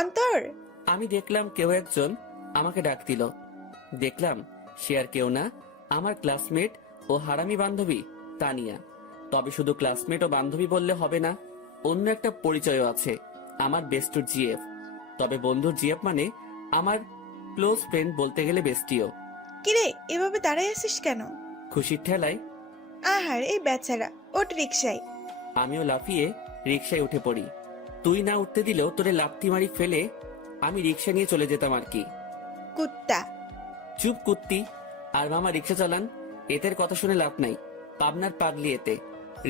অন্তর, আমি দেখলাম কেউ একজন আমাকে ডাক দিল। দেখলাম সে আর কেউ না, আমার ক্লাসমেট ও হারামি বান্ধবী তানিয়া। তবে শুধু ক্লাসমেট ও বান্ধবী বললে হবে না, অন্য একটা পরিচয়ও আছে, আমার বেস্টুর জিএফ। তবে বন্ধুর জিএফ মানে আমার ক্লোজ ফ্রেন্ড, বলতে গেলে বেস্টিও। কিরে এভাবে দাঁড়ায় আছিস কেন? খুশির ঠেলায় আহার এই বেচারা, ওঠ রিক্সায়। আমিও লাফিয়ে রিকশায় উঠে পড়ি। তুই না উঠতে দিলেও তোরে লাথি মারি ফেলে আমি রিকশা নিয়ে চলে যেতাম আর কি। কুত্তা। চুপ কুত্তি। আর মামা রিক্সা চালান, এদের কথা শুনে লাভ নাই। পাবনার পাগলি এতে।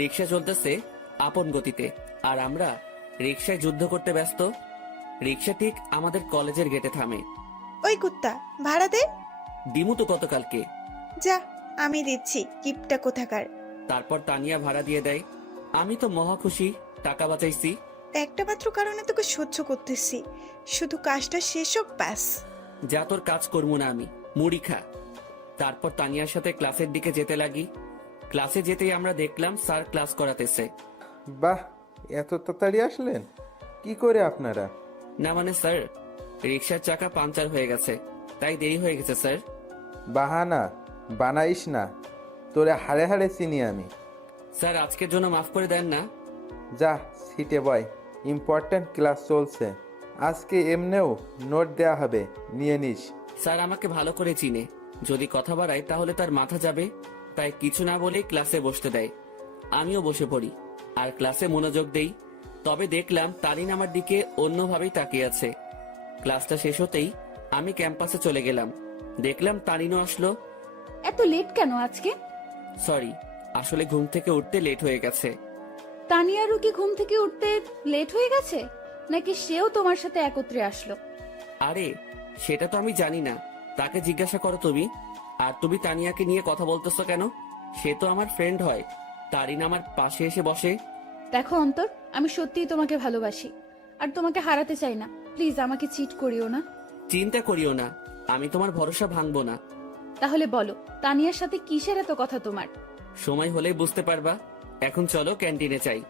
রিক্সা চলতেছে আপন গতিতে, আর আমরা রিক্সায় যুদ্ধ করতে ব্যস্ত। রিক্সা ঠিক আমাদের কলেজের গেটে থামে। ওই কুত্তা, ভাড়া দে। দিমু তো গতকালকে। যা, আমি দিচ্ছি, কিপটা কোথাকার। তারপর তানিয়া ভাড়া দিয়ে দেয়। আমি তো মহা খুশি, টাকা বাঁচাইছি। একটা মাত্র কারণে তোকে সহ্য করতেছি, শুধু কাজটা শেষ হোক ব্যাস। যা তোর কাজ করবো না আমি, মুড়ি খা। তারপর তানিয়ার সাথে ক্লাসের দিকে যেতে লাগি। ক্লাসে যেতেই আমরা দেখলাম স্যার ক্লাস করাতেছে। বাহ, এত তাড়াতাড়ি আসলেন? কি করে আপনারা? না মানে স্যার, রিক্সার চাকা পাঞ্চার হয়ে গেছে, তাই দেরি হয়ে গেছে স্যার। বাহানা বানাইস না, তোরে হাড়ে হাড়ে চিনি আমি। স্যার আজকের জন্য মাফ করে দেন না। যা সিটে বয়, ইম্পর্ট্যান্ট ক্লাস চলছে। আজকে এমনেও নোট দেয়া হবে, নিয়ে নিস। স্যার আমাকে ভালো করে চিনে, যদি কথা বাড়ায় তাহলে তার মাথা যাবে, তাই কিছু না বলেই ক্লাসে বসতে দেয়। আমিও বসে পড়ি আর ক্লাসে মনোযোগ দেই। তবে দেখলাম তারিন আমার দিকে অন্যভাবেই তাকিয়ে আছে। ক্লাসটা শেষ হতেই আমি ক্যাম্পাসে চলে গেলাম। দেখলাম তারিনও আসলো। এত লেট কেন আজকে? সরি, আসলে ঘুম থেকে উঠতে লেট হয়ে গেছে। তানিয়ারও কি ঘুম থেকে উঠতে লেট হয়ে গেছে, নাকি সেও তোমার সাথে একত্রে আসলো? আরে সেটা তো আমি জানি না, তাকে জিজ্ঞাসা করো তুমি। আর তুমি তানিয়াকে নিয়ে কথা বলতেছো কেন? সে তো আমার ফ্রেন্ড হয়। তারিন আমার পাশে এসে বসে। দেখো অন্তর, আমি সত্যিই তোমাকে ভালোবাসি আর তোমাকে হারাতে চাই না। প্লিজ আমাকে চিট করিও না। চিন্তা করিও না, আমি তোমার ভরসা ভাঙবো না। তাহলে বলো, তানিয়ার সাথে কিসের এত কথা তোমার? সময় হলেই বুঝতে পারবা। এখন চলো ক্যান্টিনে চাই।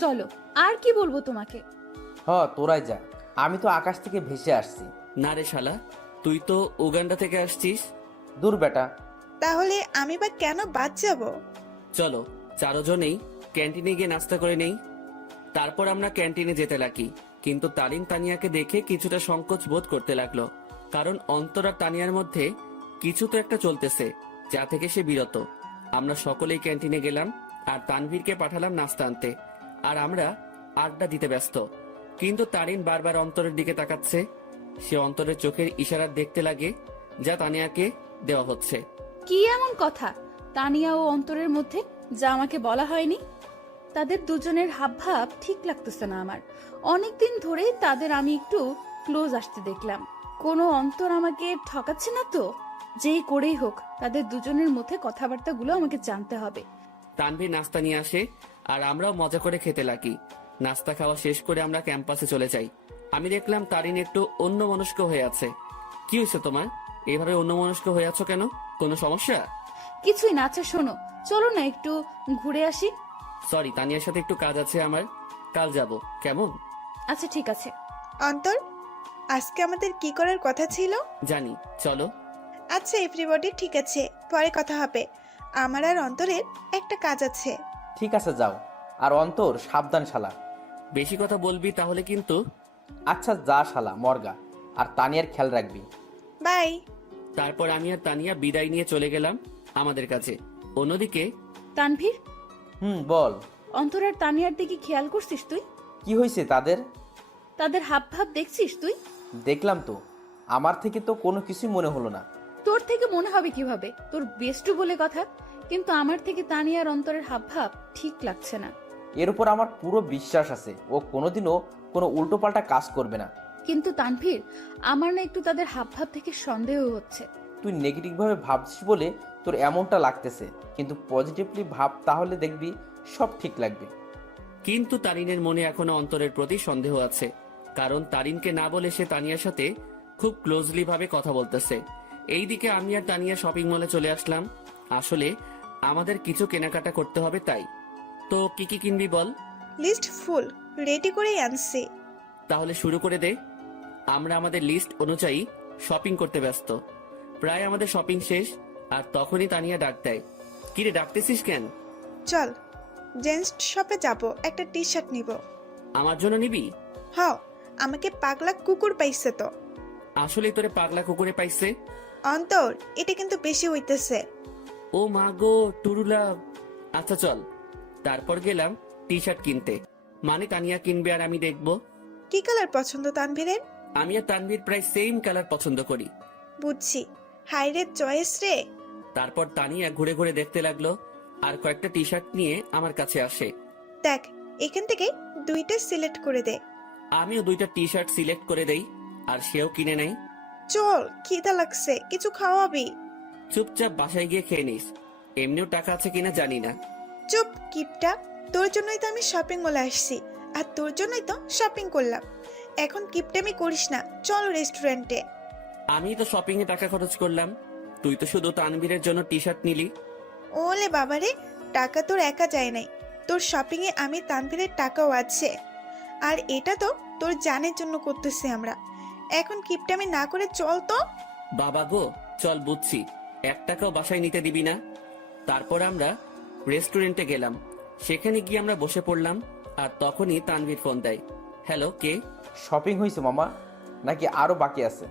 চলো। আর কি বলবো তোমাকে? তোরাই যা, আমি তো আকাশ থেকে ভেসে আসছি। না রে শালা, তুই তো উগান্ডা থেকে আসছিস। দূর বেটা। তাহলে আমি বা কেন বাদ যাব? চলো চারজনেই ক্যান্টিনে গিয়ে নাস্তা করে নেই। তারপর আমরা ক্যান্টিনে যেতে লাগি, কিন্তু তারিন তানিয়াকে দেখে কিছুটা সংকোচ বোধ করতে লাগলো, কারণ অন্তর আর তানিয়ার মধ্যে কিছু তো একটা চলতেছে, যা থেকে সে বিরত। আমরা সকলেই ক্যান্টিনে গেলাম আর তানভীরকে পাঠালাম নাস্তা আনতে, আর আমরা আড্ডা দিতে ব্যস্ত। কিন্তু তারিন বারবার অন্তরের দিকে তাকাচ্ছে। সে অন্তরের চোখের ইশারা দেখতে লাগে, যা তানিয়াকে দেওয়া হচ্ছে। কি এমন কথা তানিয়া ও অন্তরের মধ্যে, যা আমাকে বলা হয়নি? তাদের দুজনের হাবভাব ঠিক লাগতেছে না আমার। অনেকদিন ধরেই তাদের আমি একটু ক্লোজ আসতে দেখলাম। কোনো অন্তর আমাকে ঠকাচ্ছে না তো? যেই করেই হোক, তাদের দুজনের মধ্যে কথাবার্তাগুলো আমাকে জানতে হবে। তানভীর নাস্তা নিয়ে আসে আর আমরাও মজা করে খেতে লাগি। নাস্তা খাওয়া শেষ করে আমরা ক্যাম্পাসে চলে যাই। আমি দেখলাম তারিন একটু অন্যমনস্ক হয়ে আছে। কি হয়েছে তোমার? এভাবে অন্যমনস্ক হয়ে আছো কেন? কোনো সমস্যা? কিছুই না। আচ্ছা শোনো, চলো না একটু ঘুরে আসি। সরি, তানিয়ার সাথে একটু কাজ আছে আমার, কাল যাব, কেমন? আচ্ছা ঠিক আছে। অন্তর, আজকে আমাদের কি করার কথা ছিল? জানি, চলো। আচ্ছা এভরিবডি, ঠিক আছে, পরে কথা হবে। আমার আর অন্তরের একটা কাজ আছে। ঠিক আছে যাও। আর অন্তর সাবধান শালা। বেশি কথা বলবি তাহলে কিন্তু। আচ্ছা যা শালা মর্গা, আর তানিয়ার খেয়াল রাখবি। বাই। তারপর আমি আর তানিয়া বিদায় নিয়ে চলে গেলাম আমাদের কাছে। অন্যদিকে তানভীর, বল। অন্তর আর তানিয়ার দিকে খেয়াল করছিস তুই? কি হয়েছে তাদের? তাদের হাবভাব দেখছিস তুই? দেখলাম তো, আমার থেকে তো কোনো কিছুই মনে হলো না। তোর থেকে মনে হবে কিভাবে? তোর বেস্টু বলে কথা। কিন্তু আমার থেকে তানিয়া আর অন্তরের হাবভাব ঠিক লাগছে না। এর উপর আমার পুরো বিশ্বাস আছে, ও কোনোদিনও কোনো উল্টোপাল্টা কাজ করবে না। কিন্তু তানভীর, আমার না একটু তাদের হাবভাব থেকে সন্দেহ হচ্ছে। তুই নেগেটিভভাবে ভাবছিস বলে তোর এমনটা লাগতেছে, কিন্তু পজিটিভলি ভাব, তাহলে দেখবি সব ঠিক লাগবে। কিন্তু তারিনের মনে এখনো অন্তরের প্রতি সন্দেহ আছে, কারণ তারিনকে না বলে সে তানিয়ার সাথে খুব ক্লোজলি ভাবে কথা বলতেছে। এইদিকে আমি আর তানিয়া শপিং মলে চলে আসলাম। আসলে আমাদের কিছু কেনাকাটা করতে হবে, তাই। তো কি কি কিনবি বল। লিস্ট ফুল, রেডি করেই আনছি। তাহলে শুরু করে দে। আমরা আমাদের লিস্ট অনুযায়ী শপিং করতে ব্যস্ত। প্রায় আমাদের শপিং শেষ, আর তখনই তানিয়া ডাক দেয়। কিরে ডাকতেছিস কেন? চল জেন্টস শপে যাব, একটা টি শার্ট নিব। আমার জন্য নিবি? হ, আমাকে পাগলা কুকুর পাইছে তো। আসলেই তোরে পাগলা কুকুরে পাইছে? অন্তর, এটা কিন্তু বেশি হইতেছে। ও মা গো টুরুলা। আচ্ছা চল। তারপর গেলাম টি শার্ট কিনতে। মানে তানিয়া কিনবে আর আমি দেখবো। কি কালার পছন্দ তানভীরের? আমি আর তানভীর প্রায় সেম কালার পছন্দ করি। বুঝছি, হাইরে চয়েস রে। তারপর তানিয়া ঘুরে ঘুরে দেখতে লাগলো আর কয়েকটা টি শার্ট নিয়ে আমার কাছে আসে। দেখ, এখান থেকে দুইটা সিলেক্ট করে দে। আমিও দুইটা টি শার্ট সিলেক্ট করে দেই, আর সেও কিনে নেয়। চল, খিদা লাগছে, কিছু খাওয়াবি? চুপচাপ বাসায় গিয়ে খেয়ে নিস। এমনিও টাকা আছে কিনা জানি না। চুপ কিপটা, তোর জন্যই তো আমি শপিং মলে আসছি, আর তোর জন্যই তো শপিং করলাম। এখন কিপটামি করিস না, চল রেস্টুরেন্টে। আমি তো শপিং এ টাকা খরচ করলাম, তুই তো শুধু তানভীরের জন্য টি শার্ট নিলি। ওলে বাবারে, টাকা তোর একা যায় নাই, তোর শপিং এ আমি তানভীরের টাকাও আছে। আর এটা তো তোর জানের জন্য করতেছি আমরা। এখন কিপটামি না করে চল তো। বাবা গো, চল বুঝছি, 1 টাকাও বাসায় নিতে দিবি না। তারপর আমরা রেস্টুরেন্টে গেলাম। সেখানে গিয়ে আমরা বসে পড়লাম, আর তখনই তানভীর ফোন দেয়। হ্যালো, কে? শপিং হয়েছে মামা, নাকি আরও বাকি আছে?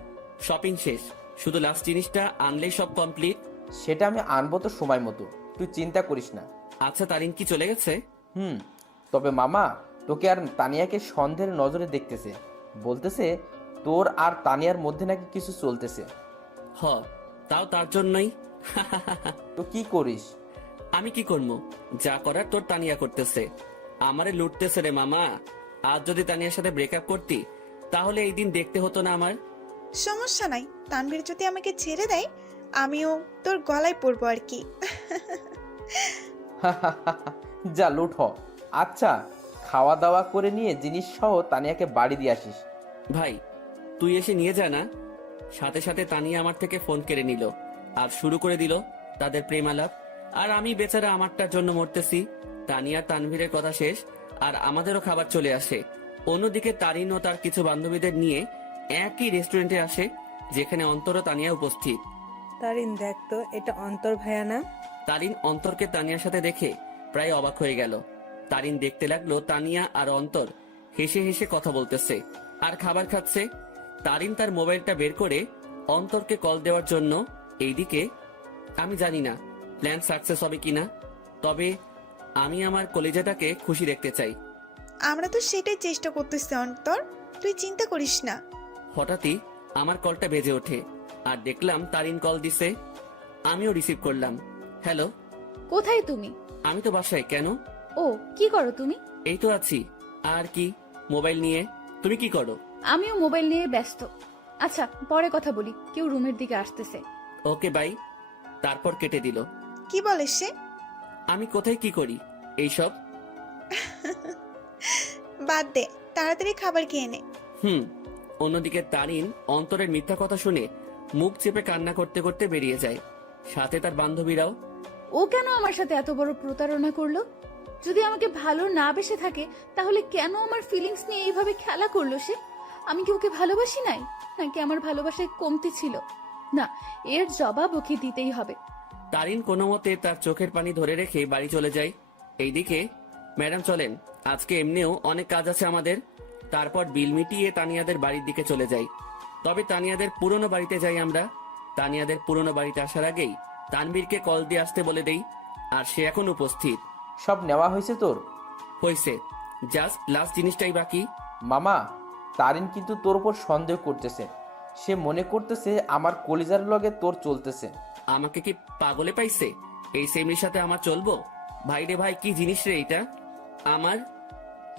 শপিং শেষ, শুধু লাস্ট জিনিসটা আনলেই সব কমপ্লিট। সেটা আমি আনবো তো সময় মতো, তুই চিন্তা করিস না। আচ্ছা, তারিন কি চলে গেছে? তবে মামা, তোকে আর তানিয়াকে সন্দেহের নজরে দেখতেছে। বলতেছে তোর আর তানিয়ার মধ্যে নাকি কিছু চলতেছে। হ, তাও তার জন্যই। তো কি করিস? আমি কি করবো? যা করার তোর তানিয়া করতেছে। আমারে লুটতেছে রে মামা। আজ যদি তানিয়ার সাথে ব্রেকআপ করতি, তাহলে এই দিন দেখতে হতো না আমার। সমস্যা নাই, তানভীর যদি আমাকে ছেড়ে দেয়, আমিও তোর গলায় পড়বো আর কি। যা লুট হ। আচ্ছা, খাওয়া দাওয়া করে নিয়ে জিনিস সহ তানিয়াকে বাড়ি দিয়ে আসিস। ভাই, তুই এসে নিয়ে যা না। সাথে সাথে তানিয়া আমার থেকে ফোন কেড়ে নিল আর শুরু করে দিল তাদের প্রেমালাপ। আর আমি বেচারা আমারটার জন্য মরতেছি। তানিয়া তানভীরের কথা শেষ, আর আমাদেরও খাবার চলে আসে। অন্যদিকে তারিন ও তার কিছু বান্ধবীদের নিয়ে একই রেস্টুরেন্টে আসে, যেখানে অন্তর ও তানিয়া উপস্থিত। তারিন, দেখ তো, এটা অন্তর ভাইয়া না? তারিন অন্তরকে তানিয়ার সাথে দেখে প্রায় অবাক হয়ে গেল। তারিন দেখতে লাগলো তানিয়া আর অন্তর হেসে হেসে কথা বলতেছে আর খাবার খাচ্ছে। তারিন তার মোবাইলটা বের করে অন্তরকে কল দেওয়ার জন্য। এইদিকে আমি জানি না প্ল্যান সাকসেস হবে কিনা, তবে আমি আমার কলেজাটাকে খুশি দেখতে চাই। আমরা তো সেটাই চেষ্টা করতেছি অন্তর, তুই চিন্তা করিস না। হঠাৎই আমার কলটা বেজে ওঠে, আর দেখলাম তারিন কল দিছে। আমিও রিসিভ করলাম। হ্যালো। কোথায় তুমি? আমি তো বাসায়। কেন? ও, কি করো তুমি? এই তো আছি। আর কি, মোবাইল নিয়ে। তুমি কি করো? আমিও মোবাইল নিয়ে ব্যস্ত। আচ্ছা, পরে কথা বলি, কেউ রুমের দিকে আসতেছে। Okay bye. তারপর কেটে দিল। কি বলে সে? আমি কোথায় কি করি এইসব? বাদ দে, তাড়াতাড়ি খাবার খেয়ে নে। অন্যদিকে তারিন অন্তরের মিথ্যা কথা শুনে মুখ চেপে কান্না করতে করতে বেরিয়ে যায়, সাথে তার বান্ধবীরাও। ও কেন আমার সাথে এত বড় প্রতারণা করলো? যদি আমাকে ভালো না বেসে থাকে, তাহলে কেন আমার ফিলিংস নিয়ে এইভাবে খেলা করলো সে? আমি কি ওকে ভালোবাসি নাই, নাকি আমার ভালোবাসায় কমতি ছিল? না, এর জবাব ওকে দিতেই হবে। তারিন কোনো মতে তার চোখের পানি ধরে রেখে বাড়ি চলে যায়। এইদিকে, ম্যাডাম চলেন, আজকে এমনিও অনেক কাজ আছে আমাদের। তারপর বিল মিটিয়ে তানিয়াদের বাড়ির দিকে চলে যাই। তবে তানিয়াদের পুরনো বাড়িতে যাই আমরা। তানিয়াদের পুরনো বাড়িতে আসার আগেই তানবীরকে কল দিয়ে আসতে বলে দেই, আর সে এখন উপস্থিত। সব নেওয়া হয়েছে তোর? হয়েছে, জাস্ট লাস্ট জিনিসটাই বাকি। মামা, তারিন কিন্তু তোর উপর সন্দেহ করতেছে। সে মনে করতেছে আমার কলিজার লগে তোর চলতেছে। আমাকে কি পাগলে পাইছে? এই সেমরির সাথে আমার চলবো? ভাই রে ভাই, কি জিনিস রে এটা! আমার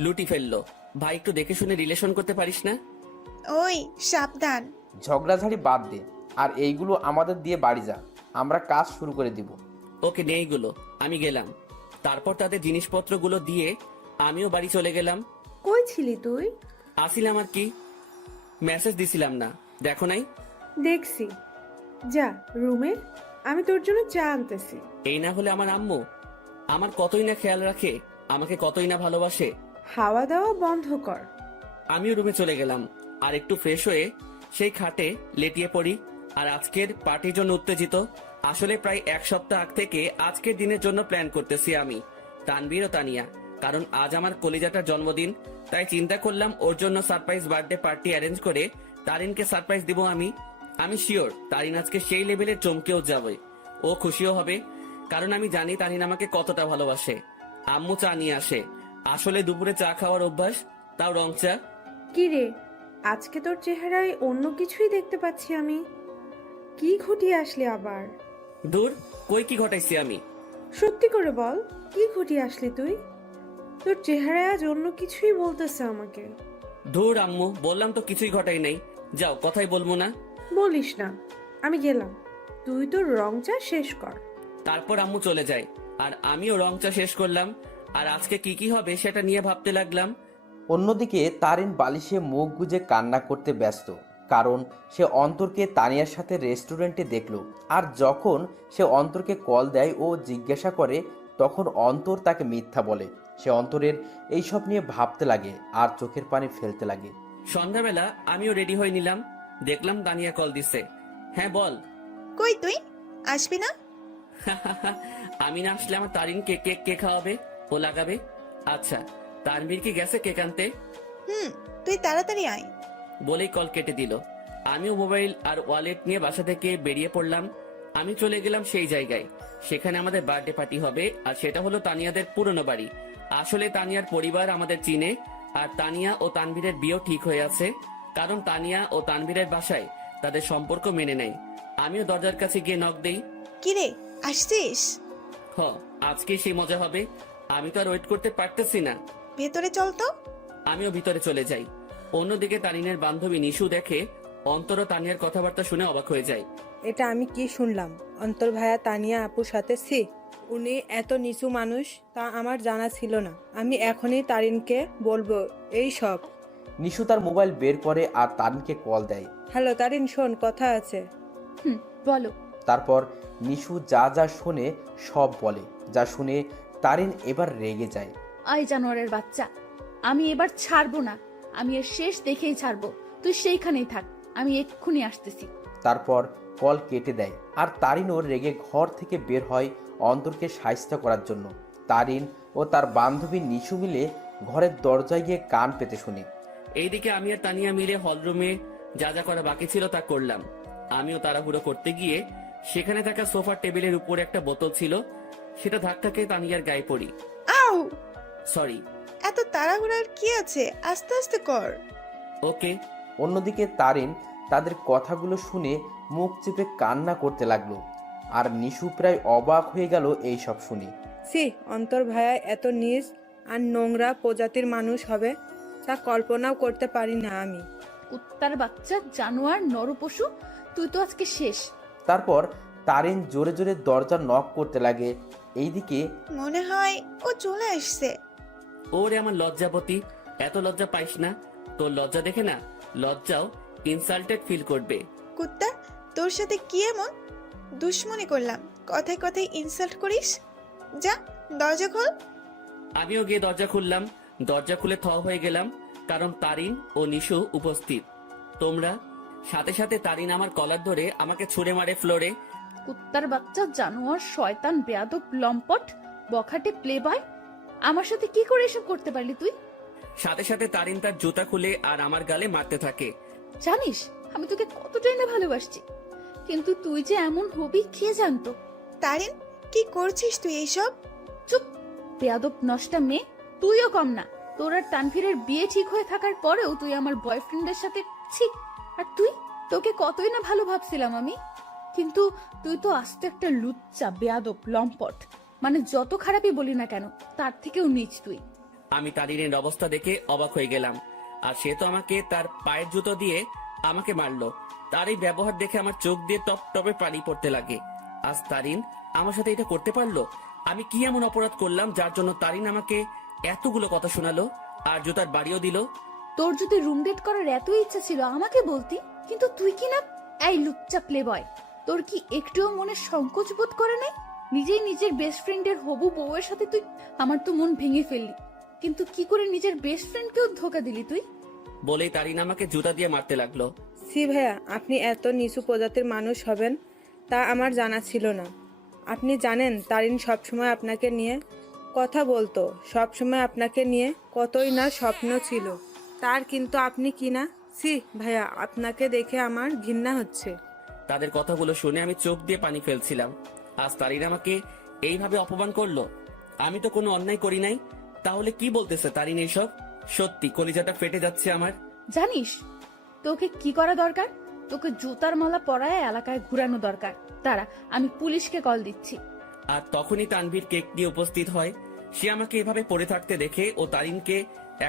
লুটি ফেললো। ভাই, একটু দেখে শুনে রিলেশন করতে পারিস না? ওই সাবধান। ঝগড়াঝাড়ি বাদ দে, আর এইগুলো আমাদের দিয়ে বাড়ি যা, আমরা কাজ শুরু করে দিব। ওকে, নেইগুলো। আমি গেলাম। তারপর তাদের জিনিসপত্রগুলো দিয়ে আমিও বাড়ি চলে গেলাম। কই ছিলি তুই? আসিলাম আর কি, মেসেজ দিছিলাম না, দেখো নাই? দেখছি। যা রুমে, আমি তোর জন্য চা আনতেছি। এই না হলে আমার আম্মু আমার কতই না খেয়াল রাখে। আমাকে কতই না ভালোবাসে। হাওয়া দেওয়া বন্ধ কর। আমিও রুমে চলে গেলাম আর একটু ফ্রেশ হয়ে সেই খাটে লেটিয়ে পড়ি। আর আজকের পার্টির জন্য উত্তেজিত। আসলে প্রায় এক সপ্তাহ আগ থেকে আজকের দিনের জন্য প্ল্যান করতেছি আমি, তানভীর ও তানিয়া। কারণ আজ আমার কলিজাটার জন্মদিন, তাই চিন্তা করলাম ওর জন্য সারপ্রাইজ বার্থডে পার্টি অ্যারেঞ্জ করে তারিনকে সারপ্রাইজ দিব আমি। আমি শিওর তারিন আজকে সেই লেভেলে চমকেও যাবে, ও খুশিও হবে। কারণ আমি জানি তারিন আমাকে কতটা ভালোবাসে। আম্মু চা নিয়ে আসে। আসলে দুপুরে চা খাওয়ার অভ্যাস, তাও রং চা। কি রে, আজকে তোর চেহারায় অন্য কিছুই দেখতে পাচ্ছি আমি। কি ঘটিয়ে আসলি আবার? দূর, কই কি ঘটাইছি আমি? সত্যি করে বল, কি ঘটিয়ে আসলি তুই? তোর চেহারায় আজ অন্য কিছুই বলতেছে আমাকে। ধুর আম্মু, বললাম তো কিছুই ঘটাই নাই। যাও, কথাই বলবো না। বলিস না, আমি গেলাম। তুই তোর রং চা শেষ কর। তারপর আম্মু চলে যায় আর আমিও রং চা শেষ করলাম। আর আজকে কি কি হবে সেটা নিয়ে ভাবতে লাগলাম। অন্যদিকে তারিন বালিশে মুখ গুজে কান্না করতে ব্যস্ত, কারণ সে অন্তরকে তানিয়ার সাথে রেস্টুরেন্টে দেখলো। আর যখন সে অন্তরকে কল দেয় ও জিজ্ঞাসা করে, তখন অন্তর তাকে মিথ্যা বলে। সে অন্তরের এইসব নিয়ে ভাবতে লাগে আর চোখের পানি ফেলতে লাগে। সন্ধ্যাবেলা আমিও রেডি হয়ে নিলাম, দেখলাম তানিয়া কল দিছে। হ্যাঁ বল। কই তুই আসবি না? আমি না আসলে আমার তারিনকে কেক কে খাওয়াবে, ও লাগাবে। আচ্ছা, তানভীর কি গেছে কেক আনতে? তুই তাড়াতাড়ি আয়। বলেই কল কেটে দিল। আমিও মোবাইল আর ওয়ালেট নিয়ে বাসা থেকে বেরিয়ে পড়লাম। আমি চলে গেলাম সেই জায়গায়, সেখানে আমাদের বার্থডে পার্টি হবে। আর সেটা হলো তানিয়াদের পুরনো বাড়ি। আসলে তানিয়ার পরিবার আমাদের চিনে, আর তানিয়া ও তানভীরের বিয়েও ঠিক হয়ে আছে। কারণ তানিয়া ও তানভীরের বাসায় তাদের সম্পর্ক মেনে নেয়। আমিও দরজার কাছে গিয়ে নক দেই। কিরে, আসছিস? হ, আজকে সেই মজা হবে। আমি তো আর ওয়েট করতে পারতেছি না। ভেতরে চল তো। আমিও ভিতরে চলে যাই। অন্যদিকে তানিনের বান্ধবী নিশু দেখে অন্তর ও তানিয়ার কথাবার্তা শুনে অবাক হয়ে যায়। এটা আমি কি শুনলাম? অন্তর ভাইয়া তানিয়া আপুর সাথে উনি এত নিচু মানুষ তা আমার জানা ছিল না। আমি এখনই তারিনকে বলবো এই সব। নিশু তার মোবাইল বের করে আর তারিনকে কল দেয়। হ্যালো তারিন, শোন, কথা আছে। বলো। তারপর নিশু যা যা শোনে সব বলে। যা শুনে তারিন এবার রেগে যায়। আই জানোয়ারের বাচ্চা, আমি এবার ছাড়বো না। আমি এর শেষ দেখেই ছাড়বো। তুই সেইখানেই থাক, আমি এক্ষুনি আসতেছি। তারপর কল কেটে দেয় আর তারিনও রেগে ঘর থেকে বের হয় অন্তরকে সাহায্য করার জন্য। তারিন ও তার বান্ধবী নিশু মিলে ঘরের দরজায় গিয়ে কান পেতে শুনে। এইদিকে আমি আর তানিয়া মিলে হলরুমে যা যা করা বাকি ছিল তা করলাম। আমিও তাড়াহুড়ো করতে গিয়ে সেখানে থাকা সোফার টেবিলের উপরে একটা বোতল ছিল, সেটা ধাক্কা খেয়ে তানিয়ার গায়ে পড়ি। আউ! সরি। এত তাড়াহুড়ার কি আছে, আস্তে আস্তে কর। ওকে। অন্যদিকে তারিন তাদের কথাগুলো শুনে মুখ চেপে কান্না করতে লাগলো। আর নিশু প্রায় অবাক হয়ে গেল এই সব শুনে। অন্তর ভাইয়া এত নিজ আর নোংরা প্রজাতির মানুষ হবে তা কল্পনাও করতে পারি না আমি। কুত্তার বাচ্চা, জানোয়ার, নরপশু, তুই তো আজকে শেষ। তারপর তারিন জোরে জোরে দরজা নক করতে লাগে। এইদিকে মনে হয় ও চলে আসছে। ওরে আমার লজ্জাপতি, এত লজ্জা পাইস না। তোর লজ্জা দেখে না লজ্জাও ইনসাল্টেড ফিল করবে। কুত্তা, তোর সাথে কি এমন দুশ্মনী করলাম, কথায় কথায় ইনসাল্ট করিস? যা, দরজা খোল। আমিও গিয়ে দরজা খুললাম। দরজা খুলে থ হয়ে গেলাম, কারণ তারিন ও নিশু উপস্থিত। তোমরা সাথে সাথে তারিন আমার কলার ধরে আমাকে ছুঁড়ে মারে ফ্লোরে। কুত্তার বাচ্চা, জানোয়ার, শয়তান, বেয়াদব, লম্পট, বখাটে প্লেবয়, আমার সাথে কি করে এসব করতে পারলি তুই? সাথে সাথে তারিন তার জুতা খুলে আর আমার গালে মারতে থাকে। জানিস আমি তোকে কতটাই না ভালোবাসছি, কিন্তু তুই যে এমন হবি কে জানতো? তারিন, কি করছিস তুই এইসব? চুপ, বেয়াদব নষ্টা মেয়ে। তুইও কম না। তোর আর তানভীরের বিয়ে ঠিক হয়ে থাকার পরেও তুই আমার বয়ফ্রেন্ডের সাথে ছি। আর তুই, তোকে কতই না ভালো ভাবছিলাম আমি, কিন্তু তুই তো আস্ত একটা লুচ্চা, বেয়াদব, লম্পট। মানে যত খারাপই বলি না কেন, তার থেকেও নিচ তুই। আমি তারিনের অবস্থা দেখে অবাক হয়ে গেলাম। আর সে তো আমাকে তার পায়ের জুতো দিয়ে আমাকে মারলো। তার এই ব্যবহার দেখে আমার চোখ দিয়ে টপ টপে পানি পড়তে লাগে। আজ তারিন আমার সাথে এটা করতে পারলো? আমি কি এমন অপরাধ করলাম যার জন্য তারিন আমাকে এতগুলো কথা শোনালো আর জুতার বাড়িও দিল? তোর যদি রুম ডেট করার এত ইচ্ছা ছিল আমাকে বলতি, কিন্তু তুই কি না। এই লুচ্চা প্লে বয়, তোর কি একটুও মনে সংকোচ বোধ করে নাই? নিজেই নিজের বেস্ট ফ্রেন্ডের হবু বউয়ের সাথে তুই, আমার তো মন ভেঙে ফেললি। কিন্তু কি করে নিজের বেস্ট ফ্রেন্ডকেও ধোকা দিলি তুই? বলেই তারিন আমাকে জুতা দিয়ে মারতে লাগলো। সি ভাইয়া, আপনি এত নিচু প্রজাতির মানুষ হবেন তা আমার জানা ছিল না। আপনি জানেন তারিন সবসময় আপনাকে নিয়ে কথা বলতো, সবসময় আপনাকে নিয়ে কতই না স্বপ্ন ছিল তার, কিন্তু আপনি কি না। সি ভাইয়া, আপনাকে দেখে আমার ঘৃণা হচ্ছে। তাদের কথাগুলো শুনে আমি চোখ দিয়ে পানি ফেলছিলাম। আজ তারিন আমাকে এইভাবে অপমান করলো। আমি তো কোনো অন্যায় করি নাই, তাহলে কি বলতেছে তারিন এইসব? সত্যি কলিজাটা ফেটে যাচ্ছে আমার। জানিস তোকে কি করা দরকার? তোকে জুতার মালা পরায় এলাকায় ঘুরানো দরকার। দাঁড়া, আমি পুলিশকে কল দিচ্ছি। আর তখনই তানভীর কেক নিয়ে উপস্থিত হয়। সে আমাকে এভাবে পড়ে থাকতে দেখে ও তারিনকে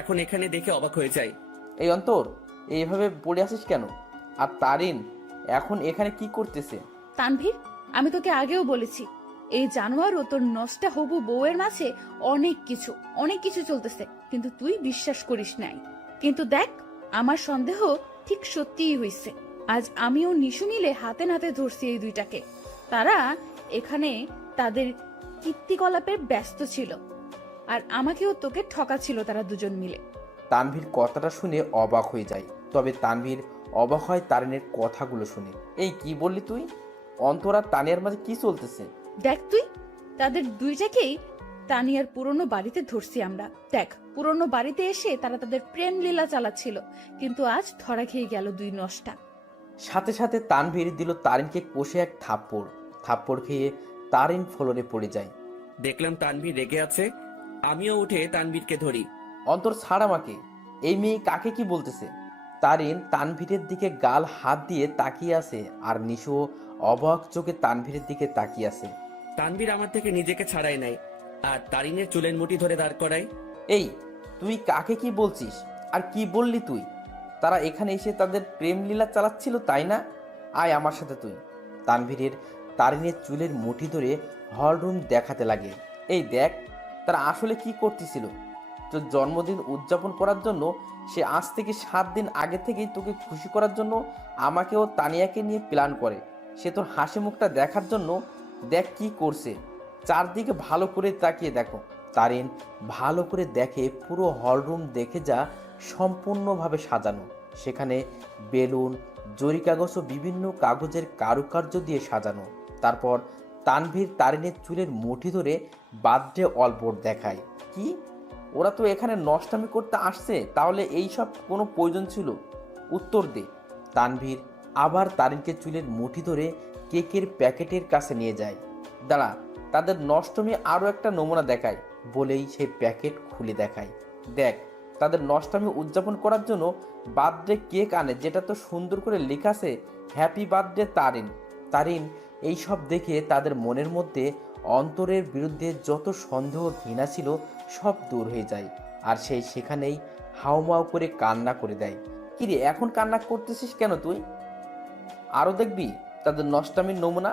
এখন এখানে দেখে অবাক হয়ে যায়। এই অন্তর, এইভাবে পড়ে আছিস কেন? আর তারিন এখন এখানে কি করতেছে? তানভীর, আমি তোকে আগেও বলেছি এই জানোয়ার ও তোর নষ্টা হবু বউয়ের মাঝে অনেক কিছু চলতেছে, কিন্তু তুই বিশ্বাস করিস নাই। কিন্তু দেখ, আমার সন্দেহ ঠিক সত্যিই হইছে। আজ আমিও নিশু মিলে হাতে নাতে ধরছি এই দুইটাকে। তারা এখানে তাদের কীর্তিকলাপে ব্যস্ত ছিল, আর আমাকেও তোকে ঠকাছিল তারা দুজন মিলে। তানভীর কথাটা শুনে অবাক হয়ে যায়, তবে তানভীর অবাক হয় তারিনের কথাগুলো শুনে। এই কি বললি তুই? অন্তর আর তানিয়ার মাঝে কি চলতেছে? দেখ তুই, তাদের দুইটাকেই তানিয়ার পুরনো বাড়িতে ধরছি আমরা। দেখ, পুরনো বাড়িতে এসে তারা তাদের প্রেম লীলা চালাচ্ছিল, কিন্তু আজ ধরা খেয়ে গেল দুই নষ্টা। সাথে সাথে তানভীর দিল তারিনকে কষে এক থাপ্পড় খেয়ে তারিন ফ্লোরে পড়ে যায়। দেখলাম তানভীর রেগে আছে, আমিও উঠে তানভীরকে ধরি। অন্তর, ছাড় আমাকে। এই মেয়ে কাকে কি বলতেছে? তারিন তানভীরের দিকে গাল হাত দিয়ে তাকিয়ে আছে, আর নিশু অবাক চোখে তানভীরের দিকে তাকিয়ে আছে। তানভীর আমার থেকে নিজেকে ছাড়াই নাই, আর তারিনের চুলের মুঠি ধরে দাঁড় করায়। এই, তুই কাকে কি বলছিস? আর কি বললি তুই? তারা এখানে এসে তাদের প্রেম লীলা চালাচ্ছিল, তাই না? আয় আমার সাথে তুই। তারিনের চুলের মুঠি ধরে হলরুম দেখাতে লাগে। এই দেখ, তারা আসলে কি করতেছিল। তোর জন্মদিন উদযাপন করার জন্য সে আজ থেকে 7 দিন আগে থেকেই তোকে খুশি করার জন্য আমাকেও তানিয়াকে নিয়ে প্ল্যান করে। সে তোর হাসি মুখটা দেখার জন্য দেখ কি করছে। চারদিকে ভালো করে তাকিয়ে দেখো। তারিন ভালো করে দেখে পুরো হলরুম দেখে যা সম্পূর্ণভাবে সাজানো। সেখানে বেলুন, জরি কাগজ ও বিভিন্ন কাগজের কারুকার্য দিয়ে সাজানো। তারপর তানভীর তারিনের চুলের মুঠি ধরে বার্থডে অলবোর্ড দেখায়। কি, ওরা তো এখানে নষ্টামি করতে আসছে, তাহলে এই সব কোনো প্রয়োজন ছিল? উত্তর দে। তানভীর আবার তারিনকে চুলের মুঠি ধরে কেকের প্যাকেটের কাছে নিয়ে যায়। দাঁড়া, তাদের নষ্টমী আরও একটা নমুনা দেখায় বলেই সেই প্যাকেট খুলে দেখায়। দেখ, তাদের নষ্টামি উদযাপন করার জন্য বার্থডে কেক আনে, যেটা তো সুন্দর করে লেখা আছে হ্যাপি বার্থডে তারিন। তারিন এইসব দেখে তাদের মনের মধ্যে অন্তরের বিরুদ্ধে যত সন্দেহ ঘৃণা ছিল সব দূর হয়ে যায়, আর সেই সেখানেই হাউমাউ করে কান্না করে দেয়। কিরে, এখন কান্না করতেছিস কেন তুই? আরও দেখবি তাদের নষ্টামির নমুনা।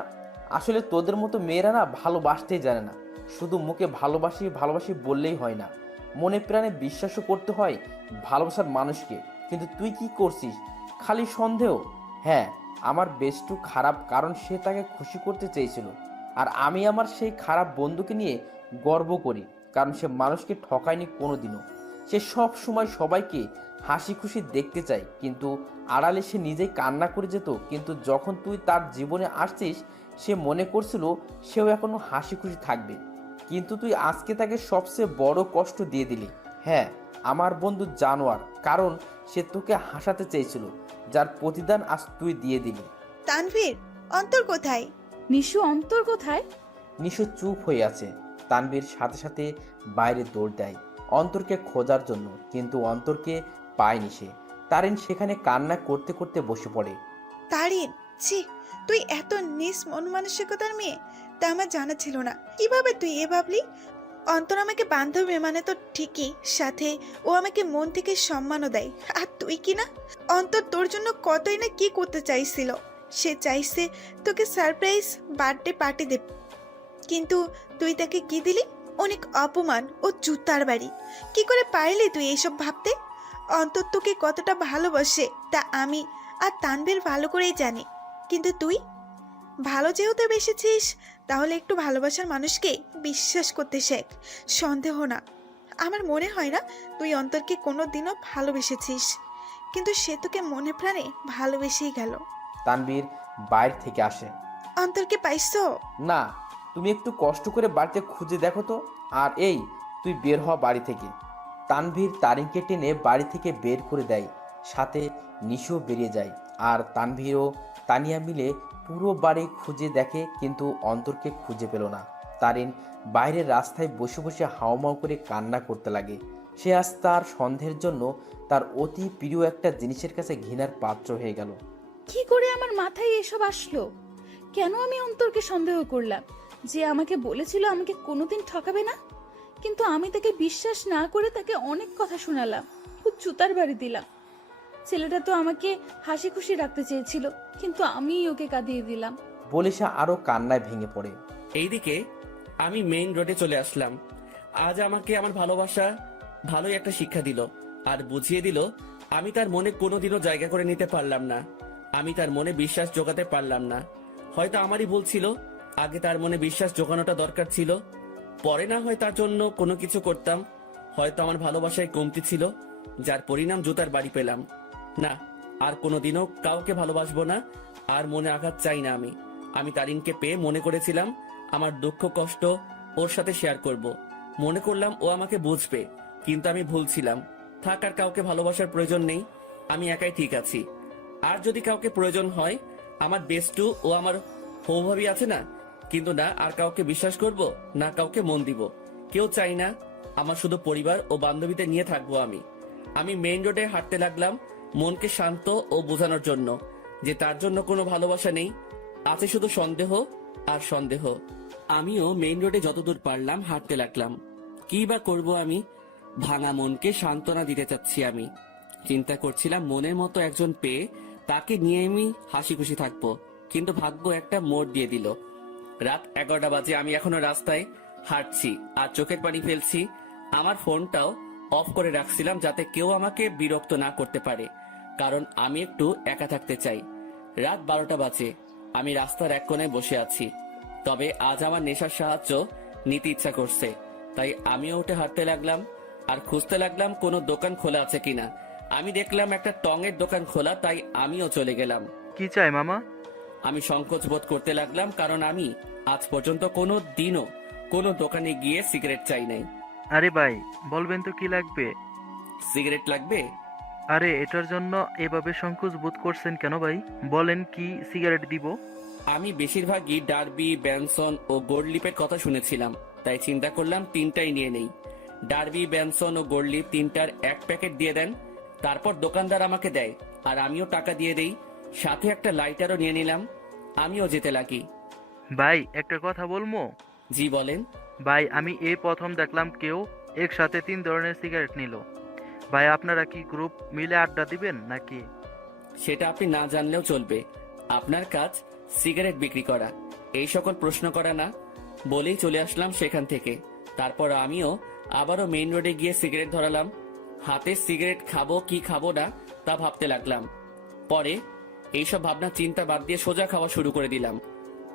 আসলে তোদের মতো মেয়েরা না ভালোবাসতেই জানে না, শুধু মুখে ভালোবাসি ভালোবাসি বললেই হয় না, মনে প্রাণে বিশ্বাসও করতে হয় ভালোবাসার মানুষকে। কিন্তু তুই কি করছিস? খালি সন্দেহ। হ্যাঁ, আমার বেস্টু খারাপ, কারণ সে তাকে খুশি করতে চেয়েছিল, আর আমি আমার সেই খারাপ বন্ধুকে নিয়ে গর্ব করি, কারণ সে মানুষকে ঠকায়নি কোনোদিনও। সে সব সময় সবাইকে হাসি খুশি দেখতে চায়, কিন্তু আড়ালে সে নিজেই কান্না করে যেত। কিন্তু যখন তুই তার জীবনে আসছিস, সে মনে করছিল সেও এখনো হাসি খুশি থাকবে, কিন্তু তুই আজকে তাকে সবচেয়ে বড় কষ্ট দিয়ে দিলি। হ্যাঁ, আমার বন্ধু জানোয়ার, কারণ সে তোকে হাসাতে চেয়েছিল, যার প্রতিদান আজ তুই দিয়ে দিলি। তানভীর, অন্তর কোথায়? নিশু, অন্তর কোথায়? নিশু চুপ হয়ে আছে। তানভীর সাথে সাথে বাইরে দৌড় দেয় অন্তরকে খোঁজার জন্য, কিন্তু অন্তরকে পায়নি সে। তারিন সেখানে কান্না করতে করতে বসে পড়ে। তারিন, ছি, তুই এত নিস মন মানসিকতার মেয়ে, তা আমার জানা ছিল না। কিভাবে তুই এ ভাবলি? অন্তর আমাকে বান্ধবী মানে তো ঠিকই, সাথে ও আমাকে মন থেকে সম্মানও দেয়। আর তুই কি না, অন্তর তোর জন্য কতই না কি করতে চাইছিল। সে চাইছে তোকে সারপ্রাইজ বার্থডে পার্টি দেবে, কিন্তু তুই তাকে কি দিলি? অনেক অপমান ও জুতার বাড়ি। কি করে পারলি তুই এইসব ভাবতে? অন্তর তোকে কতটা ভালোবাসে তা আমি আর তানভীর ভালো করেই জানি, কিন্তু তুই ভালো যেহেতু বেসেছিস, তাহলে একটু ভালোবাসার মানুষকে বিশ্বাস করতে শেখ, সন্দেহ না। আমার মনে হয় না তুই অন্তরকে কোনো দিনও ভালোবেসেছিস, কিন্তু সে তোকে মনে প্রাণে ভালোবেসেই গেল। তানভীর বাইরে থেকে আসে। অন্তরকে পাইছো? না, তুমি একটু কষ্ট করে বাড়িতে খুঁজে দেখো তো। আর এই, তুই বের হ বাড়ি থেকে। তানভীর তারিনকে টেনে বাড়ি থেকে বের করে দেয়, সাথে নিশিও বেরিয়ে যায়। আর তানভীর ও তানিয়া মিলে পুরো বাড়ি খুঁজে দেখে, কিন্তু অন্তরকে খুঁজে পেল না। তারিন বাইরের রাস্তায় বসে বসে হাওমাও করে কান্না করতে লাগে। সে আজ তার সন্দেহের জন্য তার অতি প্রিয় একটা জিনিসের কাছে ঘৃণার পাত্র হয়ে গেল। কি করে আমার মাথায় এসব আসলো? কেন আমি অন্তরকে সন্দেহ করলাম? যে আমাকে বলেছিল আমাকে কোনোদিন ঠকাবে না, কিন্তু আমি তাকে বিশ্বাস না করে তাকে অনেক কথা শোনালাম, খুব জুতার বাড়ি দিলাম। ছেলেটা তো আমাকে হাসি খুশি রাখতে চেয়েছিল, কিন্তু আমিই ওকে কাঁদিয়ে দিলাম। বলে সে আরো কান্নায় ভেঙে পড়ে। এইদিকে আমি মেইন রোডে চলে আসলাম। আজ আমাকে আমার ভালোবাসা ভালোই একটা শিক্ষা দিল, আর বুঝিয়ে দিল আমি তার মনে কোনোদিনও জায়গা করে নিতে পারলাম না। আমি তার মনে বিশ্বাস জোগাতে পারলাম না। হয়তো আমারই ভুল ছিল, আগে তার মনে বিশ্বাস জোগানোটা দরকার ছিল। পরে না হয় তার জন্য কোনো কিছু করতাম। হয়তো আমার ভালোবাসায় কমতি ছিল, যার পরিণাম জুতার বাড়ি পেলাম। না, আর কোনোদিনও কাউকে ভালোবাসবো না, আর মনে আঘাত চাই না। আমি তারিনকে পেয়ে মনে করেছিলাম আমার দুঃখ কষ্ট ওর সাথে শেয়ার করব। মনে করলাম ও আমাকে বুঝবে, কিন্তু আমি ভুল ছিলাম। থাক, আর কাউকে ভালোবাসার প্রয়োজন নেই, আমি একাই ঠিক আছি। আর যদি কাউকে প্রয়োজন হয়, আমার বেস্টু ও আমার হৌভাবি আছে না, কিন্তু না আর কাউকে বিশ্বাস করব, না কাউকে মন দিব। কেউ চাই না, আমার শুধু পরিবার ও বান্ধবীদের নিয়ে থাকবো আমি মেইন রোডে হাঁটতে লাগলাম, মনকে শান্ত ও বোঝানোর জন্য যে তার জন্য কোনো ভালোবাসা নেই, আছে শুধু সন্দেহ আর সন্দেহ। আমিও মেইন রোডে যতদূর পারলাম হাঁটতে লাগলাম। কি বা করব আমি? ভাঙা মনকে সান্ত্বনা দিতে চাচ্ছি। আমি চিন্তা করছিলাম মনের মতো একজন পেয়ে তাকে নিয়ে আমি হাসি খুশি থাকবো, কিন্তু ভাগ্য একটা মোড় দিয়ে দিল। রাত 11টা বাজে, আমি এখনো রাস্তায় হাঁটছি আর চোখের পানি ফেলছি। আমার ফোনটাও অফ করে রাখছিলাম যাতে কেউ আমাকে বিরক্ত না করতে পারে, কারণ আমি একটু একা থাকতে চাই। রাত 12টা বাজে, আমি রাস্তার এক কোণায় বসে আছি। তবে আজ আমার নেশার সাহায্য নিতে ইচ্ছা করছে, তাই আমিও উঠে হাঁটতে লাগলাম আর খুঁজতে লাগলাম কোনো দোকান খোলা আছে কিনা। আমি দেখলাম একটা টঙের দোকান খোলা, তাই আমিও চলে গেলাম। কি চাই মামা? আমি সংকোচ বোধ করতে লাগলাম, কারণ আমি আজ পর্যন্ত কোনো দিনও কোনো দোকানে গিয়ে সিগারেট চাই নাই। আরে ভাই, বলবেন তো কি লাগবে? সিগারেট লাগবে? আরে এটার জন্য এভাবে সংকোচ বোধ করছেন কেন ভাই? বলেন, কি সিগারেট দিব? আমি বেশিরভাগই ডার্বি, ব্যানসন ও গোল্ডলিপের কথা শুনেছিলাম, তাই চিন্তা করলাম তিনটাই নিয়ে নেই। ডার্বি, ব্যানসন ও গোল্ডলিপ তিনটার এক প্যাকেট দিয়ে দেন। তারপর দোকানদার আমাকে দেয় আর আমিও টাকা দিয়ে দেই। সাথে একটা লাইটারও নিয়ে নিলাম। আমিও যেতে লাগি। ভাই একটা কথা বলবো? জি বলেন। ভাই আমি এই প্রথম দেখলাম কেউ একসাথে 3 ধরনের সিগারেট নিল। ভাই আপনারা কি গ্রুপ মিলে আড্ডা দিবেন নাকি? সেটা আপনি না জানলেও চলবে। আপনার কাজ সিগারেট বিক্রি করা, এই সকল প্রশ্ন করা না। বলেই চলে আসলাম সেখান থেকে। তারপর আমিও আবারও মেইন রোডে গিয়ে সিগারেট ধরালাম। হাতে সিগারেট খাবো কি খাবো না তা ভাবতে লাগলাম। পরে এইসব ভাবনা চিন্তা বাদ দিয়ে সোজা খাওয়া শুরু করে দিলাম।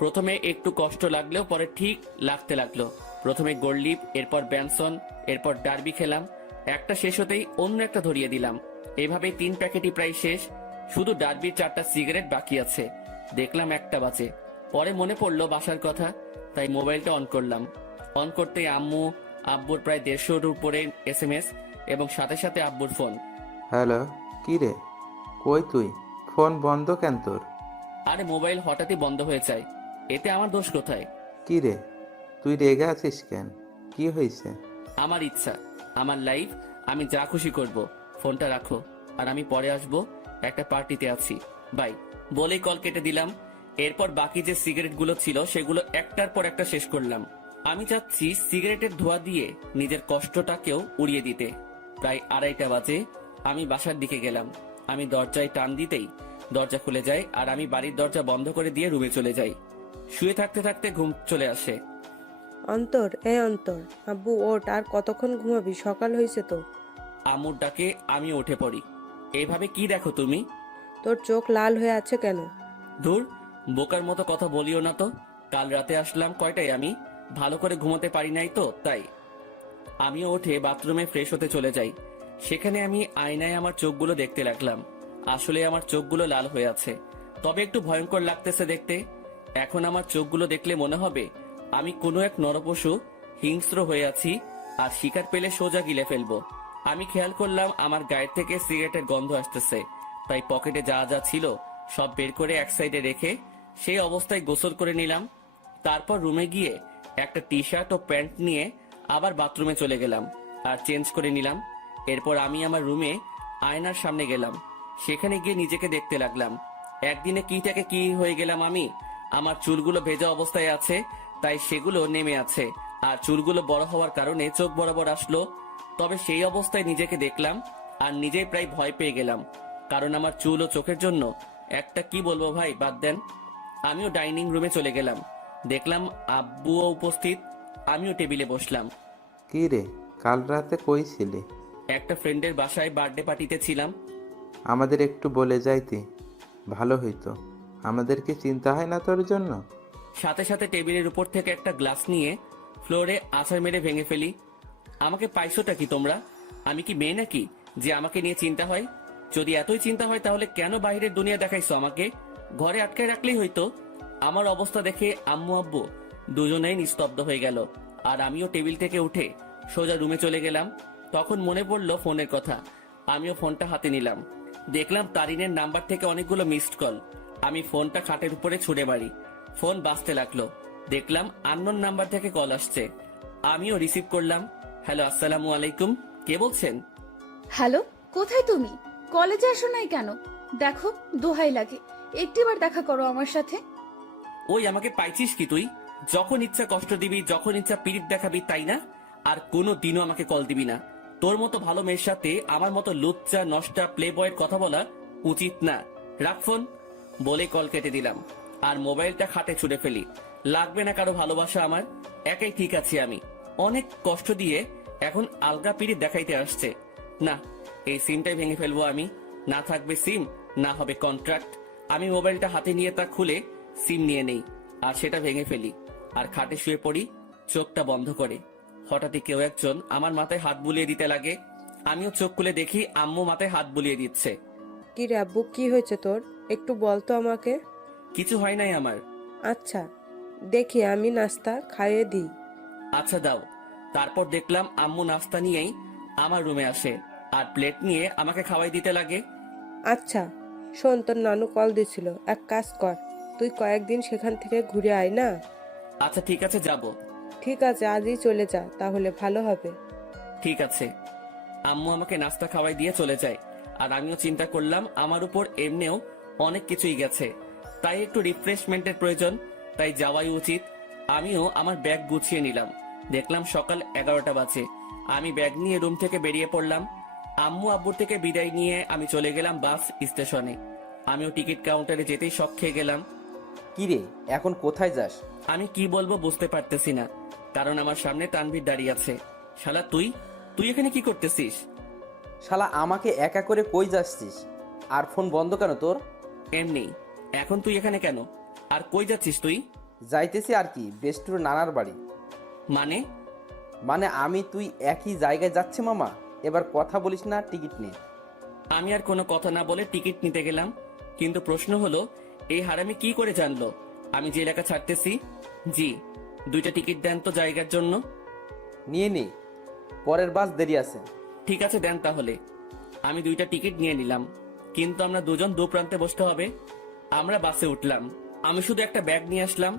প্রথমে একটু কষ্ট লাগলেও পরে ঠিক লাগতে লাগলো। প্রথমে গোল্ডলিপ, এরপর ব্যানসন, এরপর ডার্বি খেলাম। একটা শেষ হতেই অন্য একটা ধরিয়ে দিলাম। এভাবেই 3 প্যাকেটই প্রায় শেষ। শুধু ডার্বির 4টা সিগারেট বাকি আছে। দেখলাম 1টা বাজে। পরে মনে পড়লো বাসার কথা, তাই মোবাইলটা অন করলাম। অন করতেই আব্বুর প্রায় 150-র উপরে SMS এবং সাথে সাথে আব্বুর ফোন। হ্যালো, কি রে? কই তুই? ফোন বন্ধ কেন তোর? আরে মোবাইল হঠাৎই বন্ধ হয়ে যায়, এতে আমার দোষ কোথায়? কি রে, তুই রেগে আছিস কেন? কি হয়েছে? আমার ইচ্ছা, আমার লাইফ, আমি যা খুশি করব। ফোনটা রাখো, আর আমি পরে আসবো, একটা পার্টিতে আছি, বাই বলেই কল কেটে দিলাম। এরপর বাকি যে সিগারেটগুলো ছিল সেগুলো একটার পর একটা শেষ করলাম। আমি চাচ্ছি সিগারেটের ধোঁয়া দিয়ে নিজের কষ্টটাকেও উড়িয়ে দিতে। প্রায় 2:30টা বাজে, আমি বাসার দিকে গেলাম। আমি দরজায় টান দিতেই দরজা খুলে যায়, আর আমি বাড়ির দরজা বন্ধ করে দিয়ে রুমে চলে যাই। শুয়ে থাকতে থাকতে ঘুম চলে আসে। অন্তর, অন্তর, আব্বু ওঠ, আর কতক্ষণ ঘুমাবি? সকাল হয়েছে তো। আম্মুর ডাকে আমি উঠে পড়ি। এইভাবে কি দেখো তুমি? তোর চোখ লাল হয়ে আছে কেন? ধুর, বোকার মতো কথা বলিও না তো। কাল রাতে আসলাম কয়টায়, আমি ভালো করে ঘুমোতে পারি নাই তো তাই। আমিও উঠে বাথরুমে ফ্রেশ হতে চলে যাই। সেখানে আমি আয়নায় আমার চোখগুলো দেখতে লাগলাম। আসলে আমার চোখগুলো লাল হয়ে আছে, তবে একটু ভয়ঙ্কর লাগতেছে দেখতে। এখন আমার চোখগুলো দেখলে মনে হবে আমি কোনো এক নরপশু হিংস্র হয়ে আছি, আর শিকার পেলে সোজা গিলে ফেলবো। আমি খেয়াল করলাম আমার গায়ের থেকে সিগারেটের গন্ধ আসতেছে, তাই পকেটে যা যা ছিল সব বের করে এক সাইডে রেখে সেই অবস্থায় গোসল করে নিলাম। তারপর রুমে গিয়ে একটা টি শার্ট ও প্যান্ট নিয়ে আবার বাথরুমে চলে গেলাম আর চেঞ্জ করে নিলাম। এরপর আমি আমার রুমে আয়নার সামনে গেলাম। সেখানে গিয়ে নিজেকে দেখতে লাগলাম। একদিনে কি থেকে কি হয়ে গেলাম আমি। আমার চুলগুলো ভেজা অবস্থায় আছে, তাই সেগুলো নেমে আছে, আর চুলগুলো বড় হওয়ার কারণে চোখ বরাবর আসলো। তবে সেই অবস্থায় নিজেকে দেখলাম আর নিজেই প্রায় ভয় পেয়ে গেলাম, কারণ আমার চুল ও চোখের জন্য একটা কি বলবো ভাই, বাদ দেন। আমিও ডাইনিং রুমে চলে গেলাম। দেখলাম আব্বুও উপস্থিত। আমিও টেবিলে বসলাম। কি রে, কাল রাতে কই ছিলি? একটা ফ্রেন্ডের বাসায় বার্থডে পার্টিতে ছিলাম। আমাদের একটু বলে যাইতি, ভালো হইতো। আমাদের কি চিন্তা হয় না তোর জন্য? সাথে সাথে টেবিলের উপর থেকে একটা গ্লাস নিয়ে ফ্লোরে আছাড় মেরে ভেঙে ফেলি। আমাকে পাইছোটা কি তোমরা? আমি কি মেয়ে নাকি যে আমাকে নিয়ে চিন্তা হয়? যদি এতই চিন্তা হয় তাহলে কেন বাইরের দুনিয়া দেখাইছো আমাকে? ঘরে আটকায় রাখলেই হইতো। আমার অবস্থা দেখে আম্মু আব্বু দুজনেই নিস্তব্ধ হয়ে গেল, আর আমিও টেবিল থেকে উঠে সোজা রুমে চলে গেলাম। তখন মনে পড়লো ফোনের কথা। আমিও ফোনটা হাতে নিলাম। দেখলাম তারিনের নাম্বার থেকে অনেকগুলো মিসড কল। আমি ফোনটা খাটের উপরে ছুঁড়ে মারি। ফোন বাজতে লাগলো। দেখলাম আননোন নাম্বার থেকে কল আসছে। আমিও রিসিভ করলাম। হ্যালো, আসসালামু আলাইকুম, কে বলছেন? হ্যালো, কোথায় তুমি? কলেজে আসো নাই কেন? দেখো, দোহাই লাগে, একটিবার দেখা করো আমার সাথে। ওই আমাকে পাইছিস কি তুই? যখন ইচ্ছা কষ্ট দিবি, যখন ইচ্ছা পিরিত দেখাবি, তাই না? আর কোনো দিনও আমাকে কল দিবি না। তোর মতো ভালো মেয়ের সাথে আমার মতো লুচ্চা নষ্টা প্লে বয়ের কথা বলা উচিত না। রাখ ফোন, বলে কল কেটে দিলাম আর মোবাইলটা খাটে ছুঁড়ে ফেলি। লাগবে না কারো ভালোবাসা আমার, একাই ঠিক আছি আমি। অনেক কষ্ট দিয়ে এখন আলগা পিরিত দেখাইতে আসছে। না, এই সিমটাই ভেঙে ফেলবো আমি। না থাকবে সিম, না হবে কন্ট্রাক্ট। আমি মোবাইলটা হাতে নিয়ে তা খুলে সিম নিয়ে নেই আর সেটা ভেঙে ফেলি, আর খাটে শুয়ে পড়ি চোখটা বন্ধ করে। হঠাৎই কেউ একজন আমার মাথায় হাত বুলিয়ে দিতে লাগে। আমিও চোখ খুলে দেখি আম্মু মাথায় হাত বুলিয়ে দিচ্ছে। কি রে আব্বু, কি হয়েছে তোর? একটু বল তো আমাকে। কিছু হয় নাই আমার। আচ্ছা, দেখি আমি নাস্তা খাইয়ে দিই। আচ্ছা দাও। তারপর দেখলাম আম্মু নাস্তা নিয়েই আমার রুমে আসে আর প্লেট নিয়ে আমাকে খাওয়াই দিতে লাগে। আচ্ছা শোন, তোর নানু কল দিছিল, এক কাজ কর, তুই কয়েকদিন সেখান থেকে ঘুরে আয় না। আচ্ছা ঠিক আছে, যাব। ঠিক আছে, আজই চলে যা, তাহলে ভালো হবে। ঠিক আছে। আম্মু আমাকে নাস্তা খাওয়াই দিয়ে চলে যায়, আর আমিও চিন্তা করলাম আমার উপর এমনিও অনেক কিছুই গেছে, তাই একটু রিফ্রেশমেন্টের প্রয়োজন, তাই যাওয়াই উচিত। আমিও আমার ব্যাগ গুছিয়ে নিলাম। দেখলাম সকাল 11টা বাজে। আমি ব্যাগ নিয়ে রুম থেকে বেরিয়ে পড়লাম। আম্মু আব্বুর থেকে বিদায় নিয়ে আমি চলে গেলাম বাস স্টেশনে। আমিও টিকিট কাউন্টারে যেতেই শক খেয়ে গেলাম। কি রে, এখন কোথায় যাস? আমি কি বলবো বুঝতে পারতেছি না, কারণ আমার সামনে তানভীর দাঁড়িয়ে আছে। শালা তুই তুই এখানে কি করতেছিস? শালা আমাকে একা করে কই যাচ্ছিস? আর ফোন বন্ধ কেন তোর? এমনি। এখন তুই এখানে কেন? আর কই যাচ্ছিস তুই? যাইতেছি আর কি, বেস্টুর নানার বাড়ি। মানে আমি তুই একই জায়গায় যাচ্ছে মামা। এবার কথা বলিস না, টিকিট নে। আমি আর কোনো কথা না বলে টিকিট নিতে গেলাম, কিন্তু প্রশ্ন হলো এই হারামি কি করে জানলো আমি যে এলাকা ছাড়তেছি? জি, 2টা টিকিট দেন তো জায়গার জন্য। নিয়ে নে, পরের বাস দেরি আছে। ঠিক আছে দেন তাহলে। আমি 2টা টিকিট নিয়ে নিলাম, কিন্তু আমরা দুজন দু প্রান্তে বসতে হবে। আমরা বাসে উঠলাম। আমি শুধু একটা ব্যাগ নিয়ে আসলাম,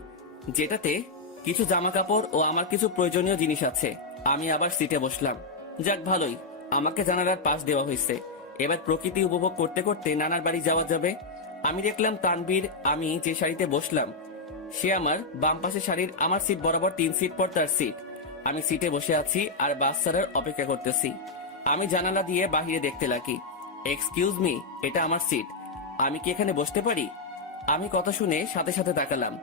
যেটাতে কিছু জামা কাপড় ও আমার কিছু প্রয়োজনীয় জিনিস আছে। আমি আবার সিটে বসলাম। যাক ভালোই, আমাকে জানালার পাশ দেওয়া হয়েছে। এবার প্রকৃতি উপভোগ করতে করতে নানার বাড়ি যাওয়া যাবে। আমি দেখলাম তানবীর, আমি যে শাড়িতে বসলাম সে আমার বাম পাশে শাড়ির আমার সিট বরাবর 3 সিট পর তার সিট। আমি সিটে বসে আছি আর বাস ছাড়ার অপেক্ষা করতেছি। আমি জানালা দিয়ে বাহিরে দেখতে লাগি। এক্সকিউজ মি, এটা আমার সিট, আমি কি এখানে বসতে পারি? আমি কথা শুনে সাথে সাথে তাকালাম।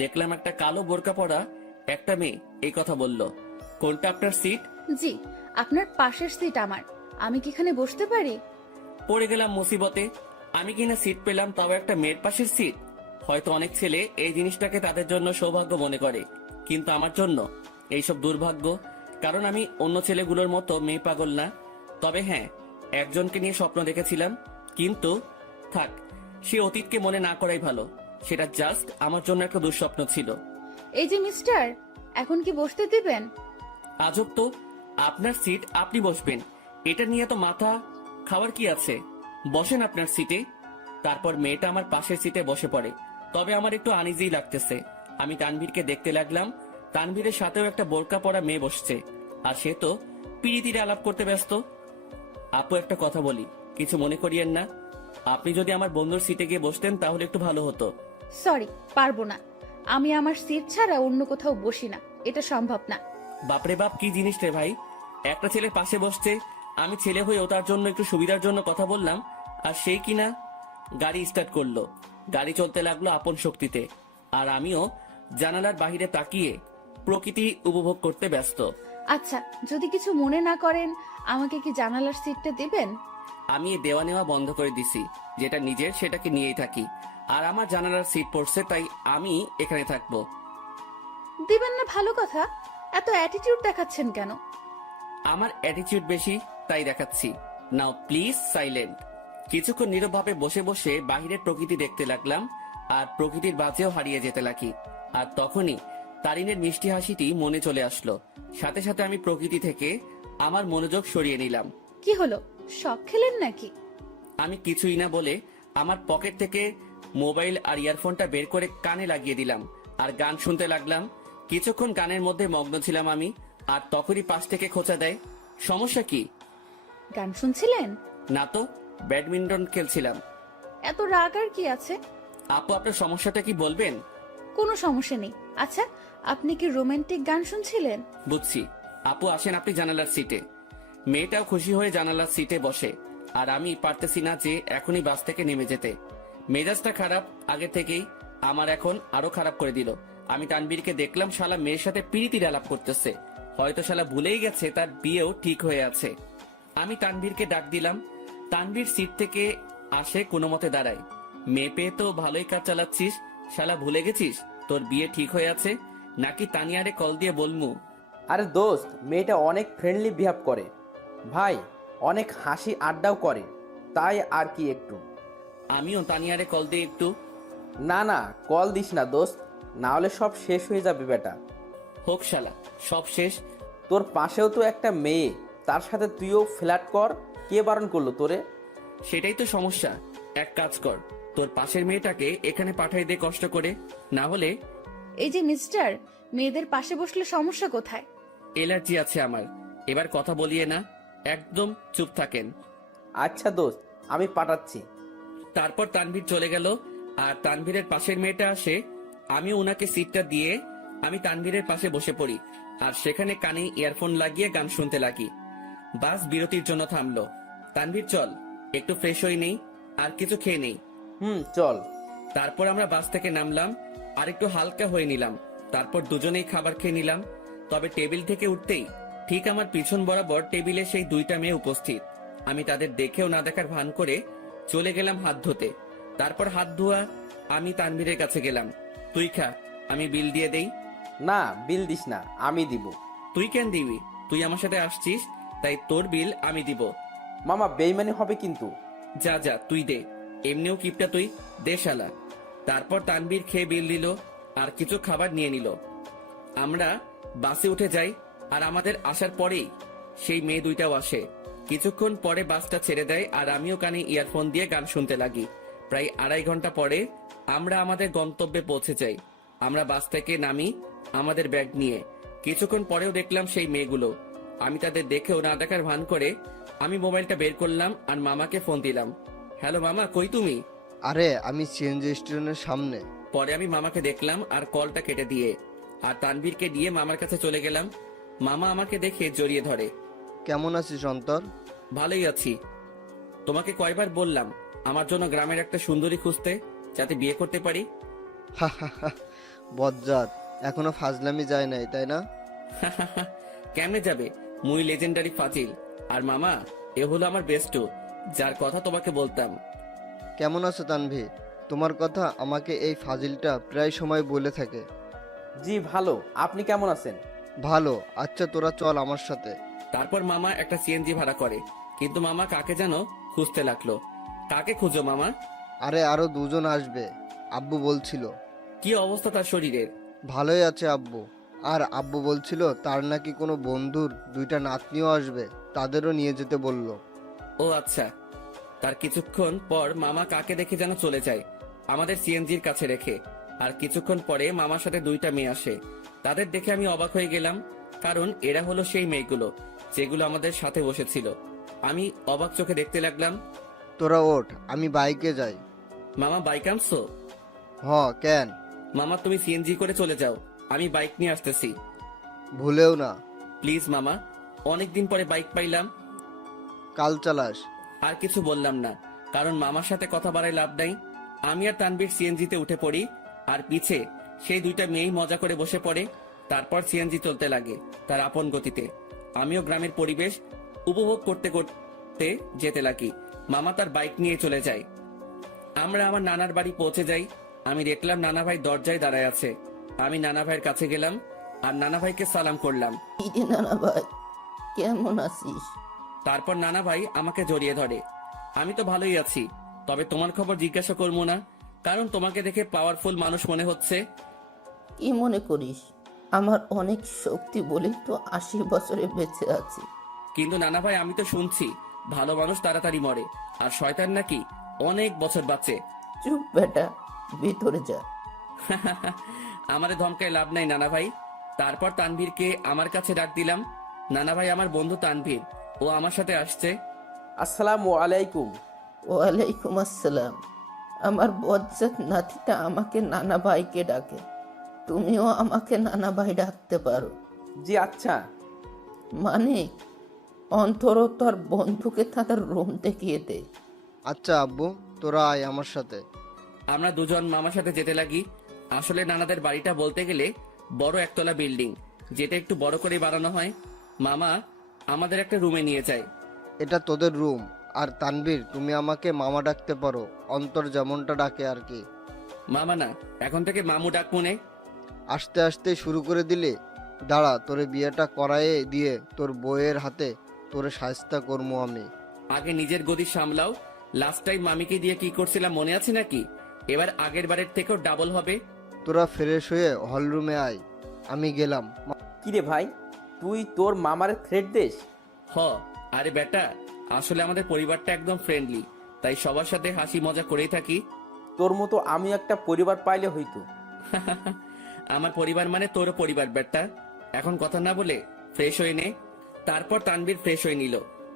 দেখলাম একটা কালো বোরকা পরা একটা মেয়ে এই কথা বলল। কোনটা আপনার সিট? জি, আপনার পাশের সিট আমার, আমি কি এখানে বসতে পারি? পড়ে গেলাম মুসিবতে। আমি কিনা সিট পেলাম, তাও একটা মেয়ের পাশের সিট। হয়তো অনেক ছেলে এই জিনিসটাকে তাদের জন্য সৌভাগ্য মনে করে, কিন্তু আমার জন্য এইসব দুর্ভাগ্য। কারণ আমি অন্য ছেলেগুলোর মতো মেয়ে পাগল না। তবে হ্যাঁ, একজনকে নিয়ে স্বপ্ন দেখেছিলাম, কিন্তু থাক, সে অতীতকে মনে না করাই ভালো। সেটা জাস্ট আমার জন্য একটা দুঃস্বপ্ন ছিল। এই যে মিস্টার, এখন কি বসতে দিবেন? আজব তো, আপনার সিট, আপনি বসবেন, এটা নিয়ে তো মাথা খাওয়ার কি আছে? বসেন আপনার সিটে। তারপর মেয়েটা আমার পাশের সিটে বসে পড়ে। তবে আমার একটু আনইজি লাগতেছে। আমি তানভীরকে দেখতে লাগলাম। তানভীরের সাথেও একটা বোরকা পরা মেয়ে বসছে, আর সে তো পিড়িতিরে আলাপ করতে ব্যস্ত। আপু, একটা কথা বলি, কিছু মনে করিয়েন না। আপনি যদি আমার বন্ধুর সিটে গিয়ে বসতেন তাহলে একটু ভালো হতো। সরি, পারবো না। আমি আমার সিট ছাড়া অন্য কোথাও বসি না, এটা সম্ভব না। বাপরে বাপ, কি জিনিস রে ভাই! একটা ছেলে পাশে বসছে, আমি ছেলে হয়েও তার জন্য একটু সুবিধার জন্য কথা বললাম, আর সেই কিনা গাড়ি স্টার্ট করলো। গাড়ি চলতে লাগলো আপন শক্তিতে, আর আমিও জানালার বাহিরে তাকিয়ে প্রকৃতি উপভোগ করতে ব্যস্ত। আচ্ছা, যদি কিছু মনে না করেন, আমাকে কি জানালার সিটটা দিবেন? আমি এই দেওয়া নেওয়া বন্ধ করে দিছি। যেটা নিজের সেটাকে নিয়েই থাকি, আর আমার জানালার সিট পড়ছে, তাই আমি এখানে থাকবো। দিবেন না ভালো কথা, এত অ্যাটিটিউড দেখাচ্ছেন কেন? আমার অ্যাটিটিউড বেশি, তাই দেখাচ্ছি। নাও প্লিজ সাইলেন্ট। কিছুক্ষণ নীরবভাবে বসে বসে বাহিরের প্রকৃতি দেখতে লাগলাম, আর প্রকৃতির বাজেও হারিয়ে যেতে লাগি। আর তখনই তারিনের মিষ্টি হাসিটি মনে চলে আসলো। সাথে সাথে আমি প্রকৃতি থেকে আমার মনোযোগ সরিয়ে নিলাম। কি হলো, শখ খেলেন নাকি? আমি কিছুই না বলে আমার পকেট থেকে মোবাইল আর ইয়ারফোনটা বের করে কানে লাগিয়ে দিলাম, আর গান শুনতে লাগলাম। কিছুক্ষণ গানের মধ্যে মগ্ন ছিলাম আমি, আর তখনই পাশ থেকে খোঁচা দেয়। সমস্যা কি? গান শুনছিলেন? না তো, ব্যাডমিন্টন খেলছিলাম। এত রাগ আর কি আছে? আপু, আপনার সমস্যাটা কি বলবেন? কোনো সমস্যা নেই। আচ্ছা, আপনি কি রোমান্টিক গান শুনছিলেন? বুঝছি। আপু, আসেন আপনি জানালার সিটে। মেয়েটাও খুশি হয়ে জানালার সিটে বসে, আর আমি পারতেছি না যে এখনই বাস থেকে নেমে যেতে। মেজাজটা খারাপ আগে থেকেই, আমার এখন আরো খারাপ করে দিল। আমি তানবীরকে দেখলাম শালা মেয়ের সাথে পিরিতির আলাপ করতেছে। হয়তো শালা ভুলেই গেছে তার বিয়েও ঠিক হয়ে আছে। আমি তানবীরকে ডাক দিলাম। তানবীর সিট থেকে আসে, কোনো মতে দাঁড়ায়। মেয়ে পেয়ে তো ভালোই কাজ চালাচ্ছিস, শালা ভুলে গেছিস তোর বিয়ে ঠিক হয়ে আছে? নাকি তানিয়ারে কল দিয়ে বলমু? আরে দোস্ত, মেয়েটা অনেক ফ্রেন্ডলি বিহেভ করে ভাই, অনেক হাসি আড্ডাও করে, তাই আর কি একটু। আমিও তানিয়ারে কল দিয়ে একটু। না না, কল দিস না দোস্ত, না হলে সব শেষ হয়ে যাবে বেটা। হোক শালা, সব শেষ। তোর পাশেও তো একটা মেয়ে, তার সাথে তুইও ফ্ল্যাট কর, কে বারণ করলো তোরে? সেটাই তো সমস্যা। এক কাজ কর, তোর পাশের মেয়েটাকে এখানে পাঠাই দে কষ্ট করে, না হলে। এই যে মিস্টার, মেয়েদের পাশে বসলে সমস্যা কোথায়? এলার্জি আছে আমার। এবার কথা বলিয়ে না, একদম চুপ থাকেন। আচ্ছা দোস্ত, আমি পাঠাচ্ছি। তারপর তানভীর চলে গেল, আর তানভীরের পাশের মেয়েটা আসে। আমি ওনাকে সিটটা দিয়ে আমি তানভীরের পাশে বসে পড়ি, আর সেখানে কানে ইয়ারফোন লাগিয়ে গান শুনতে লাগি। বাস বিরতির জন্য থামলো। তানভীর, চল একটু ফ্রেশ হয়ে নেই, আর কিছু খেয়ে নেই। চল। তারপর আমরা বাস থেকে নামলাম, আর একটু হালকা হয়ে নিলাম। তারপর দুজনেই খাবার খেয়ে নিলাম। তবে টেবিল থেকে উঠতেই ঠিক আমার পিছন বরাবর টেবিলে সেই দুইটা মেয়ে উপস্থিত। আমি তাদের দেখেও না দেখার ভান করে চলে গেলাম হাত ধুতে। তারপর হাত ধোয়া আমি তানভীরের কাছে গেলাম। তুই খা, আমি বিল দিয়ে দেই। না, বিল দিস না, আমি দিব। তুই কেন দিবি? তুই আমার সাথে আসছিস, তাই তোর বিল আমি দিব। মামা, বেইমানি হবে কিন্তু। যা যা, তুই দে, এমনিও কিপটা তুই, দে শালা। তারপর তানভীর খেয়ে বিল দিল, আর কিছু খাবার নিয়ে নিল। আমরা বাসে উঠে যাই, আর আমাদের আসার পরেই সেই মেয়ে দুইটাও আসে। কিছুক্ষণ পরে বাসটা ছেড়ে দেয়, আর আমিও কানে ইয়ারফোন দিয়ে গান শুনতে লাগি। প্রায় 2.5 ঘন্টা পরে আমরা আমাদের গন্তব্যে পৌঁছে যাই। আমরা বাস থেকে নামি আমাদের ব্যাগ নিয়ে। কিছুক্ষণ পরেও দেখলাম সেই মেয়েগুলো। আমি তাদের দেখেও না দেখার ভান করে আমি মোবাইলটা বের করলাম, আর মামাকে ফোন দিলাম। হ্যালো মামা, কই তুমি? আরে, আমি সিএনজি স্টেশনের সামনে। পরে আমি মামাকে দেখলাম, আর কলটা কেটে দিয়ে আর তানভীরকে দিয়ে মামার কাছে চলে গেলাম। মামা আমাকে দেখে জড়িয়ে ধরে। কেমন আছিস অন্তর? ভালোই আছি। তোমাকে কয়বার বললাম আমার জন্য গ্রামের একটা সুন্দরী খুঁজতে, যাতে বিয়ে করতে পারি? বজ্জাত, এখনো ফাজলামি যায় নাই, তাই না? কেমনে যাবে? মুই লেজেন্ডারি ফাজিল। আর মামা, এ হলো আমার বেস্টু, যার কথা তোমাকে বলতাম। কেমন আছো তানভীর? তোমার কথা আমাকে এই ফাজিলটা প্রায় সময় বলে থাকে। জি ভালো, আপনি কেমন আছেন? ভালো, আচ্ছা তোরা চল আমার সাথে। তারপর মামা একটা সিএনজি ভাড়া করে, কিন্তু মামা কাকে যেন খুঁজতে লাগলো। কাকে খুঁজো মামা? আরে আরো দুজন আসবে, আব্বু বলছিল। কি অবস্থা তার শরীরের? ভালোই আছে আব্বু। আর আব্বু বলছিল তার নাকি কোনো বন্ধুর 2টা নাতনিও আসবে, তাদেরও নিয়ে যেতে বলল। ও আচ্ছা। তার কিছুক্ষণ পর মামা কাকে দেখে যেন চলে যায় আমাদের সিএনজির কাছে রেখে। আর কিছুক্ষণ পরে মামার সাথে 2টা মেয়ে আসে। তাদের দেখে আমি অবাক হয়ে গেলাম, কারণ এরা হলো সেই মেয়েগুলো যেগুলো আমাদের সাথে বসেছিল। আমি অবাক চোখে দেখতে লাগলাম। তোরা ওঠ, আমি বাইকে যাই। মামা বাইক আনছো? কেন? মামা তুমি সিএনজি করে চলে যাও, আমি বাইক নিয়ে আসতেছি। ভুলেও না। প্লিজ মামা, অনেকদিন পরে বাইক পাইলাম। কাল চালাস। আর কিছু বললাম না, কারণ মামার সাথে কথা বাড়ায় লাভ নাই। আমি আর তানবীর সিএনজিতে উঠে পড়ি, আর পিছে সেই 2টা মেয়েই মজা করে বসে পড়ে। তারপর সিএনজি চলতে লাগে তার আপন গতিতে। আমিও গ্রামের পরিবেশ উপভোগ করতে করতে যেতে লাগি। মামা তার বাইক নিয়ে চলে যায়। আমরা আমার নানার বাড়ি পৌঁছে যাই। আমি দেখলাম নানা ভাই দরজায় দাঁড়ায় আছে। আমি নানা ভাইয়ের কাছে গেলাম আর নানা ভাইকে সালাম করলাম। নানা ভাই, কেমন আছিস? তারপর নানা ভাই আমাকে জড়িয়ে ধরে। আমি তো ভালোই আছি, তবে তোমার খবর জিজ্ঞাসা করবো না, কারণ তোমাকে দেখে পাওয়ারফুল মানুষ মনে হচ্ছে। কি মনে করিস? আমার অনেক শক্তি বলেই তো 80 বছরে বেঁচে আছি। কিন্তু নানা ভাই, আমি তো শুনছি ভালো মানুষ তাড়াতাড়ি মরে, আর শয়তান নাকি অনেক বছর বাঁচে। চুপ বেটা, ভিতরে যা। আমারে ধমকায় লাভ নাই নানা ভাই। তারপর তানভীরকে আমার কাছে ডাক দিলাম। নানা ভাই, আমার বন্ধু তানভীর, ও আমার সাথে আসছে। আসসালামু আলাইকুম। ওয়ালাইকুম আসসালাম। আমার বজ্জাত নাতিটা আমাকে নানা ভাইকে ডাকে, তুমিও আমাকে নানা ভাই ডাকতে পারো। জি আচ্ছা। মানিক, অন্তর তোর বন্ধুকে তাদের রুম দেখিয়ে দে। আচ্ছা আব্বু, তোরা আয় আমার সাথে। আমরা দুজন মামার সাথে যেতে লাগি। আসলে নানাদের বাড়িটা বলতে গেলে বড় একতলা বিল্ডিং, যেটা একটু বড় করে বানানো হয়। মামা আমাদের একটা রুমে নিয়ে যায়। এটা তোদের রুম। আর তানভীর, তুমি আমাকে মামা ডাকতে পারো, অন্তর যেমনটা ডাকে আর কি। মামা না, এখন থেকে মামু ডাক মনে। আস্তে আস্তে শুরু করে দিলে। দাঁড়া, তোরে বিয়েটা করায়ে দিয়ে তোর বউয়ের হাতে তোরে শায়েস্তা করবো আমি। আগে নিজের গদি সামলাও। লাস্ট টাইম মামিকে দিয়ে কি করছিলাম মনে আছে নাকি? এবার আগের বারের থেকেও ডাবল হবে। তোরা ফ্রেশ হয়ে হলরুমে আয়, আমি গেলাম। কিরে ভাই, তুই তোর মামারে থ্রেট দিস? আরে বেটা, আসলে আমাদের পরিবারটা একদম ফ্রেন্ডলি, তাই সবার সাথে হাসি মজা করেই থাকি। তোর মতো আমি একটা পরিবার পাইলে হইতো। আমার পরিবার মানে তোর পরিবার বেটা। এখন কথা না বলে ফ্রেশ হয়ে নে। তারপর তানবীর ফ্রেশ হয়ে নিল।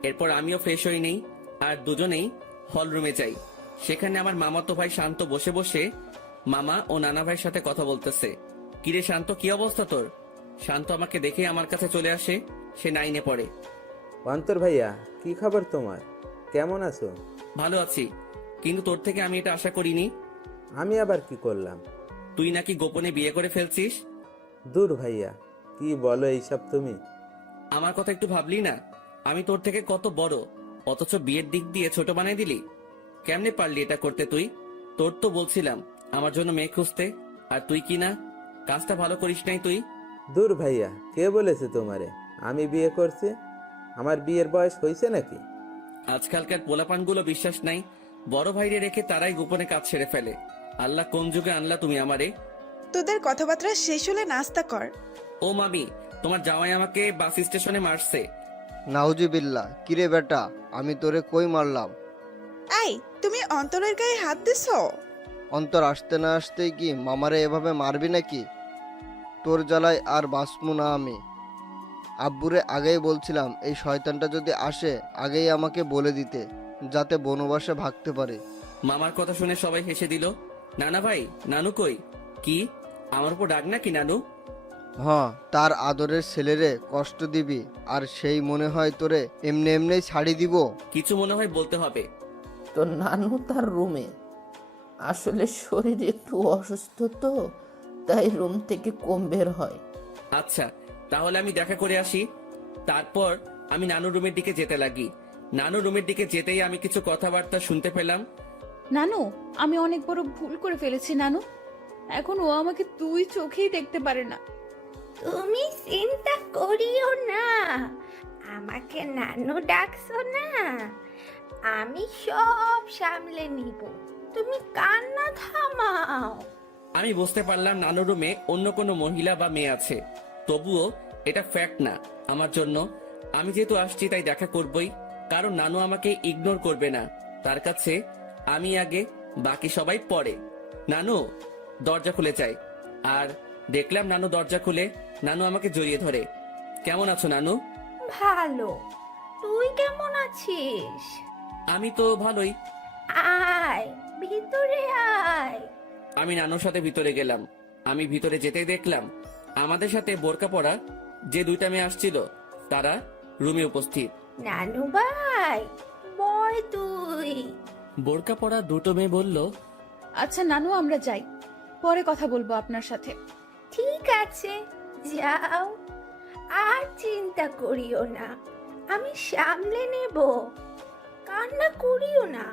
এরপর আমিও ফ্রেশ হয়ে নেই, আর দুজনেই হল রুমে যাই। সেখানে আমার মামাতো ভাই শান্ত বসে বসে মামা ও নানা ভাইয়ের সাথে কথা বলতেছে। কিরে শান্ত, কি অবস্থা তোর? শান্ত আমাকে দেখে আমার কাছে চলে আসে। সে 9-এ পড়ে। অন্তর ভাইয়া, কি খবর তোমার? কেমন আছো? ভালো আছি, কিন্তু তোর থেকে আমি এটা আশা করিনি। আমি আবার কি করলাম? তুই নাকি গোপনে বিয়ে করে ফেলছিস। দূর ভাইয়া, কি বলো এইসব তুমি? আমার কথা একটু ভাবলি না? আমি তোর থেকে কত বড়, অথচ বিয়ের দিক দিয়ে ছোট বানাই দিলি। কেমনে পারলি এটা করতে তুই? তোর তো বলছিলাম আমার জন্য মেয়ে খুঁজতে, আর তুই কি না, কাজটা ভালো করিস নাই তুই। দূর ভাইয়া, কে বলেছে তোমারে আমি বিয়ে করছি? আমার বিয়ের বয়স হয়েছে নাকি? আজকালকার পোলাপানগুলো বিশ্বাস নাই, বড় ভাইরে রেখে তারাই গোপনে কাজ সেরে ফেলে। আল্লাহ কোন যুগে আনলা তুমি আমারে। তোদের কথাবার্তা শেষ হলে নাস্তা কর। ও মামি, তোমার জামাই আমাকে বাস স্টেশনে মারছে। নাউজুবিল্লাহ, কিরে বেটা, আমি তোরে কই মারলাম? এই, তুমি অন্তরের গায়ে হাত দিছো? অন্তর আসতে না আসতেই কি মামারে এভাবে মারবি নাকি? তোর জ্বালায় আর বাঁচমু না আমি। আব্বুরে আগেই বলছিলাম এই শয়তানটা যদি আসে আগেই আমাকে বলে দিতে, যাতে বনবাসে ভাগতে পারে। মামার কথা শুনে সবাই হেসে দিল। নানা ভাই, নানু কই? কি আমার উপর রাগ নাকি নানু? তার আদরের ছেলেরে কষ্ট দিবি আর সেই মনে হয় তোরে এমনি এমনি ছাড়ি দিব? কিছু মনে হয় বলতে হবে। তো নানু তার রুমে, আসলে শরীর একটু অসুস্থ তো, তাই রুম থেকে কম বের হয়। আচ্ছা, তাহলে আমি দেখা করে আসি। তারপর আমি নানু রুমের দিকে যেতে লাগি। নানু রুমের দিকে যেতেই আমি কিছু কথাবার্তা শুনতে পেলাম। নানু, আমি অনেক বড় ভুল করে ফেলেছি নানু। এখন ও আমাকে দুই চোখেই দেখতে পারে না। তুমি চিন্তা করিও না, আমাকে নানু ডাকছো না, আমি সব সামলে নিব, তুমি কান্না থামাও। আমি বুঝতে পারলাম নানুর রুমে অন্য কোনো মহিলা বা মেয়ে আছে, তবুও এটা ফ্যাক্ট না আমার জন্য। আমি যেহেতু আসছি তাই দেখা করবই, কারণ নানু আমাকে ইগনোর করবে না। তার কাছে আমি আগে, বাকি সবাই পরে। নানু, দরজা খুলে যায়। আর দেখলাম নানু দরজা খুলে নানু আমাকে জড়িয়ে ধরে। কেমন আছো নানু? ভালো, তুই কেমন আছিস? আমি তো ভালোই। আয় ভিতরে আয়। আমি নানুর সাথে ভিতরে গেলাম। আমি ভিতরে যেতেই দেখলাম আমাদের সাথে বোরকা পরা যে দুইটা মেয়ে আসছিল তারা রুমে উপস্থিত। নানু ভাই, বয় তুই। বোরকা পরা দুটো মেয়ে বলল, আচ্ছা নানু, আমরা যাই, পরে কথা বলবো আপনার সাথে। ঠিক আছে, যাও, আর চিন্তা করিও না, আমি সামলে নেব, কান্না করিও না,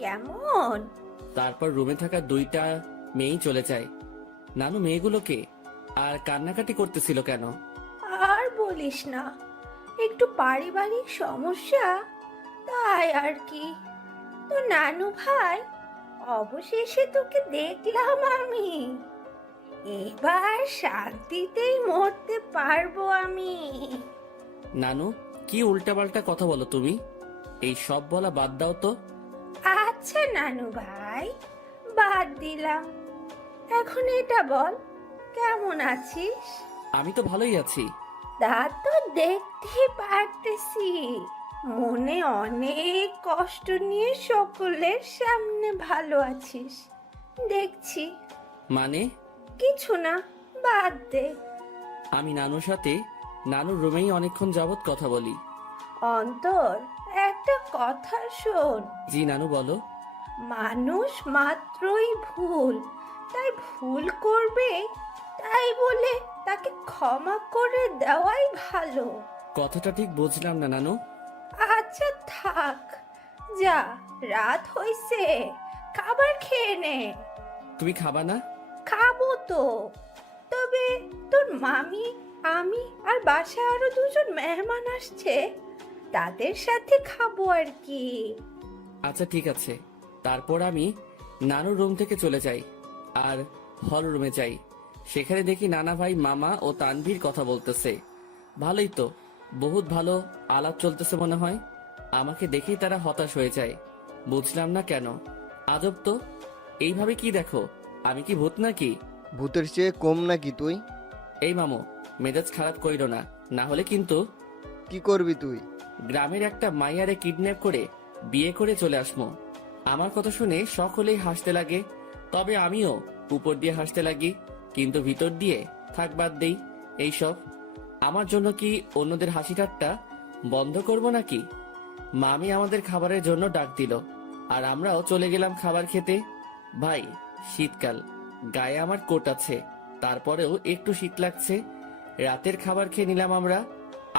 কেমন? তারপর রুমে থাকা দুইটা মেয়েই চলে যায়। নানু মেয়েগুলোকে আর কান্নাকাটি করতেছিল কেন? আর বলিস না, একটু পারিবারিক সমস্যা, তাই আর কি। তো নানু ভাই, অবশেষে তোকে দেখলাম আমি, এবার শান্তিতেই মরতে পারবো আমি। নানু, কি উল্টাপাল্টা কথা বলো তুমি? এই সব বলা বাদ দাও তো। আচ্ছা নানু ভাই, বাদ দিলাম, এখন এটা বল, কেমন আছিস? আমি তো ভালোই আছি। তা তো দেখতে পারতেছি, মনে অনেক কষ্ট নিয়ে সকলের সামনে ভালো আছিস দেখছি। মানে? কিছু না, বাদ দে। আমি নানুর সাথে নানুর রুমেই অনেকক্ষণ যাবত কথা বলি। অন্তর, একটা কথা শোন। জি নানু, বলো। মানুষ মাত্রই ভুল, তাই ভুল করবে, তাই বলে তাকে ক্ষমা করে দেওয়াই ভালো। কথাটা ঠিক বুঝলাম না নানু। আচ্ছা থাক, যা, রাত হইছে, খাবার খেয়ে নে। তুমি খাবা না? খাবো তো, তবে তোর মামি, আমি আর বাসায় আরো দুজন মেহমান আসছে, তাদের সাথে খাবো আর কি। আচ্ছা ঠিক আছে। তারপর আমি নানুর রুম থেকে চলে যাই আর হল রুমে যাই। সেখানে দেখি নানা ভাই, মামা ও তানভীর কথা বলতেছে। ভালোই তো, বহুত ভালো আলাপ চলতেছে মনে হয়। আমাকে দেখেই তারা হতাশ হয়ে যায়। বুঝলাম না কেন। আজব তো, এইভাবে কি দেখো? আমি কি ভূত নাকি? ভূতের চেয়ে কম নাকি তুই? এই মামু, মেজাজ খারাপ কইরো না, না হলে কিন্তু কি করবি তুই? গ্রামের একটা মাইয়ারে কিডন্যাপ করে বিয়ে করে চলে আসমো। আমার কথা শুনে সকলেই হাসতে লাগে, তবে আমিও উপর দিয়ে হাসতে লাগি, কিন্তু ভিতর দিয়ে থাক বাদ দেই এইসব। আমার জন্য কি অন্যদের হাসি ঠাট্টা বন্ধ করব নাকি? মামি আমাদের খাবারের জন্য ডাক দিল আর আমরাও চলে গেলাম খাবার খেতে। ভাই, শীতকাল, গায়ে আমার কোট আছে, তারপরেও একটু শীত লাগছে। রাতের খাবার খেয়ে নিলাম আমরা।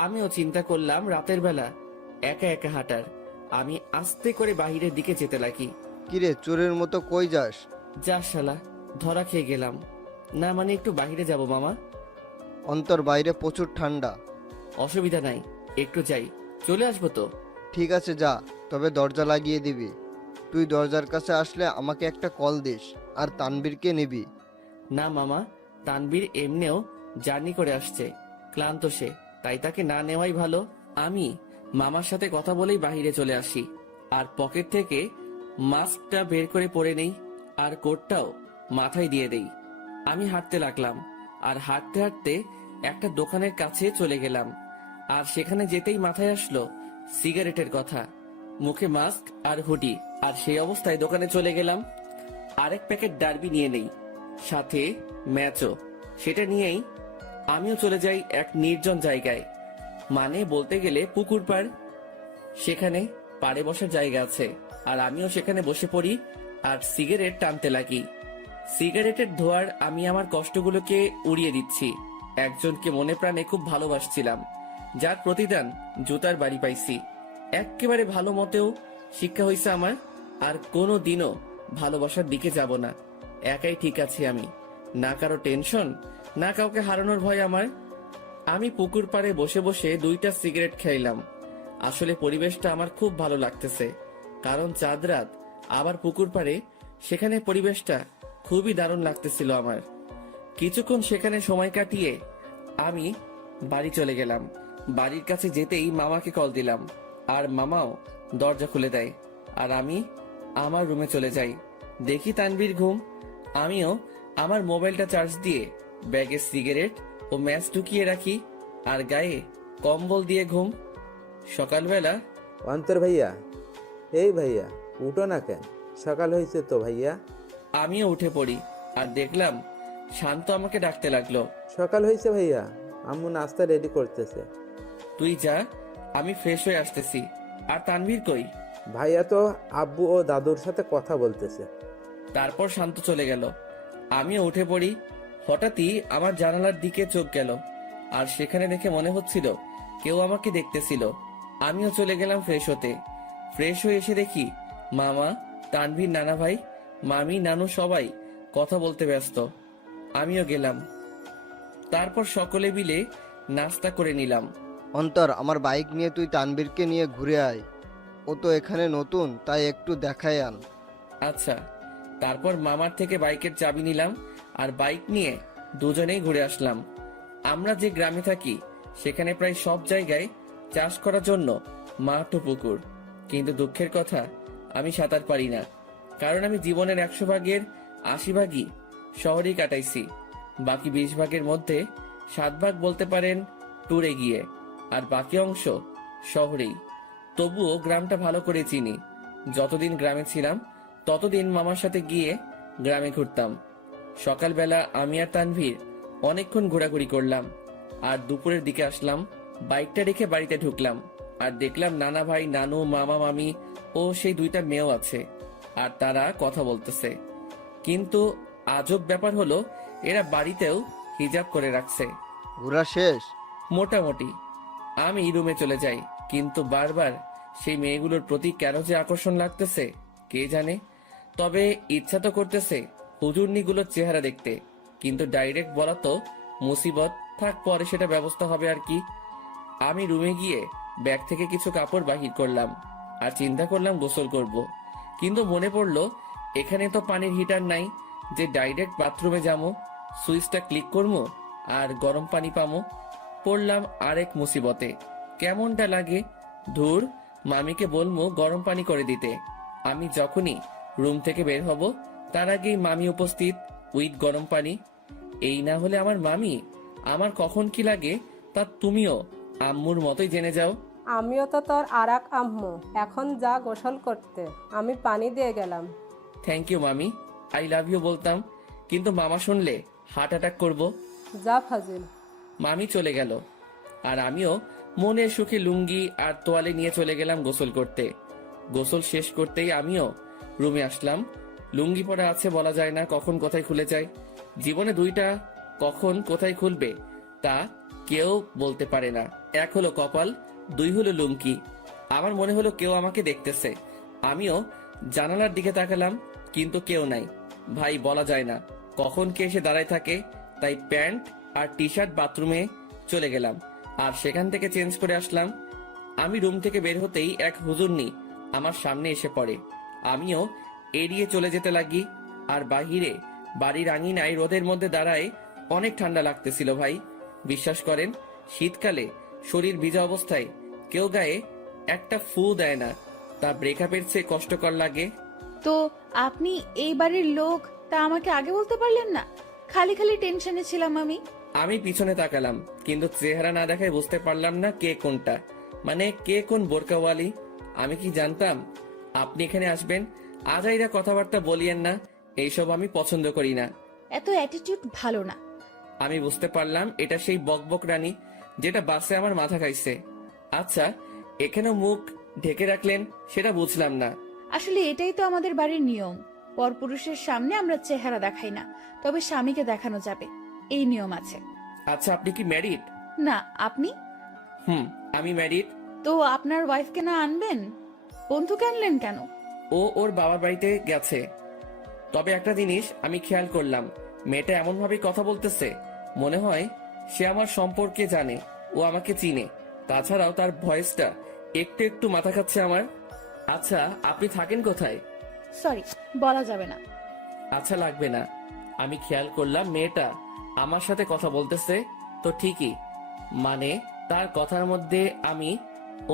আমিও চিন্তা করলাম রাতের বেলা একা একা হাঁটার। আমি আস্তে করে বাহিরের দিকে যেতে লাগি। কিরে, চোরের মতো কই যাস? যা শালা, ধরা খেয়ে গেলাম। না মানে একটু বাহিরে যাব মামা। অন্তর, বাইরে প্রচুর ঠান্ডা। অসুবিধা নাই, একটু যাই, চলে আসবো তো। ঠিক আছে যা, তবে দরজা লাগিয়ে দিবি। তুই দরজার কাছে আসলে আমাকে একটা কল দিস, আর তানবীরকে নিবি। না মামা, তানবীর এমনিও জার্নি করে আসছে, ক্লান্ত সে, তাই তাকে না নেওয়াই ভালো। আমি মামার সাথে কথা বলেই বাহিরে চলে আসি আর পকেট থেকে মাস্কটা বের করে পরে নেই আর কোটটাও মাথায় দিয়ে দেই। আমি হাঁটতে লাগলাম আর হাঁটতে হাঁটতে একটা দোকানের কাছে চলে গেলাম। আর সেখানে যেতেই মাথায় আসলো সিগারেটের কথা। মুখে মাস্ক আর হুডি, আর সেই অবস্থায় দোকানে চলে গেলাম। আরেক প্যাকেট ডার্বি নিয়ে নেই, সাথে ম্যাচও। সেটা নিয়েই আমিও চলে যাই এক নির্জন জায়গায়, মানে বলতে গেলে পুকুর পাড়। সেখানে পাড়ে বসার জায়গা আছে আর আমিও সেখানে বসে পড়ি আর সিগারেট টানতে লাগি। সিগারেটের ধোঁয়ার আমি আমার কষ্টগুলোকে উড়িয়ে দিচ্ছি। একজনকে মনে প্রাণে খুব ভালোবাসছিলাম, যার প্রতিদান জুতার বাড়ি পাইছি। একেবারে ভালো মতেও শিক্ষা হয়েছে আমার। আর কোনো দিনও ভালোবাসার দিকে যাব না। একাই ঠিক আছি আমি, না কারো টেনশন, না কাউকে হারানোর ভয় আমার। আমি পুকুর পাড়ে বসে বসে 2টা সিগারেট খাইলাম। আসলে পরিবেশটা আমার খুব ভালো লাগতেছে, কারণ চাঁদ রাত, আবার পুকুর পাড়ে, সেখানে পরিবেশটা খুবই দারুণ লাগতেছিল আমার। কিছুক্ষণ সেখানে সময় কাটিয়ে আমি বাড়ি চলে গেলাম। বাড়ির কাছে যেতেই মামাকে কল দিলাম, আর মামাও দরজা খুলে দেয়। আর আমি আমার রুমে চলে যাই। দেখি তানভীর ঘুম। আমিও আমার মোবাইলটা চার্জ দিয়ে ব্যাগে সিগারেট ও ম্যাচ ঢুকিয়ে রাখি, আর গায়ে কম্বল দিয়ে ঘুম। সকালবেলা অন্তর ভাইয়া, এই ভাইয়া উঠো না কেন? সকাল হয়েছে তো ভাইয়া। আমিও উঠে পড়ি, আর দেখলাম শান্ত আমাকে ডাকতে লাগলো। সকাল হয়েছে ভাইয়া, আম্মু নাস্তা রেডি করতেছে। তুই যা, আমি ফ্রেশ হয়ে আসতেছি। আর তানভীর কই? ভাইয়া তো আব্বু ও দাদুর সাথে কথা বলতেছে। তারপর শান্ত চলে গেল। আমিও উঠে পড়ি। হঠাৎই আমার জানালার দিকে চোখ গেল, আর সেখানে দেখে মনে হচ্ছিল কেউ আমাকে দেখতেছিল। আমিও চলে গেলাম ফ্রেশ হতে। ফ্রেশ হয়ে এসে দেখি মামা, তানভীর, নানা ভাই, মামি, নানু সবাই কথা বলতে ব্যস্ত। আমিও গেলাম। তারপর সকলে মিলে নাস্তা করে নিলাম। অন্তর, আমার বাইক নিয়ে তুই তানবীরকে নিয়ে ঘুরে আয়। ও তো এখানে নতুন, তাই একটু দেখায় আন। আচ্ছা। তারপর মামার থেকে বাইকের চাবি নিলাম, আর বাইক নিয়ে দুজনেই ঘুরে আসলাম। আমরা যে গ্রামে থাকি সেখানে প্রায় সব জায়গায় চাষ করার জন্য মাঠ ও পুকুর, কিন্তু দুঃখের কথা আমি সাঁতার পারি না। কারণ আমি জীবনের 100 ভাগের 80 ভাগই শহরেই কাটাইছি। বাকি 20 ভাগের মধ্যে 7 ভাগ বলতে পারেন ট্যুরে গিয়ে, আর বাকি অংশ শহরেই। তবুও গ্রামটা ভালো করে চিনি। যতদিন গ্রামে ছিলাম ততদিন মামার সাথে গিয়ে গ্রামে ঘুরতাম। সকালবেলা আমি আর তানভীর অনেকক্ষণ ঘোরাঘুরি করলাম, আর দুপুরের দিকে আসলাম। বাইকটা রেখে বাড়িতে ঢুকলাম, আর দেখলাম নানা ভাই, নানু, মামা, মামি ও সেই 2টা মেয়েও আছে, আর তারা কথা বলতেছে। কিন্তু আজব ব্যাপার হলো, এরা বাড়িতেও হিজাব করে রাখছে। ঘোরা শেষ? মোটামুটি। আমি রুমে চলে যাই, কিন্তু বারবার সেই মেয়েগুলোর প্রতি কেন যে আকর্ষণ লাগতেছে কে জানে। তবে ইচ্ছা তো করতেছে হুজুরনিগুলোর চেহারা দেখতে, কিন্তু ডাইরেক্ট বলা তো মুসিবত। থাক, পরে সেটা ব্যবস্থা হবে আর কি। আমি রুমে গিয়ে ব্যাগ থেকে কিছু কাপড় বাহির করলাম, আর চিন্তা করলাম গোসল করব। কিন্তু মনে পড়লো এখানে তো পানির হিটার নাই যে ডাইরেক্ট বাথরুমে যাবো, সুইচটা ক্লিক করবো আর গরম পানি পামো। পড়লাম আরেক মুসিবতে। কেমনটা লাগে। ধুর, মামিকে বলবো গরম পানি করে দিতে। আমি যখনই রুম থেকে বের হব তার আগেই মামি উপস্থিত উইথ গরম পানি। এই না হলে আমার মামি আমার কখন কি লাগে তা তুমিও আম্মুর মতোই জেনে যাও। আমিও তো তোর আরাক আম্মু, এখন যা গোসল করতে, আমি পানি দিয়ে গেলাম। থ্যাংক ইউ মামি, আই লাভ ইউ বলতাম, কিন্তু মামা শুনলে হার্ট অ্যাটাক করব। যা ফাজিল। মামি চলে গেল, আর আমিও মনের সুখে লুঙ্গি আর তোয়ালে নিয়ে চলে গেলাম গোসল করতে। গোসল শেষ করতেই আমিও রুমে আসলাম। লুঙ্গি পরা আছে, বলা যায় না কখন কোথায় খুলে যায়। জীবনে 2টা কখন কোথায় খুলবে তা কেউ বলতে পারে না। 1 হলো কপাল, 2 হলো লুঙ্গি। আমার মনে হলো কেউ আমাকে দেখতেছে। আমিও জানালার দিকে তাকালাম, কিন্তু কেউ নাই। ভাই, বলা যায় না কখন কে এসে দাঁড়ায় থাকে। তাই প্যান্ট আর টি শার্ট বাথরুমে চলে গেলাম, আর সেখান থেকে চেঞ্জ করে আসলাম। আমি রুম থেকে বের হতেই এক হুজুরনি আমার সামনে এসে পড়ে। আমিও এড়িয়ে চলে যেতে লাগি, আর বাহিরে বাড়ির আঙিনায় রোদের মধ্যে দাঁড়ায় অনেক ঠান্ডা লাগতেছিল ভাই। বিশ্বাস করেন, শীতকালে শরীর ভিজা অবস্থায় কেউ গায়ে একটা ফু দেয় না, তা ব্রেকআপের চেয়ে কষ্টকর লাগে। তো আপনি এই বাড়ির লোক, তা আমাকে আগে বলতে পারলেন না? খালি খালি টেনশনে ছিলাম আমি। আমি পিছনে তাকালাম, কিন্তু চেহারা না দেখায় বুঝতে পারলাম না কে কোনটা, মানে কে কোন বোরকাওয়ালি। আমি কি জানতাম আপনি এখানে আসবেন? আজাইরা কথাবার্তা বলিয়েন না, এইসব আমি পছন্দ করি না। এত অ্যাটিটিউড ভালো না। আমি বুঝতে পারলাম এটা সেই বকবক রানী যেটা বাসে আমার মাথা খাইছে। আচ্ছা, এখানেও মুখ ঢেকে রাখলেন সেটা বুঝলাম না। আসলে এটাই তো আমাদের বাড়ির নিয়ম। পরপুরুষের সামনে আমরা চেহারা দেখাই না, তবে স্বামীকে দেখানো যাবে, এই নিয়ম আছে। আচ্ছা, আপনি কি ম্যারিড? না, আপনি? আমি ম্যারিড। তো আপনার ওয়াইফকে না আনবেন? বন্ধুকে আনলেন কেন? ও ওর বাবার বাড়িতে গেছে। তবে একটা জিনিস আমি খেয়াল করলাম, মেয়েটা এমনভাবে কথা বলতেছে মনে হয় সে আমার সম্পর্কে জানে, ও আমাকে চিনে। তাছাড়াও তার ভয়েসটা একটু একটু মাথা খাচ্ছে আমার। আচ্ছা, আপনি থাকেন কোথায়? সরি, বলা যাবে না। আচ্ছা, লাগবে না। আমি খেয়াল করলাম মেয়েটা আমার সাথে কথা বলতেছে তো ঠিকই, মানে তার কথার মধ্যে আমি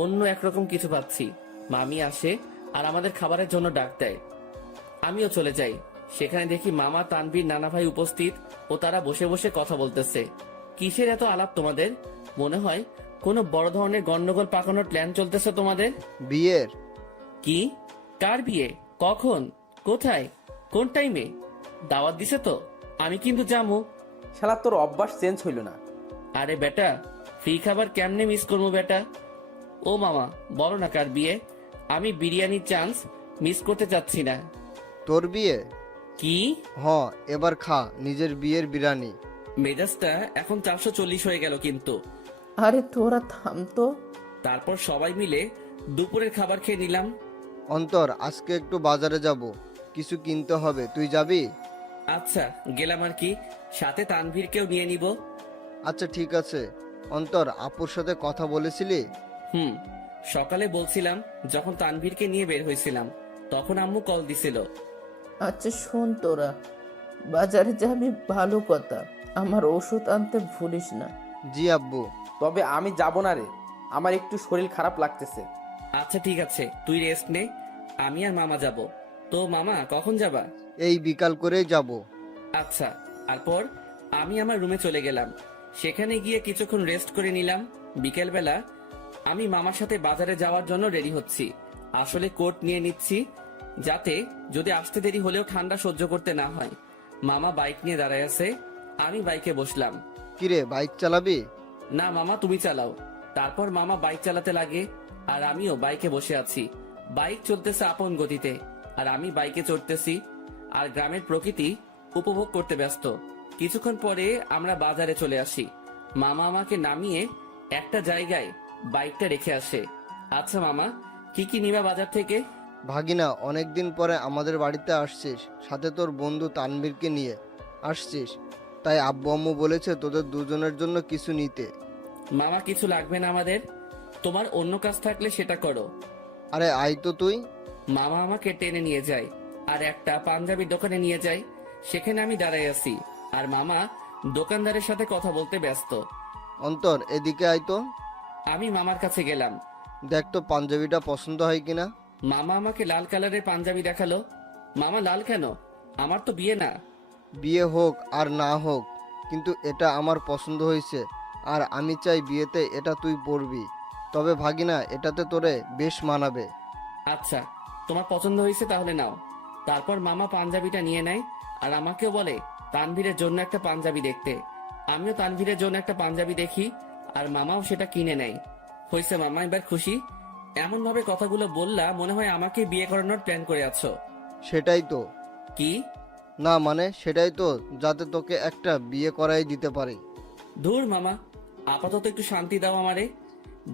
অন্য একরকম কিছু পাচ্ছি। মামি আসে আর আমাদের খাবারের জন্য ডাক দেয়। আমিও চলে যাই। সেখানে দেখি মামা, তানভীর, নানা ভাই উপস্থিত ও তারা বসে বসে কথা বলতেছে। কিসের এত আলাপ তোমাদের? মনে হয় কোনো বড় ধরনের গন্ডগোল পাকানোর প্ল্যান চলতেছে তোমাদের। বিয়ের। কি? কার বিয়ে? কখন? কোথায়? কোন টাইমে? দাওয়াত দিছে তো? আমি কিন্তু যাবো। শালা তোর অভ্যাস চেঞ্জ হইল না। আরে বেটা, ফ্রি খাবার কেমনে মিস করবো বেটা? ও মামা, বলো না কার বিয়ে? আমি বিরিয়ানির চান্স মিস করতে চাচ্ছি না। তোর বিয়ে? কি? এবার খা নিজের বিয়ের বিরিয়ানি। মেজাজটা এখন 440 হয়ে গেল কিন্তু। আরে তোরা থাম তো। তারপর সবাই মিলে দুপুরের খাবার খেয়ে নিলাম। অন্তর, আজকে একটু বাজারে যাব, কিছু কিনতে হবে, তুই যাবি? আচ্ছা, গেলাম আর কি, সাথে তানভীরকেও নিয়ে নিব। আচ্ছা ঠিক আছে। অন্তর, আপুর সাথে কথা বলেছিলি? সকালে বলছিলাম, যখন তানভীরকে নিয়ে বের হয়েছিলাম তখন আম্মু কল দিছিল। আচ্ছা শোন, তোরা বাজারে যাবি ভালো কথা, আমার ওষুধ আনতে ভুলিস না। জি আব্বু। তবে আমি যাব না রে, আমার একটু শরীর খারাপ লাগতেছে। আচ্ছা ঠিক আছে, তুই রেস্ট নে, আমি আর মামা যাব। তো মামা কখন যাবা? এই বিকাল করেই যাব। আচ্ছা। তারপর আমি আমার রুমে চলে গেলাম। সেখানে গিয়ে কিছুক্ষণ রেস্ট করে নিলাম। বিকেলবেলা আমি মামার সাথে বাজারে যাওয়ার জন্য রেডি হচ্ছি। আসলে কোট নিয়ে নিচ্ছি, যাতে যদি আসতে দেরি হলেও ঠান্ডা সহ্য করতে না হয়। মামা বাইক নিয়ে দাঁড়ায় আছে, আমি বাইকে বসলাম। কিরে, বাইক চালাবি? না মামা, তুমি চালাও। তারপর মামা বাইক চালাতে লাগে আর আমিও বাইকে বসে আছি। বাইক চলতেছে আপন গতিতে আর আমি বাইকে চড়তেছি আর গ্রামের প্রকৃতি উপভোগ করতে ব্যস্ত। কিছুক্ষণ পরে আমরা বাজারে চলে আসি। মামা আমাকে নামিয়ে একটা জায়গায় বাইকটা রেখে আসে। আচ্ছা মামা, কি কি নিবা বাজার থেকে? ভাগিনা, অনেকদিন পরে আমাদের বাড়িতে আসছিস, সাথে তোর বন্ধু তানভীরকে নিয়ে আসছিস, তাই আব্বু আম্মু বলেছে তোদের দুজনের জন্য কিছু নিতে। মামা, কিছু লাগবে না আমাদের, তোমার অন্য কাজ থাকলে সেটা করো। আরে আয় তো তুই। মামা আমাকে টেনে নিয়ে যায় আর একটা পাঞ্জাবির দোকানে নিয়ে যায়। সেখানে আমি দাঁড়াই আছি আর মামা দোকানদারের সাথে কথা বলতে ব্যস্ত। অন্তর, এদিকে আয় তো। আমি মামার কাছে গেলাম। দেখ তো পাঞ্জাবিটা পছন্দ হয় কিনা। মামা আমাকে লাল কালারের পাঞ্জাবি দেখালো। মামা, লাল কেন? আমার তো বিয়ে না। বিয়ে হোক আর না হোক, কিন্তু এটা আমার পছন্দ হয়েছে আর আমি চাই বিয়েতে এটা তুই পরবি। তবে ভাগিনা, এটাতে তোরে বেশ মানাবে। আচ্ছা, তোমার পছন্দ হয়েছে তাহলে নাও। তারপর মামা পাঞ্জাবিটা নিয়ে নেয় আর আমাকেও বলে তানভীরের জন্য একটা পাঞ্জাবি দেখতে। আমিও তানভীরের জন্য একটা পাঞ্জাবি দেখি আর মামাও সেটা কিনে নেয়। হয়েছে মামা, এবার খুশি? এমন ভাবে কথাগুলো বললা মনে হয় আমাকে বিয়ে করানোর প্ল্যান করে আছো। সেটাই তো। কি? না মানে সেটাই তো, যাতে তোকে একটা বিয়ে করাই দিতে পারি। ধুর মামা, আপাতত একটু শান্তি দাও আমারে।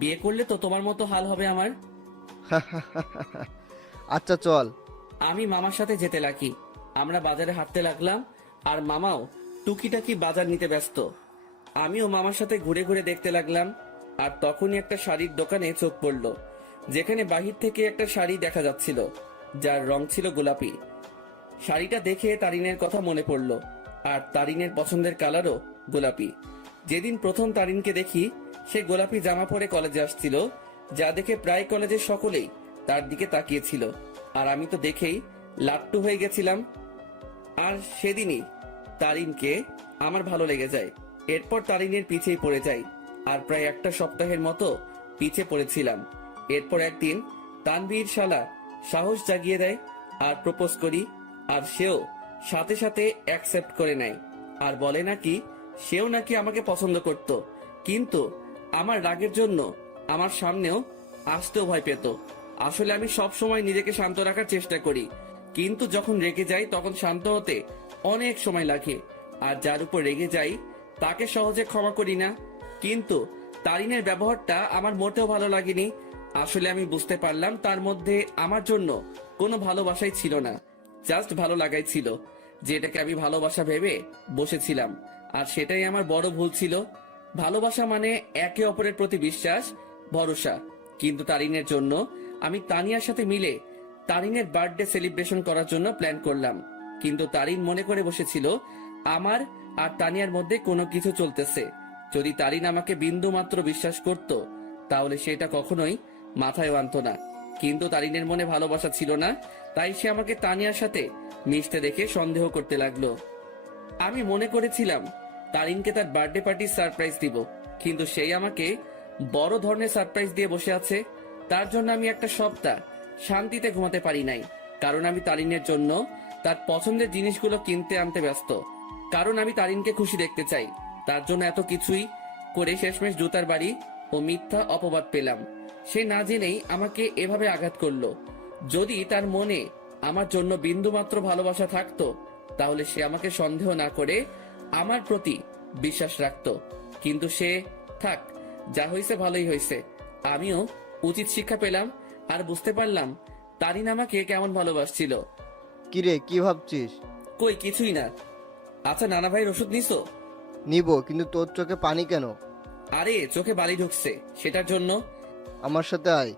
বিয়ে করলে তো তোমার মতো হাল হবে আমার। আচ্ছা চল। আমি মামার সাথে যেতে লাগি। আমরা বাজারে হাঁটতে লাগলাম আর মামাও টুকিটাকি বাজার নিতে ব্যস্ত। আমিও মামার সাথে ঘুরে ঘুরে দেখতে লাগলাম। আর তখনই একটা শাড়ির দোকানে চোখ পড়ল, যেখানে বাহির থেকে একটা শাড়ি দেখা যাচ্ছিল যার রং ছিল গোলাপি। শাড়িটা দেখে তারিনের কথা মনে পড়ল আর তারিনের পছন্দের কালারও গোলাপি। যেদিন প্রথম তারিনকে দেখি সে গোলাপি জামা পরে কলেজে আসছিল, যা দেখে প্রায় কলেজের সকলেই তার দিকে তাকিয়েছিল আর আমি তো দেখেই লাট্টু হয়ে গেছিলাম। আর সেদিনই তারিনকে আমার ভালো লেগে যায়। এরপর তারিনের পিছেই পড়ে যাই আর প্রায় একটা সপ্তাহের মতো পিছে পড়েছিলাম। এরপর একদিন তানভীর শালা সাহস জাগিয়ে দেয় আর প্রপোজ করি, আর সেও সাথে সাথে অ্যাকসেপ্ট করে নেয় আর বলে নাকি সেও নাকি আমাকে পছন্দ করত, কিন্তু আমার রাগের জন্য আমার সামনেও আসতেও ভয় পেত। আসলে আমি সব সময় নিজেকে শান্ত রাখার চেষ্টা করি, কিন্তু যখন রেগে যাই তখন শান্ত হতে অনেক সময় লাগে। আর যার উপর রেগে যাই তাকে সহজে ক্ষমা করি না। কিন্তু তারিনের ব্যবহারটা আমার মোটেও ভালো লাগেনি। আসলে আমি বুঝতে পারলাম তার মধ্যে আমার জন্য কোনো ভালোবাসাই ছিল না, জাস্ট ভালো লাগাই ছিল, যেটাকে আমি ভালোবাসা ভেবে বসেছিলাম। আর সেটাই আমার বড় ভুল ছিল। ভালোবাসা মানে একে অপরের প্রতি বিশ্বাস, ভরসা। কিন্তু তারিনের জন্য আমি তানিয়ার সাথে মিলে তারিনের বার্থডে সেলিব্রেশন করার জন্য প্ল্যান করলাম। কিন্তু তারিন মনে করে বসেছিল আমার আর তানিয়ার মধ্যে কোনো কিছু চলতেছে। যদি তারিন আমাকে বিন্দু মাত্র বিশ্বাস করত তাহলে সেটা কখনোই মাথায় আনতো না। কিন্তু তারিনের মনে ভালোবাসা ছিল না, তাই সে আমাকে তানিয়ার সাথে মিশতে দেখে সন্দেহ করতে লাগলো। আমি মনে করেছিলাম তারিনকে তার বার্থডে পার্টির সারপ্রাইজ দিব, কিন্তু সেই আমাকে বড় ধরনের সারপ্রাইজ দিয়ে বসে আছে। তার জন্য আমি একটা সপ্তাহ শান্তিতে ঘুমাতে পারি নাই, কারণ আমি তারিনের জন্য তার পছন্দের জিনিসগুলো কিনতে আনতে ব্যস্ত। কারণ আমি তারিনকে খুশি দেখতে চাই। তার জন্য এত কিছুই করে শেষমেশ জুতার বাড়ি ও মিথ্যা অপবাদ পেলাম। সে না জেনেই আমাকে এভাবে আঘাত করলো। যদি তার মনে আমার জন্য বিন্দুমাত্র ভালোবাসা থাকতো তাহলে সে আমাকে সন্দেহ না করে আমার প্রতি বিশ্বাস রাখতো। কিন্তু সে থাক, যা হয়েছে ভালোই হয়েছে। আমিও উচিত শিক্ষা পেলাম আর বুঝতে পারলাম তারিন আমাকে কেমন ভালোবাসছিল। কিরে, কি ভাবছিস? কই কিছুই না। আচ্ছা নানা ভাইয়ের ওষুধ নিছো? নিব, কিন্তু তোর চোখে পানি কেন? আরে চোখে বালি ঢুকছে, সেটার জন্য। আমার সাথে আয়।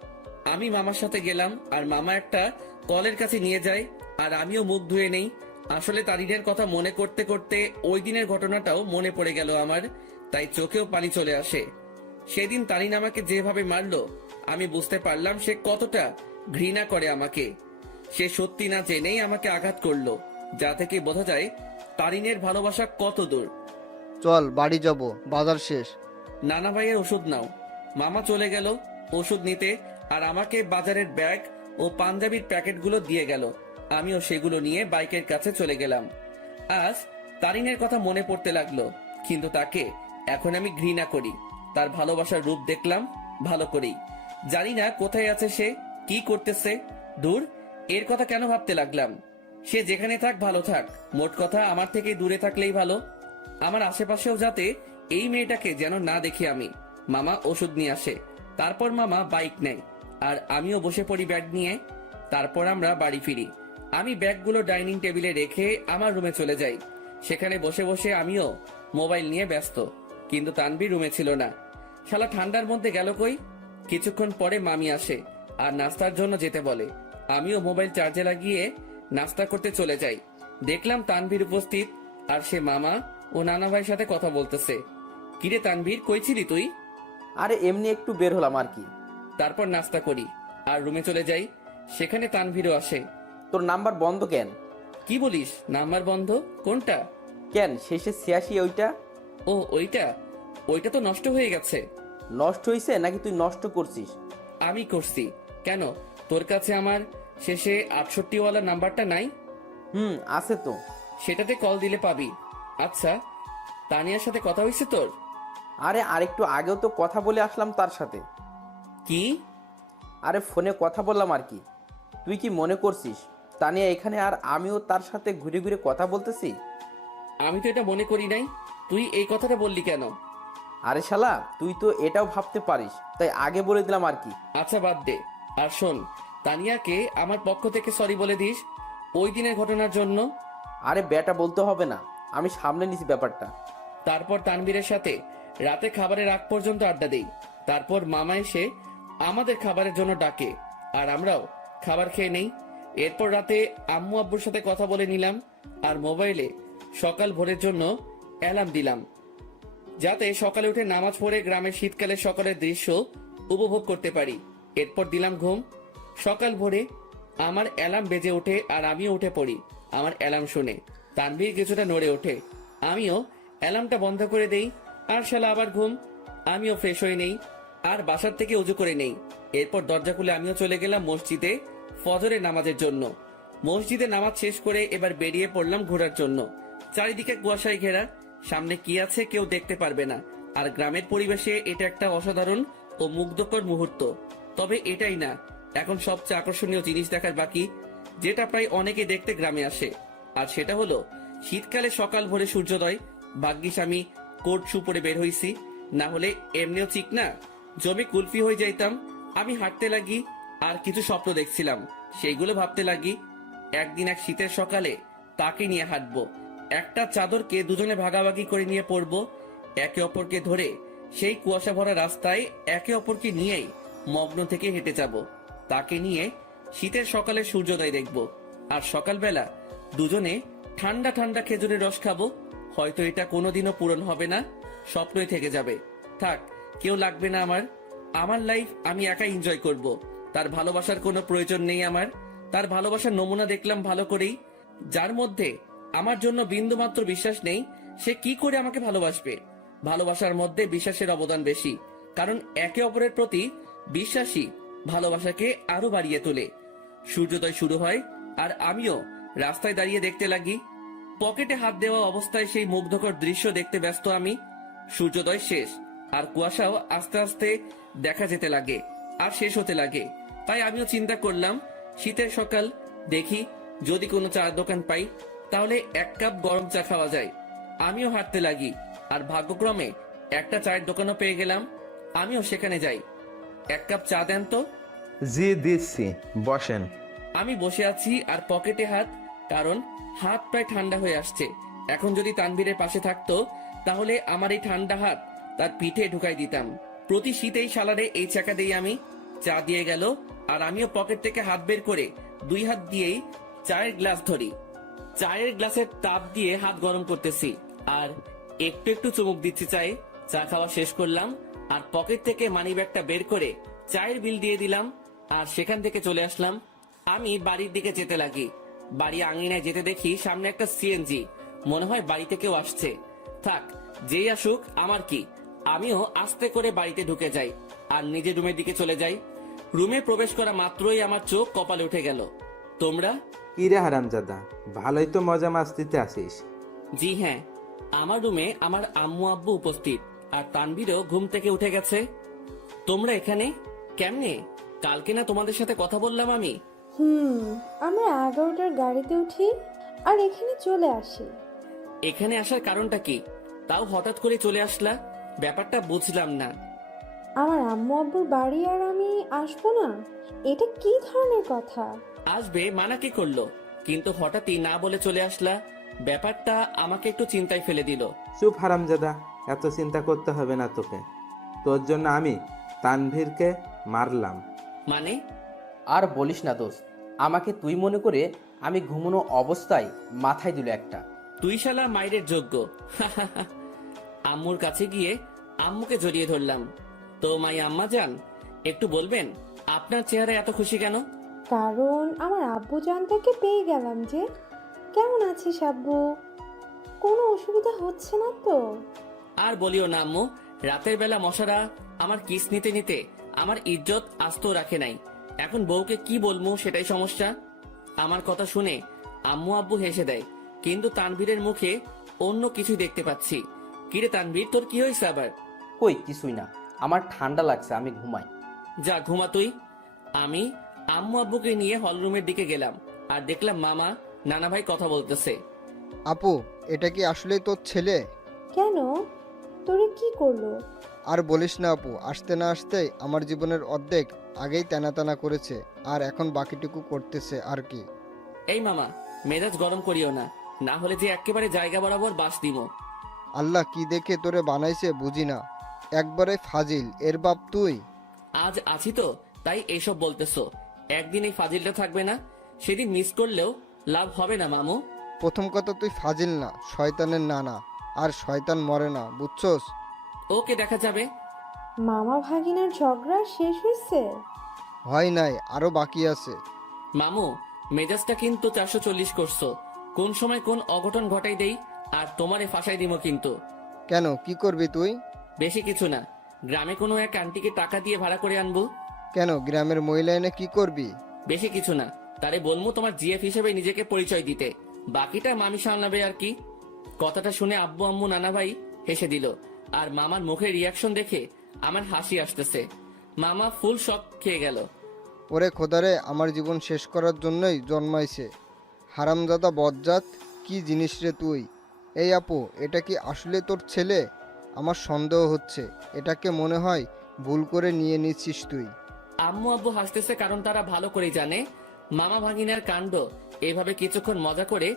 আমি মামার সাথে গেলাম আর মামা একটা কলের কাছে নিয়ে যায় আর আমিও মুখ ধুয়ে নেই। আসলে তারিনের কথা মনে করতে করতে ওই দিনের ঘটনাটাও মনে পড়ে গেল আমার, তাই চোখেও পানি চলে আসে। সেদিন তারিন আমাকে যেভাবে মারলো আমি বুঝতে পারলাম সে কতটা ঘৃণা করে আমাকে। সে সত্যি না জেনেই আমাকে আঘাত করলো, যা থেকে বোঝা যায় তারিনের ভালোবাসা কত দূর। চল বাড়ি যাব, বাজার শেষ। নানা ভাইয়ের ওষুধ নাও। মামা চলে গেল ওষুধ নিতে আর আমাকে বাজারের ব্যাগ ও পাঞ্জাবির প্যাকেটগুলো দিয়ে গেল। আমিও সেগুলো নিয়ে বাইকের কাছে চলে গেলাম। আজ তারিনের কথা মনে পড়তে লাগলো, কিন্তু তাকে এখন আমি ঘৃণা করি। তার ভালোবাসার রূপ দেখলাম ভালো করেই। জানি না কোথায় আছে সে, কি করতেছে। দূর, এর কথা কেন ভাবতে লাগলাম? সে যেখানে থাক ভালো থাক, মোট কথা আমার থেকে দূরে থাকলেই ভালো। আমার আশেপাশেও যাতে এই মেয়েটাকে যেন না দেখি আমি। মামা ওষুধ নিয়ে আসে, তারপর মামা বাইক নেয় আর আমিও বসে পড়ি ব্যাগ নিয়ে। তারপর আমরা বাড়ি ফিরি। আমি ব্যাগগুলো ডাইনিং টেবিলে রেখে আমার রুমে চলে যাই। সেখানে বসে বসে আমিও মোবাইল নিয়ে ব্যস্ত, কিন্তু তানভীর রুমে ছিল না। শালা ঠান্ডার মধ্যে গেল কই? কিছুক্ষণ পরে মামি আসে আর নাস্তার জন্য যেতে বলে। আমিও মোবাইল চার্জে লাগিয়ে নাস্তা করতে চলে যাই। দেখলাম তানভীর উপস্থিত আর সে মামা ও নানা ভাইয়ের সাথে কথা বলতেছে। কিরে তানভীর, কই ছিলি তুই? আরে এমনি একটু বের হলাম আর কি। তারপর নাস্তা করি আর রুমে চলে যাই। সেখানে তানভীরও আসে। তোর নাম্বার বন্ধ কেন? কি বলিস, নাম্বার বন্ধ? কোনটা? কেন শেষে 86 ওইটা? ও ওইটা, ওইটা তো নষ্ট হয়ে গেছে। নষ্ট হইছে নাকি তুই নষ্ট করছিস? আমি করছি। কেন, তোর কাছে আমার শেষে 68 ওয়ালা নাম্বারটা নাই? আছে তো। সেটাতে কল দিলে পাবি। আচ্ছা, তানিয়ার সাথে কথা হয়েছে তোর? আরে আরেকটু আগেও তো কথা বলে আসলাম তার সাথে। কি? আরে ফোনে কথা বললাম আর কি। তুই কি মনে করছিস তানিয়া এখানে আর আমিও তার সাথে ঘুরে ঘুরে কথা বলতেছি? আমি তো এটা মনে করি নাই। তুই এই কথাটা বললি কেন? আরে শালা, তুই তো এটাও ভাবতে পারিস, তাই আগে বলে দিলাম আর কি। আচ্ছা বাদ দে। আর শোন, তানিয়াকে আমার পক্ষ থেকে সরি বলে দিস ওই দিনের ঘটনার জন্য। আরে বেটা বলতে হবে না, আমি সামনে নিছি ব্যাপারটা। তারপর তানভীরের সাথে রাতে খাবারের আগ পর্যন্ত আড্ডা দেই। তারপর মামা এসে আমাদের খাবারের জন্য ডাকে আর আমরাও খাবার খেয়ে নেই। এরপর রাতে আম্মু আব্বুর সাথে কথা বলে নিলাম আর মোবাইলে সকাল ভোরের জন্য অ্যালার্ম দিলাম, যাতে সকালে উঠে নামাজ পড়ে গ্রামের শীতকালের সকালের দৃশ্য উপভোগ করতে পারি। এরপর দিলাম ঘুম। সকাল ভোরে আমার অ্যালার্ম বেজে ওঠে আর আমিও উঠে পড়ি। আমার অ্যালার্ম শুনে তানভীর কিছুটা নড়ে ওঠে। আমিও অ্যালার্মটা বন্ধ করে দেই আর শালা আবার ঘুম। আমিও ফ্রেশ হয়ে নেই আর বাসার থেকে উজু করে নেই। এরপর দরজা খুলে আমিও চলে গেলাম মসজিদে ফজরের নামাজের জন্য। মসজিদে নামাজ শেষ করে এবার বেরিয়ে পড়লাম ঘোরার জন্য। চারিদিকে কুয়াশায় ঘেরা, সামনে কি আছে কেউ দেখতে পারবে না। আর গ্রামের পরিবেশে এটা একটা অসাধারণ ও মুগ্ধকর মুহূর্ত। তবে এটাই না, এখন সবচেয়ে আকর্ষণীয় জিনিস দেখার বাকি, যেটা প্রায় অনেকে দেখতে গ্রামে আসে। আর সেটা হলো শীতকালে সকাল ভোরে সূর্যোদয়। ভাগ্যিস আমি কোট শু পরে বের হইছি, না হলে এমনিও ঠিক না জমে কুলফি হয়ে যাইতাম। আমি হাঁটতে লাগি আর কিছু স্বপ্ন দেখছিলাম, সেইগুলো ভাবতে লাগি। একদিন এক শীতের সকালে তাকে নিয়ে হাঁটবো, একটা চাদরকে দুজনে ভাগাভাগি করে নিয়ে পড়বো, একে অপরকে ধরে সেই কুয়াশা ভরা রাস্তায় একে অপরকে নিয়েই মগ্ন থেকে হেঁটে যাব। তাকে নিয়ে শীতের সকালে সূর্যোদয় দেখব, আর সকালবেলা দুজনে ঠান্ডা ঠান্ডা খেজুরের রস খাবো। হয়তো এটা কোনোদিনও পূরণ হবে না, স্বপ্নই থেকে যাবে। থাক, কেউ লাগবে না আমার। আমার লাইফ আমি একাই এনজয় করব। তার ভালোবাসার কোনো প্রয়োজন নেই আমার। তার ভালোবাসার নমুনা দেখলাম ভালো করেই। যার মধ্যে আমার জন্য বিন্দুমাত্র বিশ্বাস নেই, সে কি করে আমাকে ভালোবাসবে? ভালোবাসার মধ্যে বিশ্বাসের অবদান বেশি, কারণ একে অপরের প্রতি বিশ্বাসী ভালোবাসাকে আরো বাড়িয়ে তোলে। সূর্যোদয় শুরু হয় আর আমিও রাস্তায় দাঁড়িয়ে দেখতে লাগি। পকেটে হাত দেওয়া অবস্থায় সেই মুগ্ধকর দৃশ্য দেখতে ব্যস্ত আমি। সূর্যোদয় শেষ আর কুয়াশাও আস্তে আস্তে দেখা যেতে লাগে আর শেষ হতে লাগে। তাই আমিও চিন্তা করলাম, শীতের সকাল, দেখি যদি কোনো চায়ের দোকান পাই তাহলে এক কাপ গরম চা খাওয়া যায়। আমিও হাঁটতে লাগি আর ভাগ্যক্রমে একটা চায়ের দোকানও পেয়ে গেলাম। আমিও সেখানে যাই। এক কাপ চা দেন তো। জি দিচ্ছি, বসেন। আমি বসে আছি আর পকেটে হাত, কারণ হাত প্রায় ঠান্ডা হয়ে আসছে। এখন যদি তানভীরের পাশে থাকতো তাহলে আমার এই ঠান্ডা হাত তার পিঠে ঢুকাই দিতাম। প্রতি শীতেই সালারে এই চাকা দেই আমি। চা দিয়ে গেল আর আমিও পকেট থেকে হাত বের করে দুই হাত দিয়েই চায়ের গ্লাস ধরি। চায়ের গ্লাসের তাপ দিয়ে হাত গরম করতেছি আর একটু একটু চুমুক দিচ্ছি চায়ে। চা খাওয়া শেষ করলাম আর পকেট থেকে মানিব্যাগটা বের করে চায়ের বিল দিয়ে দিলাম আর সেখান থেকে চলে আসলাম। আমি বাড়ির দিকে যেতে লাগি। বাড়ি আঙিনায় যেতে দেখি সামনে একটা সিএনজি। মনে হয় বাড়িতে কেউ আসছে। থাক, যেই আসুক আমার কি। আমিও আস্তে করে বাড়িতে ঢুকে যাই আর নিজের রুমের দিকে চলে যাই। রুমে প্রবেশ করা মাত্রই আমার চোখ কপালে উঠে গেল। তোমরা? কি রে হারামজাদা, ভালোই তো মজা মাস্তিতে আসিস। জি হ্যাঁ, আমার রুমে আমার আম্মু আব্বু উপস্থিত আর তানভীরও ঘুম থেকে উঠে গেছে। তোমরা এখানে কেমনে? কালকে না তোমাদের সাথে কথা বললাম আমি? আমরা 11টার গাড়িতে উঠি আর এখানে চলে আসি। এখানে আসার কারণটা কি? তাও হঠাৎ করে চলে আসলা, ব্যাপারটা বুঝলাম না। আমার আম্মু আব্বুর বাড়ি আর আমি আসবো না, এটা কি ধরনের কথা? আসবে মানা কি করলো, কিন্তু হঠাৎই না বলে চলে আসলা, ব্যাপারটা আমাকে একটু চিন্তায় ফেলে দিল। চুপ হারামজাদা, এত চিন্তা করতে হবে না তোকে। তোর জন্য আমি তানভীরকে মারলাম। মানে? আর বলিস না দোস্ত, আমাকে তুই মনে করে আমি ঘুমানো অবস্থায় মাথায় দিল একটা। তুই শালা মায়ের যোগ্য। আম্মুর কাছে গিয়ে আম্মুকে জড়িয়ে ধরলাম। তো মাই আম্মা যান, একটু বলবেন আপনার চেহারা এত খুশি কেন? কারণ আমার আব্বু জানটাকে পেয়ে গেলাম। যে কেমন আছিস আব্বু? কোনো অসুবিধা হচ্ছে না তো? আর বলিও না আম্মু, রাতের বেলা মশারা আমার কিস নিতে নিতে আমার ইজ্জত আস্ত রাখে নাই। এখন বউকে কি বলবো সেটাই সমস্যা। আমার কথা শুনে আম্মু আব্বু হেসে দেয়, কিন্তু তানভীরের মুখে অন্য কিছু দেখতে পাচ্ছি। কিরে তানভীর, তোর কি হয়েছে আবার? কই কিছুই না, আমার ঠান্ডা লাগছে, আমি ঘুমাই। যা ঘুমা তুই। আমি আম্মু আব্বুকে নিয়ে হলরুমের দিকে গেলাম আর দেখলাম মামা নানা ভাই কথা বলতেছে। আপু, এটা কি আসলেই তোর ছেলে? কেন? তোরে কি করলো? আর বলিস না আপু, আসতে না আসতেই আমার জীবনের অর্ধেক আগেই টানা টানা করেছে, আর এখন বাকিটুকু করতেছে আর কি। এই মামা, মেজাজ গরম করিও না, না হলে যে একেবারে জায়গা বরাবর বাস দিব। আল্লাহ কি দেখে তোরে বানাইছে বুঝি না, একবারে ফাজিল এর বাপ তুই। আজ আছি তো তাই এইসব বলতেছো, একদিন এই ফাজিলটা থাকবে না, সেদিন মিস করলেও লাভ হবে না মামু। প্রথম কথা তুই ফাজিল না, শয়তানের নানা, আর শয়তান মরে না, বুঝছস? ওকে দেখা যাবে। মামা ভাগিনার ঝগড়া শেষ হয়েছে? হয় নাই, আরো বাকি আছে। মামু, মেজাজটা কিন্তু 440 করছো। কোন সময় কোন অঘটন ঘটাই দেই আর তোমারে ফাঁসাই দিব কিন্তু। কেন, কি করবি তুই? বেশি কিছু না, গ্রামে কোনো এক আন্টিকে টাকা দিয়ে ভাড়া করে আনবো। কেন, গ্রামের মহিলা এনে কি করবি? বেশি কিছু না, তারে বলবো তোমার জিএফ হিসেবে নিজেকে পরিচয় দিতে, বাকিটা মামি সামলাবে আর কি। কথাটা শুনে আব্বু আম্মু নানা ভাই হেসে দিল আর মামার মুখের রিয়াকশন দেখে আমার হাসি আসতেছে। মামা ফুল শক খেয়ে গেল। ওরে খোদারে, আমার জীবন শেষ করার জন্যই জন্মাইছে হারামজাদা বজ্জাত, কি জিনিস রে তুই? এই আপু, এটা কি আসলে তোর ছেলে? আমার সন্দেহ হচ্ছে, এটাকে মনে হয় ভুল করে নিয়ে নিচ্ছিস তুই। আম্মু আব্বু হাসতেছে কারণ তারা ভালো করে জানে মামা ভাগিনার কাণ্ড। এভাবে কিছুক্ষণ মজা করে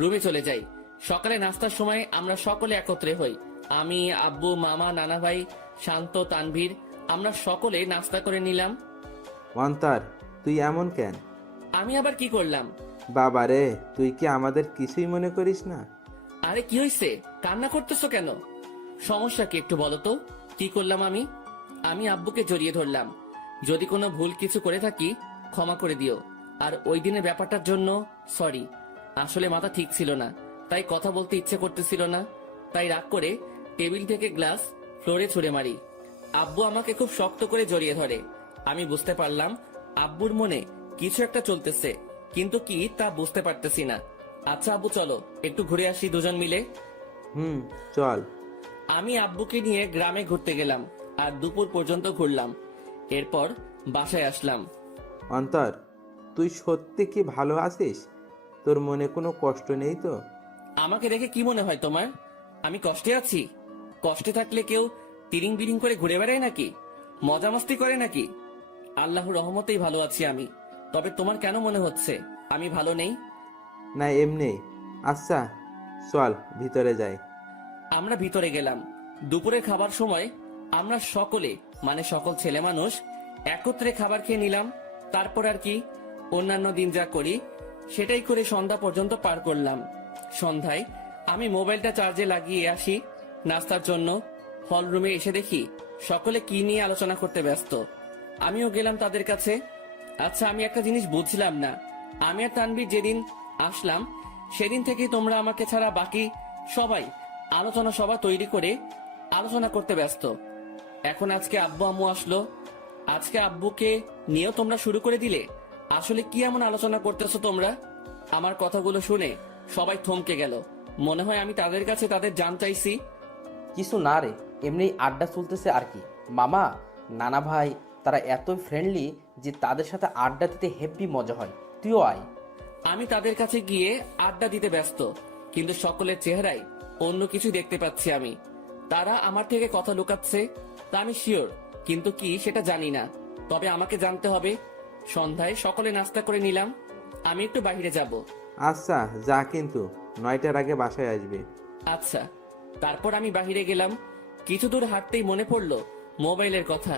রুমে চলে যাই। সকালে নাস্তার সময় আমরা সকলে একত্রে হই। আমি, আব্বু, মামা, নানা ভাই, শান্ত, তানভীর, আমরা সকলে নাস্তা করে নিলাম। অন্তর, তুই এমন কেন? আমি আবার কি করলাম? বাবা রে, তুই কি আমাদের কিছুই মনে করিস না? আরে কি হয়েছে? কান্না করতেছো কেন? সমস্যা কি একটু বলো তো? কি করলাম আমি? আমি আব্বুকে জড়িয়ে ধরলাম। যদি কোনো ভুল কিছু করে থাকি ক্ষমা করে দিও। আর ওই দিনের ব্যাপারটার জন্য সরি। আসলে মাথা ঠিক ছিল না, তাই কথা বলতে ইচ্ছে করতেছিল না। তাই রাগ করে টেবিল থেকে গ্লাস ফ্লোরে ছুঁড়ে মারি। আব্বু আমাকে খুব শক্ত করে জড়িয়ে ধরে। আমি বুঝতে পারলাম আব্বুর মনে কিছু একটা চলতেছে, কিন্তু কি তা বুঝতে পারতেছি না। আচ্ছা আব্বু, চলো একটু ঘুরে আসি দুজন মিলে। চল। আমি আব্বুকে নিয়ে গ্রামে ঘুরতে গেলাম আর দুপুর পর্যন্ত ঘুরলাম। এরপর বাসায় আসলাম। অন্তর, তুই সত্যি কি ভালো আছিস? তোর মনে কোনো কষ্ট নেই তো? আমাকে দেখে কি মনে হয় তোমার? আমি কষ্টে আছি? কষ্টে থাকলে কেউ তিরিং বিরিং করে ঘুরে বেড়ায় নাকি? মজা মাস্তি করে নাকি? আল্লাহর রহমতেই ভালো আছি আমি। তবে তোমার কেন মনে হচ্ছে আমি ভালো নেই? না, এমনি। আচ্ছা চল ভিতরে যাই। আমরা ভিতরে গেলাম। দুপুরের খাবার সময় আমরা সকলে মানে সকল ছেলে মানুষ একত্রে খাবার খেয়ে নিলাম। তারপর আর কি, অন্যান্য দিন যা করি সেটাই করে সন্ধ্যা পর্যন্ত পার করলাম। সন্ধ্যায় আমি মোবাইলটা চার্জে লাগিয়ে আসি নাস্তার জন্য। হল রুমে এসে দেখি সকলে কি নিয়ে আলোচনা করতে ব্যস্ত। আমিও গেলাম তাদের কাছে। আচ্ছা, আমি একটা জিনিস বুঝলাম না। আমি আর তানভীর যেদিন আসলাম সেদিন থেকেই তোমরা আমাকে ছাড়া বাকি সবাই আলোচনা সভা তৈরি করে আলোচনা করতে ব্যস্ত। এখন আজকে আব্বু আম্মু আসলো, আজকে আব্বুকে নিয়েও তোমরা শুরু করে দিলে। আসলে কি এমন আলোচনা করতেছো তোমরা? আমার কথাগুলো শুনে সবাই থমকে গেল। মনে হয় আমি তাদের কাছে তাদের জান চাইছি। কিছু না রে, এমনি আড্ডা চলতেছে আর কি। মামা, নানা ভাই তারা এতই ফ্রেন্ডলি যে তাদের সাথে আড্ডা দিতে হেব্বি মজা হয়। তুইও আয়। আমি তাদের কাছে গিয়ে আড্ডা দিতে ব্যস্ত, কিন্তু সকলের চেহারায় অন্য কিছু দেখতে পাচ্ছি আমি। তারা আমার থেকে কথা লুকাচ্ছে তা আমি শিওর, কিন্তু কি সেটা জানি না। তবে আমাকে জানতে হবে। সন্ধ্যায় সকলে নাস্তা করে নিলাম। আমি একটু বাইরে যাব। আচ্ছা যা, কিন্তু 9টার আগে বাসায় আসবি। আচ্ছা। তারপর আমি বাহিরে গেলাম। কিছু দূর হাঁটতেই মনে পড়লো মোবাইলের কথা,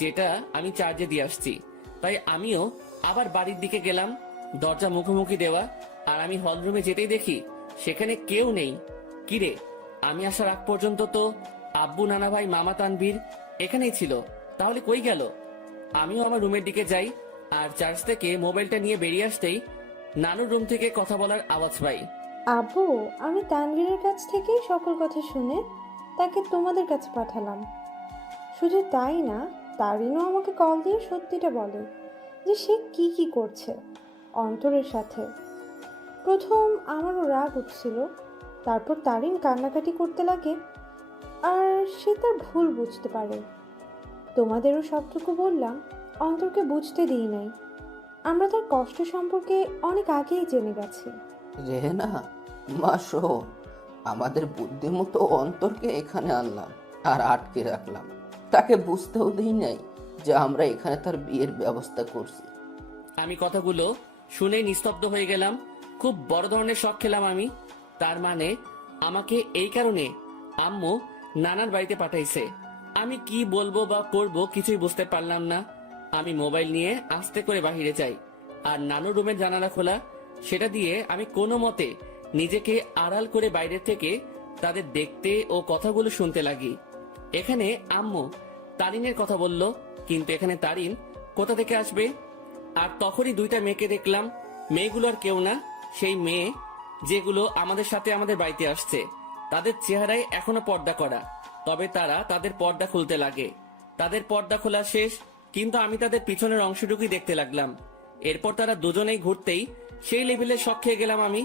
যেটা আমি চার্জে দিয়ে আসছি। তাই আমিও আবার বাড়ির দিকে গেলাম। দরজা মুখোমুখি দেওয়া, আর আমি হলরুমে যেতেই দেখি সেখানে কেউ নেই। কিরে, আমি আসার আগ পর্যন্ত তো আব্বু, নানা ভাই, মামা, তানভীর এখানেই ছিল। তাহলে কই গেল? আমিও আমার রুমের দিকে যাই, আর চার্জ থেকে মোবাইলটা নিয়ে বেরিয়ে আসতেই নানুর রুম থেকে কথা বলার আওয়াজ পাই। আব্বু, আমি তানভীরের কাছ থেকেই সকল কথা শুনে তাকে তোমাদের কাছে পাঠালাম। শুধু তাই না, তারিনও আমাকে কল দিয়ে সত্যিটা বলে যে সে কি কি করছে অন্তরের সাথে। প্রথম আমারও রাগ উঠছিল, তারপর তারিন কান্নাকাটি করতে লাগে আর সে তার ভুল বুঝতে পারে। তোমাদেরও সবটুকু বললাম, অন্তরকে বুঝতে দিই নাই। আমরা তার কষ্ট সম্পর্কে অনেক আগেই জেনে গেছি। রেহেনা, মা শোন, আমাদের বুদ্ধিমতো অন্তরকে এখানে আনলাম আর আটকে রাখলাম। তাকে বুঝতেও দিই নাই যে আমরা এখানে তার বিয়ের ব্যবস্থা করছি। আমি কথাগুলো শুনে নিস্তব্ধ হয়ে গেলাম। খুব বড় ধরনের শখ খেলাম আমি। তার মানে আমাকে এই কারণে আম্মু নানার বাড়িতে পাঠাইছে। আমি কি বলবো বা করব কিছুই বুঝতে পারলাম না। আমি মোবাইল নিয়ে আস্তে করে বাহিরে যাই, আর নানুর রুমের জানালা খোলা, সেটা দিয়ে আমি কোনো মতে নিজেকে আড়াল করে বাইরে থেকে তাদের দেখতে ও কথাগুলো শুনতে লাগি। এখানে আম্মু তারিনের কথা বলল, কিন্তু এখানে তারিন কোথা থেকে আসবে? আর তখনই দুইটা মেয়েকে দেখলাম। মেয়েগুলো আর কেউ না, সেই মেয়ে যেগুলো আমাদের সাথে আমাদের বাড়িতে আসছে। তাদের চেহারায় এখনো পর্দা করা, তবে তারা তাদের পর্দা খুলতে লাগে। তাদের পর্দা খোলা শেষ, কিন্তু আমি তাদের পিছনের অংশটুকুই দেখতে লাগলাম। এরপর তারা দুজনেই ঘুরতেই সেই লেভেলে শখ খেয়ে গেলাম আমি,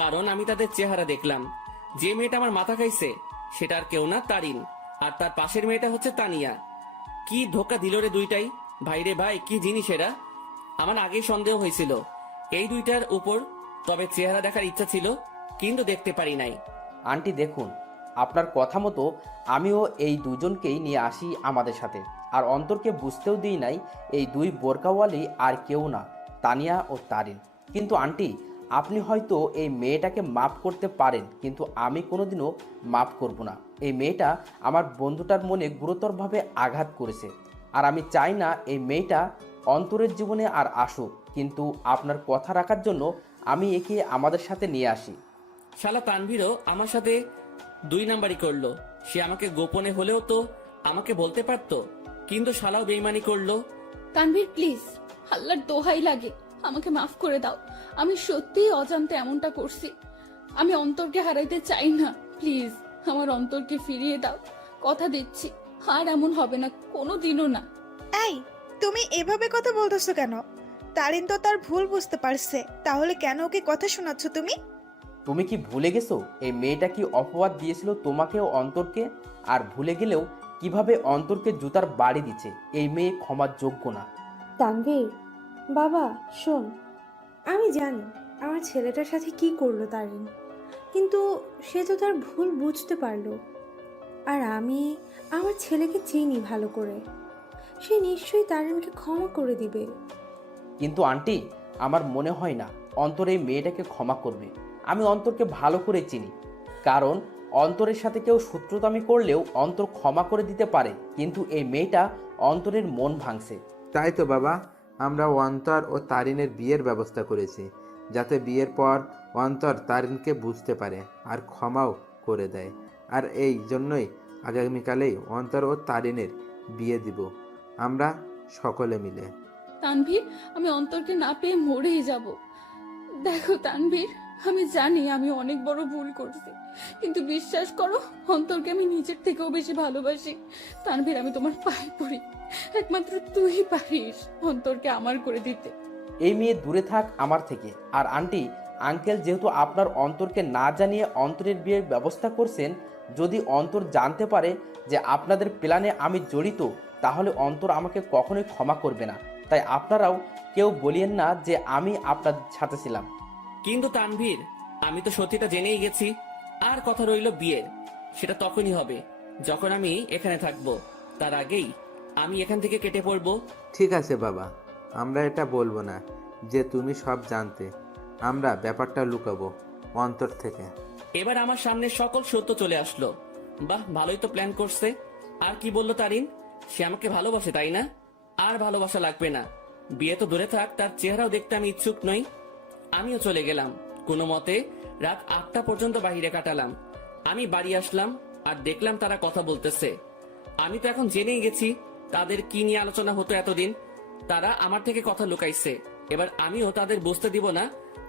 কারণ আমি তাদের চেহারা দেখলাম। যে মেয়েটা আমার মাথা খাইছে সেটা আর কেউ না, তারিন। আর তার পাশের মেয়েটা হচ্ছে তানিয়া। কি ধোকা দিল রে দুইটাই! ভাইরে ভাই, কি জিনিস এরা! আমার আগেই সন্দেহ হয়েছিল এই দুইটার উপর, তবে চেহারা দেখার ইচ্ছা ছিল, কিন্তু দেখতে পারি নাই। আন্টি দেখুন, আপনার কথা মতো আমিও এই দুজনকেই নিয়ে আসি আমাদের সাথে। আর অন্তরকে বুঝতেও দিই নাই এই দুই বোরকাওয়ালি আর কেউ না, তানিয়া ও তারিন। কিন্তু আন্টি, আপনি হয়তো এই মেয়েটাকে মাফ করতে পারেন, কিন্তু আমি কোনোদিনও মাফ করব না। এই মেয়েটা আমার বন্ধুটার মনে গুরুতরভাবে আঘাত করেছে, আর আমি চাই না এই মেয়েটা অন্তরের জীবনে আর আসুক। কিন্তু আপনার কথা রাখার জন্য আমি একে আমাদের সাথে নিয়ে আসি। শালা তানভীরও আমার সাথে 2 নাম্বারই করলো। সে আমাকে গোপনে হলেও তো আমাকে বলতে পারতো, কিন্তু শালাও বেইমানি করলো। তানভীর প্লিজ, আল্লাহর দোহাই লাগে, আমাকে মাফ করে দাও। আমি সত্যিই অজান্তে এমনটা করছি। আমি অন্তরকে হারাইতে চাই না। প্লিজ আমার অন্তরকে ফিরিয়ে দাও। কথা দিচ্ছি আর এমন হবে না, কোনো দিনও না। এই, তুমি এভাবে কথা বলতেছো কেন? তারিন তো তার ভুল বুঝতে পারছে, তাহলে কেন ওকে কথা শোনাচ্ছ তুমি? তুমি কি ভুলে গেছো এই মেয়েটা কি অপবাদ দিয়েছিল তোমাকে ও অন্তরকে? আর ভুলে গেলেও কিভাবে অন্তরকে জুতার বাড়ি দিচ্ছে। এই মেয়ে ক্ষমার যোগ্য না। তানভীর, বাবা শোন, আমি জানি আমার ছেলেটার সাথে কি করলো তারিন, কিন্তু সে তো তার ভুল বুঝতে পারলো। আর আমি আমার ছেলেকে চিনি ভালো করে, সে নিশ্চয়ই তারিনকে ক্ষমা করে দিবে। কিন্তু আন্টি, আমার মনে হয় না অন্তর এই মেয়েটাকে ক্ষমা করবে। আমি অন্তরকে ভালো করে চিনি, কারণ অন্তরের সাথে কেউ শত্রুতামি করলেও অন্তর ক্ষমা করে দিতে পারে, কিন্তু এই মেয়েটা অন্তরের মন ভাঙছে। তাই তো বাবা, আমরা অন্তর ও তারিনের বিয়ের ব্যবস্থা করেছি, যাতে বিয়ের পর অন্তর তারিনকে বুঝতে পারে আর ক্ষমাও করে দেয়। আর এই জন্যই আগামীকালেই অন্তর ও তারিনের বিয়ে দিব আমরা সকলে মিলে। তানভীর, আমি অন্তরকে না পেয়ে মরেই যাব। দেখো তানভীর, আমি জানি আমি অনেক বড় ভুল করছি, কিন্তু বিশ্বাস করো অন্তরকে আমি নিজের থেকেও বেশি ভালোবাসি। তানভীর, আমি তোমার পায়ে পড়ি, একমাত্র তুই পারিস অন্তরকে আমার করে দিতে। এই মেয়ে দূরে থাক আমার থেকে। আর আন্টি আঙ্কেল যেহেতু আপনার অন্তরকে না জানিয়ে অন্তরের বিয়ের ব্যবস্থা করছেন, যদি অন্তর জানতে পারে যে আপনাদের প্ল্যানে আমি জড়িত, তাহলে অন্তর আমাকে কখনোই ক্ষমা করবে না। তাই আপনারাও কেউ বলিয়েন না যে আমি আপনার সাথে ছিলাম। কিন্তু তানভীর, আমি তো সত্যিটা জেনেই গেছি। আর কথা রইল বিয়ের, সেটা তখনই হবে যখন আমি এখানে থাকবো। তার আগেই আমি এখান থেকে কেটে পড়বো। ঠিক আছে বাবা, আমরা এটা বলবো না যে তুমি সব জানতে। আমরা ব্যাপারটা লুকাবো অন্তর থেকে। এবার আমার সামনে সকল সত্য চলে আসলো। বাহ, ভালোই তো প্ল্যান করছে। আর কি বললো তারিন? সে আমাকে ভালোবাসে, তাই না? আর ভালোবাসা লাগবে না। বিয়ে তো দূরে থাক, তার চেহারাও দেখতে আমি ইচ্ছুক নই। আমিও চলে গেলাম। কোনো মতে রাত 8টা পর্যন্ত বাইরে কাটালাম। আমি বাড়ি আসলাম আর দেখলাম তারা কথা বলতেছে। আমি তো এখন জেনেই গেছি তাদের কি নিয়ে আলোচনা হতো এতদিন। তারা আমার থেকে কথা লুকাইছে। এবার আমিও তাদের বুঝতে দিব না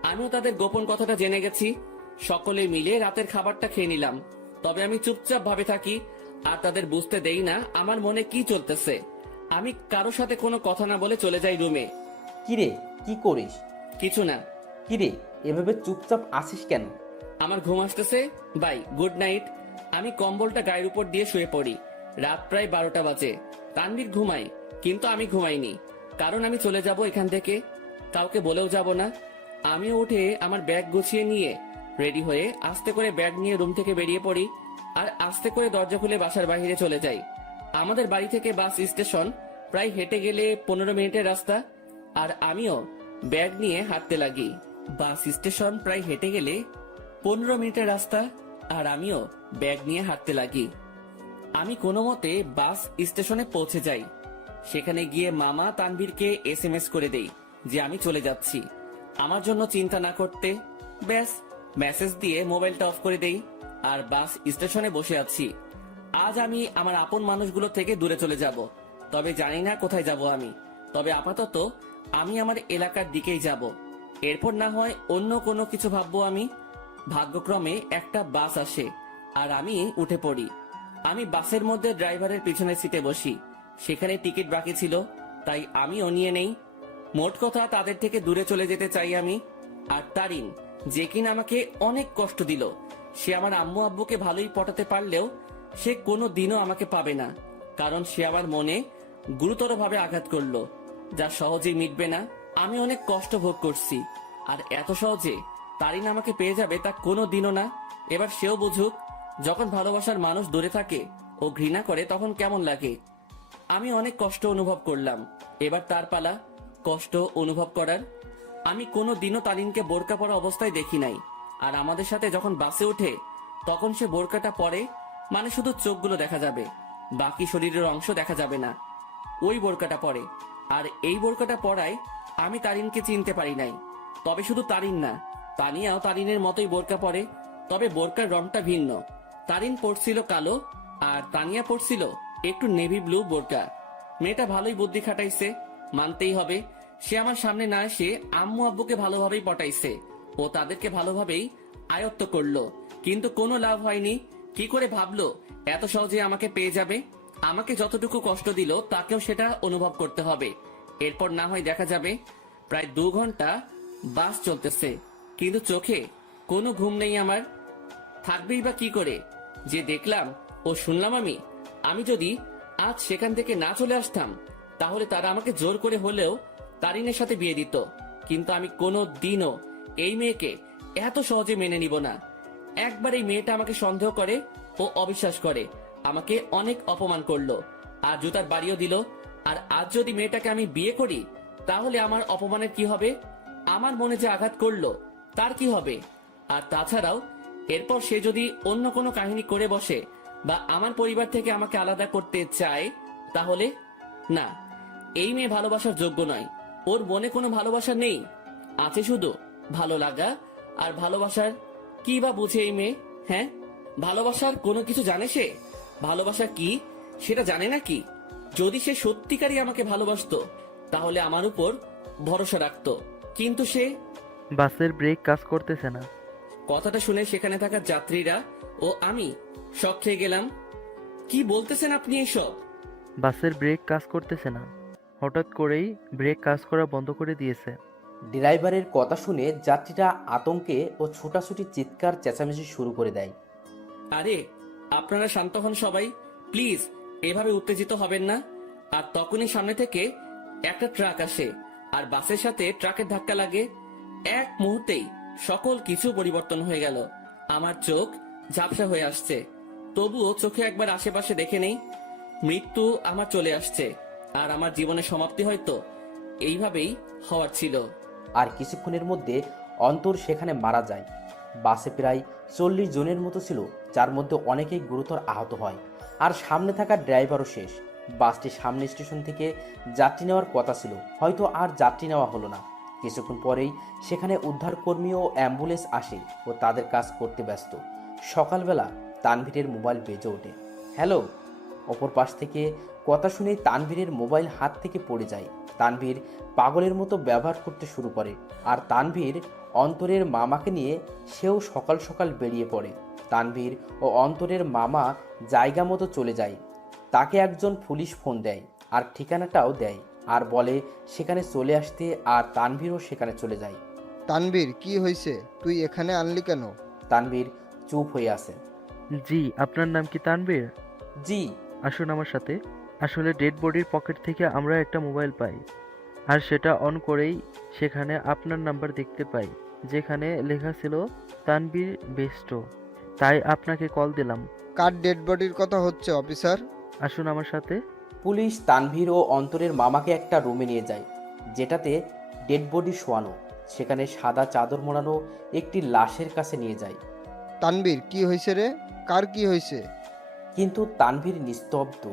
আমিও তাদের গোপন কথাটা জেনে গেছি। সকলে মিলে রাতের খাবারটা খেয়ে নিলাম। তবে আমি চুপচাপ ভাবে থাকি আর তাদের বুঝতে দেই না আমার মনে কি চলতেছে। আমি কারোর সাথে কোনো কথা না বলে চলে যাই রুমে। কিরে, কি করিস? কিছু না। কিরে, এভাবে চুপচাপ আসিস কেন? আমার ঘুম আসতেছে। Bye, good night. আমি কম্বলটা গায়ের উপর দিয়ে শুয়ে পড়ি। রাত প্রায় 12টা বাজে। তানভীর ঘুমাই, কিন্তু আমি ঘুমাইনি, কারণ আমি চলে যাব এখান থেকে। কাউকে বলেও যাব না। আমিও উঠে আমার ব্যাগ গুছিয়ে নিয়ে রেডি হয়ে আস্তে করে ব্যাগ নিয়ে রুম থেকে বেরিয়ে পড়ি আর আস্তে করে দরজা খুলে বাসার বাইরে চলে যাই। আমাদের বাড়ি থেকে বাস স্টেশন প্রায় হেঁটে গেলে 15 মিনিটের রাস্তা। আর আমিও ব্যাগ নিয়ে হাঁটতে লাগি। বাস স্টেশন প্রায় হেঁটে গেলে 15 মিনিটের রাস্তা আর আমিও ব্যাগ নিয়ে হাঁটতে লাগি। আমি কোনো মতে বাস স্টেশনে পৌঁছে যাই। সেখানে গিয়ে মামা তানভীরকে SMS করে দেই যে আমি চলে যাচ্ছি, আমার জন্য চিন্তা না করতে। ব্যাস, মেসেজ দিয়ে মোবাইলটা অফ করে দেই আর বাস স্টেশনে বসে আছি। আজ আমি আমার আপন মানুষগুলো থেকে দূরে চলে যাব, তবে জানি না কোথায় যাব আমি। তবে আপাতত আমি আমার এলাকার দিকেই যাব, এরপর না হয় অন্য কোনো কিছু ভাববো আমি। ভাগ্যক্রমে একটা বাস আসে আর আমি উঠে পড়ি। আমি বাসের মধ্যে ড্রাইভারের পিছনের সিটে বসি। সেখানে টিকিট বাকি ছিল, তাই আমিও নিয়ে নেই। মোট কথা, তাদের থেকে দূরে চলে যেতে চাই আমি। আর তারিন, যে কিনা আমাকে অনেক কষ্ট দিল, সে আমার আম্মু আব্বুকে ভালোই পটাতে পারলেও সে কোনো দিনও আমাকে পাবে না, কারণ সে আমার মনে গুরুতরভাবে আঘাত করলো, যা সহজেই মিটবে না। আমি অনেক কষ্ট ভোগ করছি, আর এত সহজে তারিন আমাকে পেয়ে যাবে তা কোনো দিনও না। এবার সেও বুঝুক, যখন ভালোবাসার মানুষ দূরে থাকে ও ঘৃণা করে তখন কেমন লাগে। আমি অনেক কষ্ট অনুভব করলাম, এবার তার পালা কষ্ট অনুভব করার। আমি কোনো দিনও তারিনকে বোরকা পরা অবস্থায় দেখি নাই, আর আমাদের সাথে যখন বাসে ওঠে তখন সে বোরকাটা পরে, মানে শুধু চোখগুলো দেখা যাবে, বাকি শরীরের অংশ দেখা যাবে না। ওই বোরকাটা পরে, আর এই বোরকাটা পরায় আমি তারিনকে চিনতে পারি নাই। তবে শুধু তারিন না, তানিয়াও তারিনের মতোই বোরকা পরে, তবে বোরকার রংটা ভিন্ন। তারিন পরছিল কালো আর তানিয়া পরছিল একটু নেভি ব্লু বোরকা। মেয়েটা ভালোই বুদ্ধি খাটাইছে, মানতেই হবে। সে আমার সামনে না এসে আম্মু আব্বুকে ভালোভাবেই পটাইছে ও তাদেরকে ভালোভাবেই আয়ত্ত করলো, কিন্তু কোনো লাভ হয়নি। কি করে ভাবলো এত সহজে আমাকে পেয়ে যাবে? আমাকে যতটুকু কষ্ট দিল তাকেও সেটা অনুভব করতে হবে। এরপর না হয় দেখা যাবে। প্রায় 2 ঘন্টা বাস চলতেছে, কিন্তু চোখে কোনো ঘুম নেই আমার। থাকবেই বা কি করে? যে দেখলাম ও শুনলাম আমি যদি আজ সেখান থেকে না চলে আসতাম তাহলে তারা আমাকে জোর করে হলেও তারিনের সাথে বিয়ে দিত, কিন্তু আমি কোনো দিনও এই মেয়েকে এত সহজে মেনে নিব না। একবার এই মেয়েটা আমাকে সন্দেহ করে ও অবিশ্বাস করে, আমাকে অনেক অপমান করলো আর জুতার বাড়িও দিল। আর আজ যদি মেয়েটাকে আমি বিয়ে করি তাহলে আমার অপমানের কি হবে? আমার মনে যে আঘাত করলো তার কি হবে? আর তাছাড়াও এরপর সে যদি অন্য কোনো কাহিনী করে বসে বা আমার পরিবার থেকে আমাকে আলাদা করতে চায় তাহলে না, এই মেয়ে ভালোবাসার যোগ্য নয়। ওর মনে কোনো ভালোবাসা নেই, আছে শুধু ভালো লাগা। আর ভালোবাসার কি বা বুঝে এই মেয়ে? হ্যাঁ, ভালোবাসার কোনো কিছু জানে সে? ভালোবাসা কি সেটা জানে নাকি? যদি সে সত্যিকারই আমাকে ভালোবাসতো তাহলে আমার উপর ভরসা রাখতো, কিন্তু সে। বাসের ব্রেক কাজ করতেছে না। কথাটা শুনে সেখানে থাকা যাত্রীরা ও আমি শক খেয়ে গেলাম। কি বলতেছেন আপনি এসব? বাসের ব্রেক কাজ করতেছে না, হঠাৎ করেই ব্রেক কাজ করা বন্ধ করে দিয়েছে। ড্রাইভারের কথা শুনে যাত্রীরা আতঙ্কে ও ছোটাছুটি চিৎকার চেঁচামেচি শুরু করে দেয়। আরে আপনারা শান্ত হন সবাই, প্লিজ এভাবে উত্তেজিত হবেন না। আর তখনই সামনে থেকে একটা ট্রাক আসে আর বাসের সাথে ট্রাকের ধাক্কা লাগে। এক মুহূর্তেই সকল কিছু পরিবর্তন হয়ে গেল। আমার চোখ ঝাপসা হয়ে আসছে, তবুও চোখে একবার আশেপাশে দেখে নেই। মৃত্যু আমার চলে আসছে আর আমার জীবনের সমাপ্তি হয়তো এইভাবেই হওয়ার ছিল। আর কিছুক্ষণের মধ্যে অন্তর সেখানে মারা যায়। বাসে প্রায় 40 জনের মতো ছিল, যার মধ্যে অনেকেই গুরুতর আহত হয়। আর সামনে থাকা ড্রাইভারও শেষ। বাসটি সামনে স্টেশন থেকে যাত্রী নেওয়ার কথা ছিল, হয়তো আর যাত্রী নেওয়া হলো না। কিছুক্ষণ পরেই সেখানে উদ্ধারকর্মী ও অ্যাম্বুলেন্স আসে ও তাদের কাজ করতে ব্যস্ত। সকালবেলা তানভীরের মোবাইল বেজে ওঠে। হ্যালো। অপর পাশ থেকে কথা শুনেই তানভীরের মোবাইল হাত থেকে পড়ে যায়। তানভীর পাগলের মতো ব্যবহার করতে শুরু করে, আর তানভীর অন্তরের মামাকে নিয়ে সেও সকাল সকাল বেরিয়ে পড়ে। তানভীর ও অন্তরের মামা জায়গা মতো চলে যায়। তাকে একজন পুলিশ ফোন দেয় আর ঠিকানাটাও দেয় আর বলে সেখানে চলে আসতে, আর তানভীরও সেখানে চলে যায়। তানভীর, কি হয়েছে? তুই এখানে আনলি কেন? তানভীর চুপ হয়ে আছে। জি, আপনার নাম কি তানভীর? জি। আসুন আমার সাথে। আসলে ডেড বডির পকেট থেকে আমরা একটা মোবাইল পাই, আর সেটা অন করেই সেখানে আপনার নাম্বার দেখতে পাই, যেখানে লেখা ছিল তানভীর বেস্ট। তাই আপনাকে কল দিলাম। কার ডেড বডির কথা হচ্ছে অফিসার? আসুন আমার সাথে। পুলিশ তানভীর ও অন্তরের মামাকে একটা রুমে নিয়ে যায়, যেটাতে ডেড বডি শোয়ানো। সেখানে সাদা চাদর মোড়ানো একটি লাশের কাছে নিয়ে যায়। তানভীর, কি হয়েছে রে? কার কি হয়েছে? কিন্তু তানভীর নিস্তব্ধ।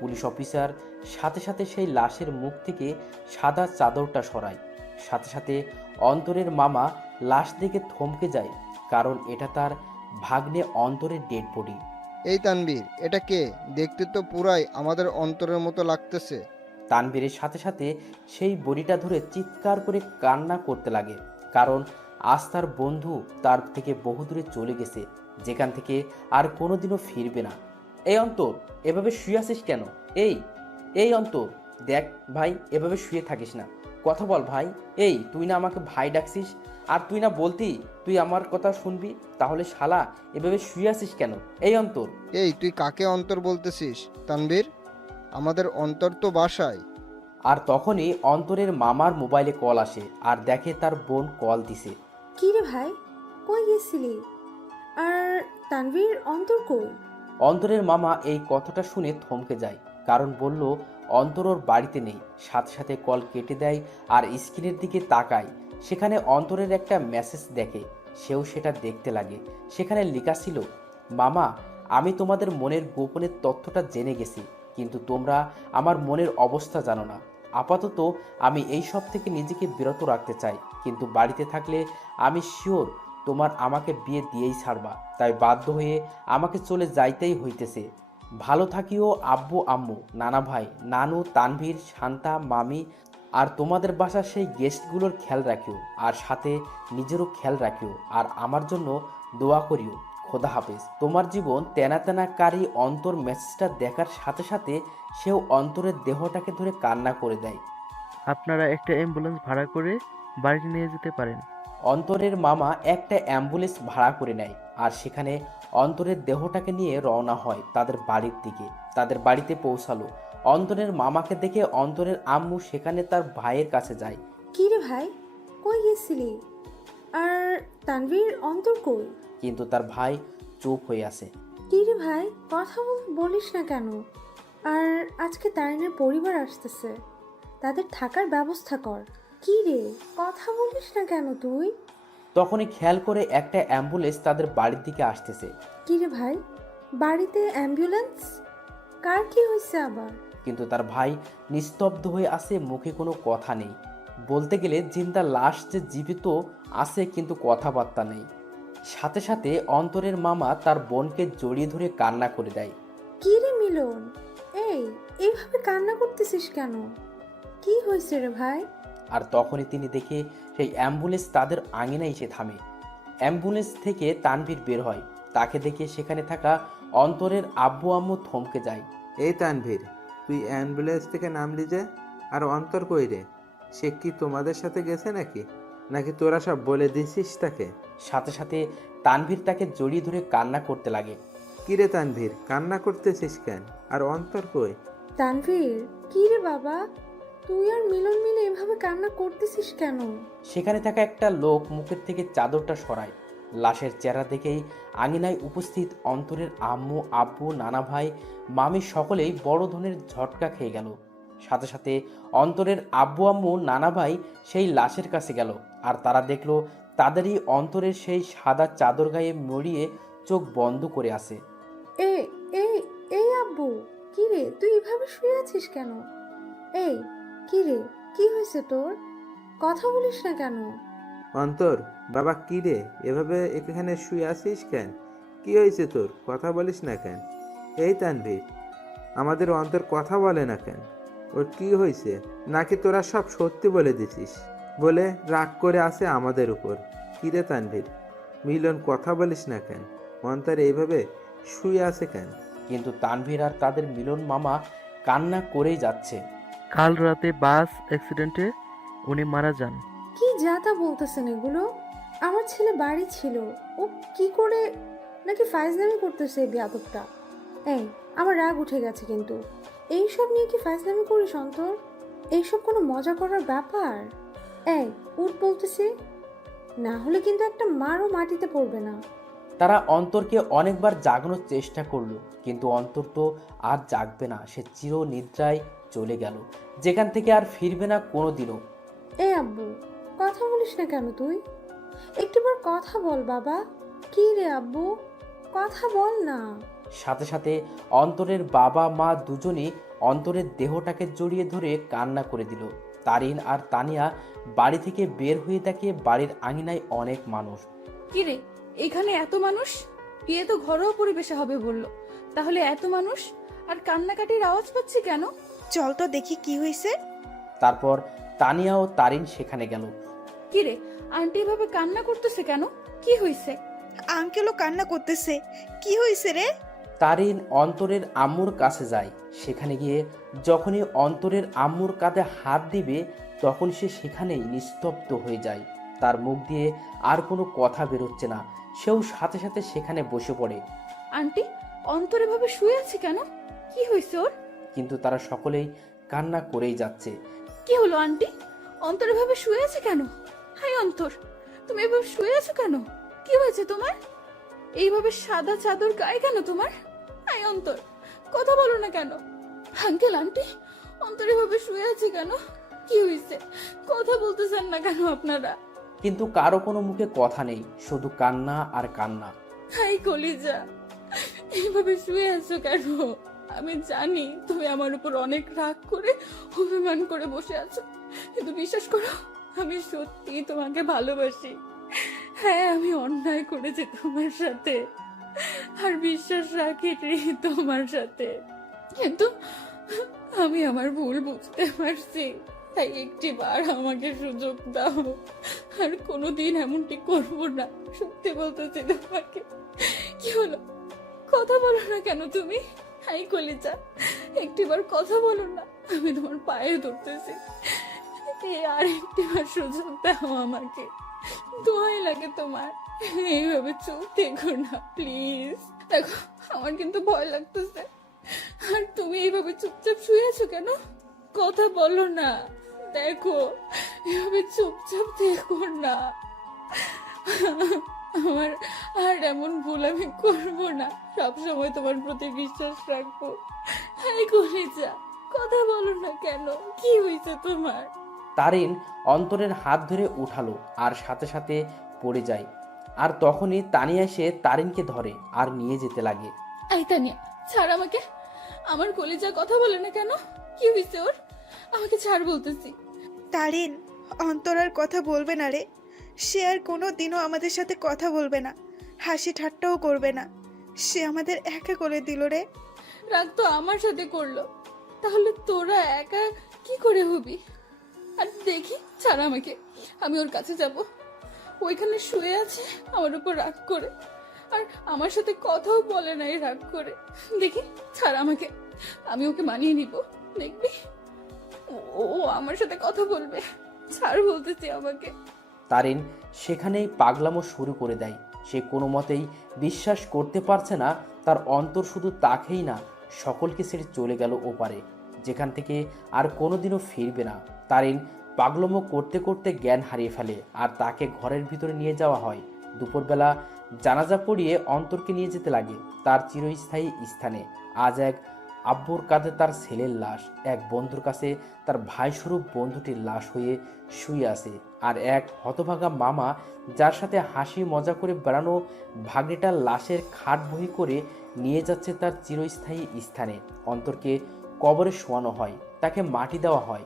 পুলিশ অফিসার সাথে সাথে সেই লাশের মুখ থেকে সাদা চাদরটা সরায়। সাথে সাথে অন্তরের মামা লাশ দেখে থমকে যায়, কারণ এটা তার ভাগ্নে অন্তরের ডেড বডি। এই তানভীর, এটা কে? দেখতে তো পুরাই আমাদের অন্তরের মতো লাগতেছে। তানভীরের সাথে সাথে সেই বডিটা ধরে চিৎকার করে কান্না করতে লাগে, কারণ আজ তার বন্ধু তার থেকে বহু দূরে চলে গেছে, যেখান থেকে আর কোনোদিনও ফিরবে না। এই অন্তর, এভাবে শুয়ে আছিস কেন? এই অন্তর, দেখ ভাই, এভাবে শুয়ে থাকিস না, কথা বল ভাই। এই তুই না আমাকে ভাই ডাকছিস, আর তুই না বলতি তুই আমার কথা শুনবি, তাহলে শালা এভাবে শুয়ে আছিস কেন? এই অন্তর। এই তুই কাকে অন্তর বলতেছিস তানভীর? আমাদের অন্তর তো বাসায়। আর তখনই অন্তরের মামার মোবাইলে কল আসে আর দেখে তার বোন কল দিছে। কি রে ভাই, কই গেছিলি? আর তানভীর, অন্তর কই? অন্তরের মামা এই কথাটা শুনে থমকে যায়। কারণ বলল অন্তর ওর বাড়িতে নেই। সাথে সাথে কল কেটে দেয় আর স্ক্রিনের দিকে তাকায়। সেখানে অন্তরের একটা মেসেজ দেখে। সেও সেটা দেখতে লাগে। সেখানে লেখা ছিল, মামা, আমি তোমাদের মনের গোপনের তথ্যটা জেনে গেছি, কিন্তু তোমরা আমার মনের অবস্থা জানো না। আপাতত আমি এই সব থেকে নিজেকে বিরত রাখতে চাই, কিন্তু বাড়িতে থাকলে আমি শিওর তোমার আমাকে বিয়ে দিয়েই ছাড়বা। তাই বাধ্য হয়ে আমাকে চলে যাইতেই হইতেছে। ভালো থাকিও আব্বু আম্মু, নানা ভাই, নানু, তানভীর, শান্তা, মামি আর তোমাদের বাসার সেই গেস্টগুলোর খেয়াল রাখিও, আর সাথে নিজেরও খেয়াল রাখিও, আর আমার জন্য দোয়া করিও। খোদা হাফেজ। তোমার জীবন তেনা তেনা কারি। অন্তর মেসেজটা দেখার সাথে সাথে সেও অন্তরের দেহটাকে ধরে কান্না করে দেয়। আপনারা একটা অ্যাম্বুলেন্স ভাড়া করে বাড়িতে নিয়ে যেতে পারেন। অন্তরের মামা একটা অ্যাম্বুলেন্স ভাড়া করে নেয় আর সেখানে অন্তরের দেহটাকে নিয়ে রওনা হয় তাদের বাড়ির দিকে। তাদের বাড়িতে পৌঁছালো। অন্তরের মামাকে দেখে অন্তরের আম্মু সেখানে তার ভাইয়ের কাছে যায়। কি রে ভাই, কই গেছিলি? আর তানভীর, অন্তর কই? কিন্তু তার ভাই চুপ হয়ে আছে। কি রে ভাই, কথা বলিস না কেন? আর আজকে তারিনের পরিবার আসতেছে, তাদের থাকার ব্যবস্থা কর। কি রে, কথা বলিস না কেন তুই? তখনই খেয়াল করে একটা অ্যাম্বুলেন্স তাদের বাড়ির দিকে আসতেছে। কি রে ভাই, বাড়িতে অ্যাম্বুলেন্স? কার কি হয়েছে আবার? কিন্তু তার ভাই নিস্তব্ধ হয়ে আছে, মুখে কোনো কথা নেই। বলতে গেলে জিন্দা লাশ যে জীবিত আছে, কিন্তু কথাবার্তা নেই। সাথে সাথে অন্তরের মামা তার বোনকে জড়িয়ে ধরে কান্না করে দেয়। কি রে মিলন, এইভাবে কান্না করতেছিস কেন? কি হয়েছে রে ভাই? আর তখনই তিনি দেখে সেই অ্যাম্বুলেন্স তাদের আঙিনায় এসে থামে। অ্যাম্বুলেন্স থেকে তানভীর বের হয়। তাকে দেখে সেখানে থাকা অন্তরের আব্বু আম্মু থমকে যায়। এই তানভীর, তুই অ্যাম্বুলেন্স থেকে নামলি যে? আর অন্তর কই রে? সে কি তোমাদের সাথে গেছে নাকি? নাকি তোরা সব বলে দিছিস তাকে? সাথে সাথে তানভীর তাকে জড়িয়ে ধরে কান্না করতে লাগে। কি রে তানভীর, কান্না করতেছিস কেন? আর অন্তর কই? তানভীর, কি রে বাবা, তুই আর মিলন মিলে এভাবে কান্না করতেছিস কেন? সেখানে থাকা একটা লোক মুখের থেকে চাদরটা সরায়। লাশের চেহারা দেখেই আঙিনায় উপস্থিত অন্তরের আম্মু, আব্বু, নানা ভাই, মামি সকলেই বড় ধরনের ঝটকা খেয়ে গেল। সাথে সাথে অন্তরের আব্বু আম্মু, নানা ভাই সেই লাশের কাছে গেল। আর তারা দেখলো তাদেরই অন্তরের সেই সাদা চাদর গায়ে মরিয়ে চোখ বন্ধ করে আছে। এই আব্বু, কি রে, তুই এভাবে শুয়ে আছিস কেন? কি রে, কি হয়েছে তোর? কথা বলিস না কেন? অন্তর, বাবা, কি রে, এভাবে এখানে শুয়ে আছিস কেন? কি হয়েছে তোর? কথা বলিস না কেন? এই তানভীর, আমাদের অন্তর কথা বলে না কেন? ওর কি হয়েছে? নাকি তোরা সব সত্যি বলে দিছিস বলে রাগ করে আছে আমাদের উপর? কি রে তানভীর, মিলন, কথা বলিস না কেন? অন্তর এইভাবে শুয়ে আছে কেন? কিন্তু তানভীর আর তাদের মিলন মামা কান্না করেই যাচ্ছে। কাল রাতে বাস অ্যাক্সিডেন্টে উনি মারা যান। কি যাতা বলতেছেন এগুলো? আমার ছেলে বাড়ি ছিল, ও কি করে? নাকি ফাইজলামি করতেছে এই বেয়াদবটা? আমার রাগ উঠে গেছে, কিন্তু এইসব নিয়ে কি ফাইজলামি করিস অন্তর? এইসব কোনো মজা করার ব্যাপার? উঠ বলতেছি, না হলে কিন্তু একটা মারও মাটিতে পড়বে না। তারা অন্তরকে অনেকবার জাগানোর চেষ্টা করলো, কিন্তু অন্তর তো আর জাগবে না। সে চির নিদ্রায় চলে গেল, যেখান থেকে আর ফিরবে না কোনোদিনও। আব্বু, কথা বলিস না কেন তুই? একটিবার কথা বল বাবা। কি রে আব্বু, কথা বল না। সাথে সাথে অন্তরের বাবা মা দুজনই অন্তরের দেহটাকে জড়িয়ে ধরে কান্না করে দিল। তারিন আর তানিয়া বাড়ি থেকে বের হয়ে দেখে বাড়ির আঙিনায় অনেক মানুষ। কি রে, এখানে এত মানুষ? বিয়ে তো ঘরোয়া পরিবেশে হবে বললো, তাহলে এত মানুষ আর কান্নাকাটির আওয়াজ পাচ্ছি কেন? চল তো দেখি কি হয়েছে। তারপর তানিয়া ও তারিন সেখানে গেল। কি রে, আন্টি এভাবে কান্না করতেছে কেন? কি হয়েছে? আঙ্কেলও কান্না করতেছে। কি হয়েছে রে? তারিন অন্তরের আম্মুর কাছে যায়। সেখানে গিয়ে যখনই অন্তরের আম্মুর কাঁধে হাত দিবে, তখন সে সেখানেই নিস্তব্ধ হয়ে যায়। তার মুখ দিয়ে আর কোনো কথা বেরোচ্ছে না। সেও সাথে সাথে সেখানে বসে পড়ে। আন্টি, অন্তর এভাবে শুয়ে আছে কেন? কি হয়েছে ওর? কিন্তু তারা সকলেই কান্না করেই যাচ্ছে। কি হলো আন্টি? অন্তর এভাবে শুয়ে আছে কেন? হাই অন্তর, তুমি এভাবে শুয়ে আছো কেন? কি হয়েছে তোমার? এইভাবে সাদা চাদর গায়ে কেন তোমার? হাই অন্তর, কথা বলো না কেন? আঙ্কেল আন্টি অন্তর এভাবে শুয়ে আছে কেন? কি হয়েছে? কথা বলতেছেন না কেন আপনারা? কিন্তু কারো কোনো মুখে কথা নেই, শুধু কান্না আর কান্না। হাই কলিজা, এইভাবে শুয়ে আছো কেন? আমি জানি তুমি আমার উপর অনেক রাগ করে অভিমান করে বসে আছো, কিন্তু বিশ্বাস করো আমি সত্যি তোমাকে ভালোবাসি। হ্যাঁ, আমি অন্যায় করেছি তোমার সাথে, আর বিশ্বাস রাখি তোমার সাথে, কিন্তু আমি আমার ভুল বুঝতে পারছি। তাই একটিবার আমাকে সুযোগ দাও, আর কোনোদিন এমনটি করবো না। সত্যি বলতেছি তোমাকে। কি হলো, কথা বলো না কেন তুমি? হাই কলিজা, একটিবার কথা বলো না, আমি তোমার পায়ে ধরতেছি। আর একটিবার সুযোগ দাও আমাকে, দোয়াই লাগে তোমার। এইভাবে চুপ থেকো না প্লিজ। দেখো আমার কিন্তু ভয় লাগতেছে, আর তুমি এইভাবে চুপচাপ শুয়ে আছো কেন? কথা বলো না। দেখো এভাবে চুপচাপ থেকো না। আমার আর এমন ভুল আমি করবো না, সবসময় তোমার প্রতি বিশ্বাস রাখবো। হাই কলিজা, কথা বলো না কেন? কি হয়েছে তোমার? তারিন অন্তরের হাত ধরে উঠালো আর সাথে সাথে পড়ে যায়। আর তখনই তানিয়া এসে তারিনকে ধরে আর নিয়ে যেতে লাগে। আই তানিয়া, ছাড় আমাকে। আমার কলিজা কথা বলে না কেন? কি হয়েছে ওর? আমাকে ছাড় বলতেছি। তারিন, অন্তর আর কথা বলবে না রে। সে আর কোনো দিনও আমাদের সাথে কথা বলবে না, হাসি ঠাট্টাও করবে না। সে আমাদের একা করে দিল রে। রাগ তো আমার সাথে করলো, তাহলে তোরা একা কি করে হবি? আর দেখি, ছাড় আমাকে, আমি ওর কাছে যাব। ওইখানে শুয়ে আছে আমার উপর রাগ করে, আর আমার সাথে কথাও বলে নাই রাগ করে। দেখি, ছাড় আমাকে, আমি ওকে মানিয়ে নিব। দেখবি ও ও আমার সাথে কথা বলবে। ছাড় বলতেছি আমাকে। তারিন সেখানেই পাগলামো শুরু করে দেয়। সে কোনো মতেই বিশ্বাস করতে পারছে না তার অন্তর শুধু তাকেই না, সকলকে ছেড়ে চলে গেল ওপারে, যেখান থেকে আর কোনোদিনও ফিরবে না। তারিন পাগলামো করতে করতে জ্ঞান হারিয়ে ফেলে, আর তাকে ঘরের ভিতরে নিয়ে যাওয়া হয়। দুপুরবেলা জানাজা পড়িয়ে অন্তরকে নিয়ে যেতে লাগে তার চিরস্থায়ী স্থানে। আজ এক আব্বুর কাঁধে তার ছেলের লাশ, এক বন্ধুর কাছে তার ভাইস্বরূপ বন্ধুটির লাশ হয়ে শুয়ে আছে, আর এক হতভাগা মামা যার সাথে হাসি মজা করে বেড়ানো ভাগ্নেটার লাশের খাট বহি করে নিয়ে যাচ্ছে তার চিরস্থায়ী স্থানে। অন্তরকে কবরে শোয়ানো হয়, তাকে মাটি দেওয়া হয়।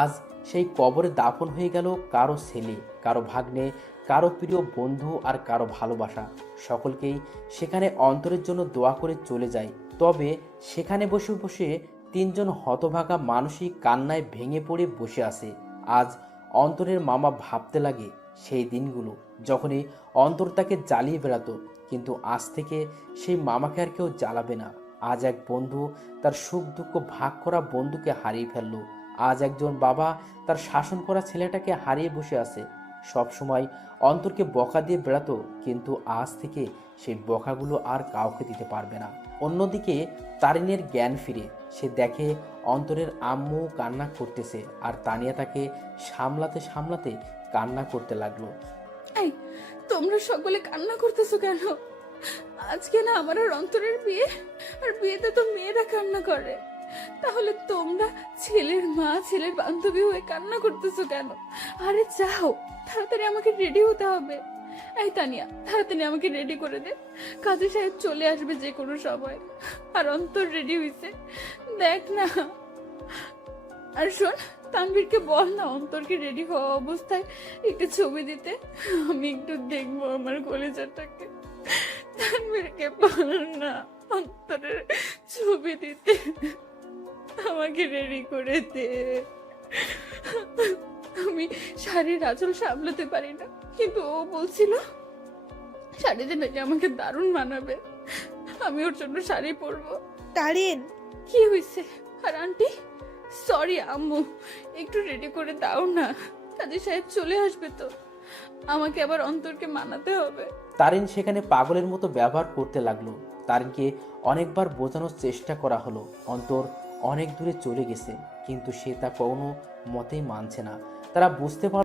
আজ সেই কবরে দাফন হয়ে গেল কারো ছেলে, কারো ভাগ্নে, কারো প্রিয় বন্ধু, আর কারো ভালোবাসা। সকলকেই সেখানে অন্তরের জন্য দোয়া করে চলে যায়। তবে সেখানে বসে বসে তিনজন হতভাগা মানসিক কান্নায় ভেঙে পড়ে বসে আছে। আজ অন্তরের মামা ভাবতে লাগে সেই দিনগুলো যখনই অন্তর তাকে জ্বালিয়ে বেড়াতো, কিন্তু আজ থেকে সেই মামাকে আর কেউ জ্বালাবে না। আজ এক বন্ধু তার সুখ দুঃখ ভাগ করা বন্ধুকে হারিয়ে ফেলল। আজ একজন বাবা তার শাসন করা ছেলেটাকে হারিয়ে বসে আছে। সব সময় অন্তরকে বকা দিয়ে বেড়াতো, কিন্তু আজ থেকে সেই বকাগুলো আর কাউকে দিতে পারবে না। অন্যদিকে তারিনের জ্ঞান ফিরে, সে দেখে অন্তরের আম্মু কান্না করতেছে, আর তানিয়া তাকে সামলাতে সামলাতে কান্না করতে লাগলো। এই, তোমরা সকলে কান্না করতেছো কেন? আজকে না আমার আর অন্তরের বিয়ে, আর বিয়েতে তো মেয়েরা কান্না করে, তাহলে তোমরা ছেলের মা ছেলের বান্ধবী হয়ে কান্না করতেছো কেন? আরে যাও, তাড়াতাড়ি আমাকে রেডি হতে হবে। এই তানিয়া, তাড়াতাড়ি আমাকে রেডি করে দে, কাজী সাহেব চলে আসবে যে কোনো সময়। আর অন্তর রেডি হয়েছে, দেখ না। আর শোন, তানভীরকে বল না অন্তরকে রেডি হওয়া অবস্থায় একটা ছবি দিতে, আমি একটু দেখবো আমার কলেজাটাকে। তানভীরকে বল না অন্তরের ছবি দিতে, আমাকে রেডি করে দে। আমি শাড়ির আঁচল সামলাতে পারি না, কিন্তু ও বলছিল শাড়িতে নাকি আমাকে দারুণ মানাবে, আমি ওর জন্য শাড়ি পরবো। তারিন, কি হয়েছে? আর আন্টি, সরি আম্মু, একটু রেডি করে দাও না, কাজী সাহেব চলে আসবে তো, আমাকে আবার অন্তরকে মানাতে হবে। তারিন সেখানে পাগলের মতো ব্যবহার করতে লাগলো। তারিনকে অনেকবার বোঝানোর চেষ্টা করা হলো অন্তর অনেক দূরে চলে গেছে, কিন্তু সে তা কোনো মতেই মানছে না। তারা বুঝতে পার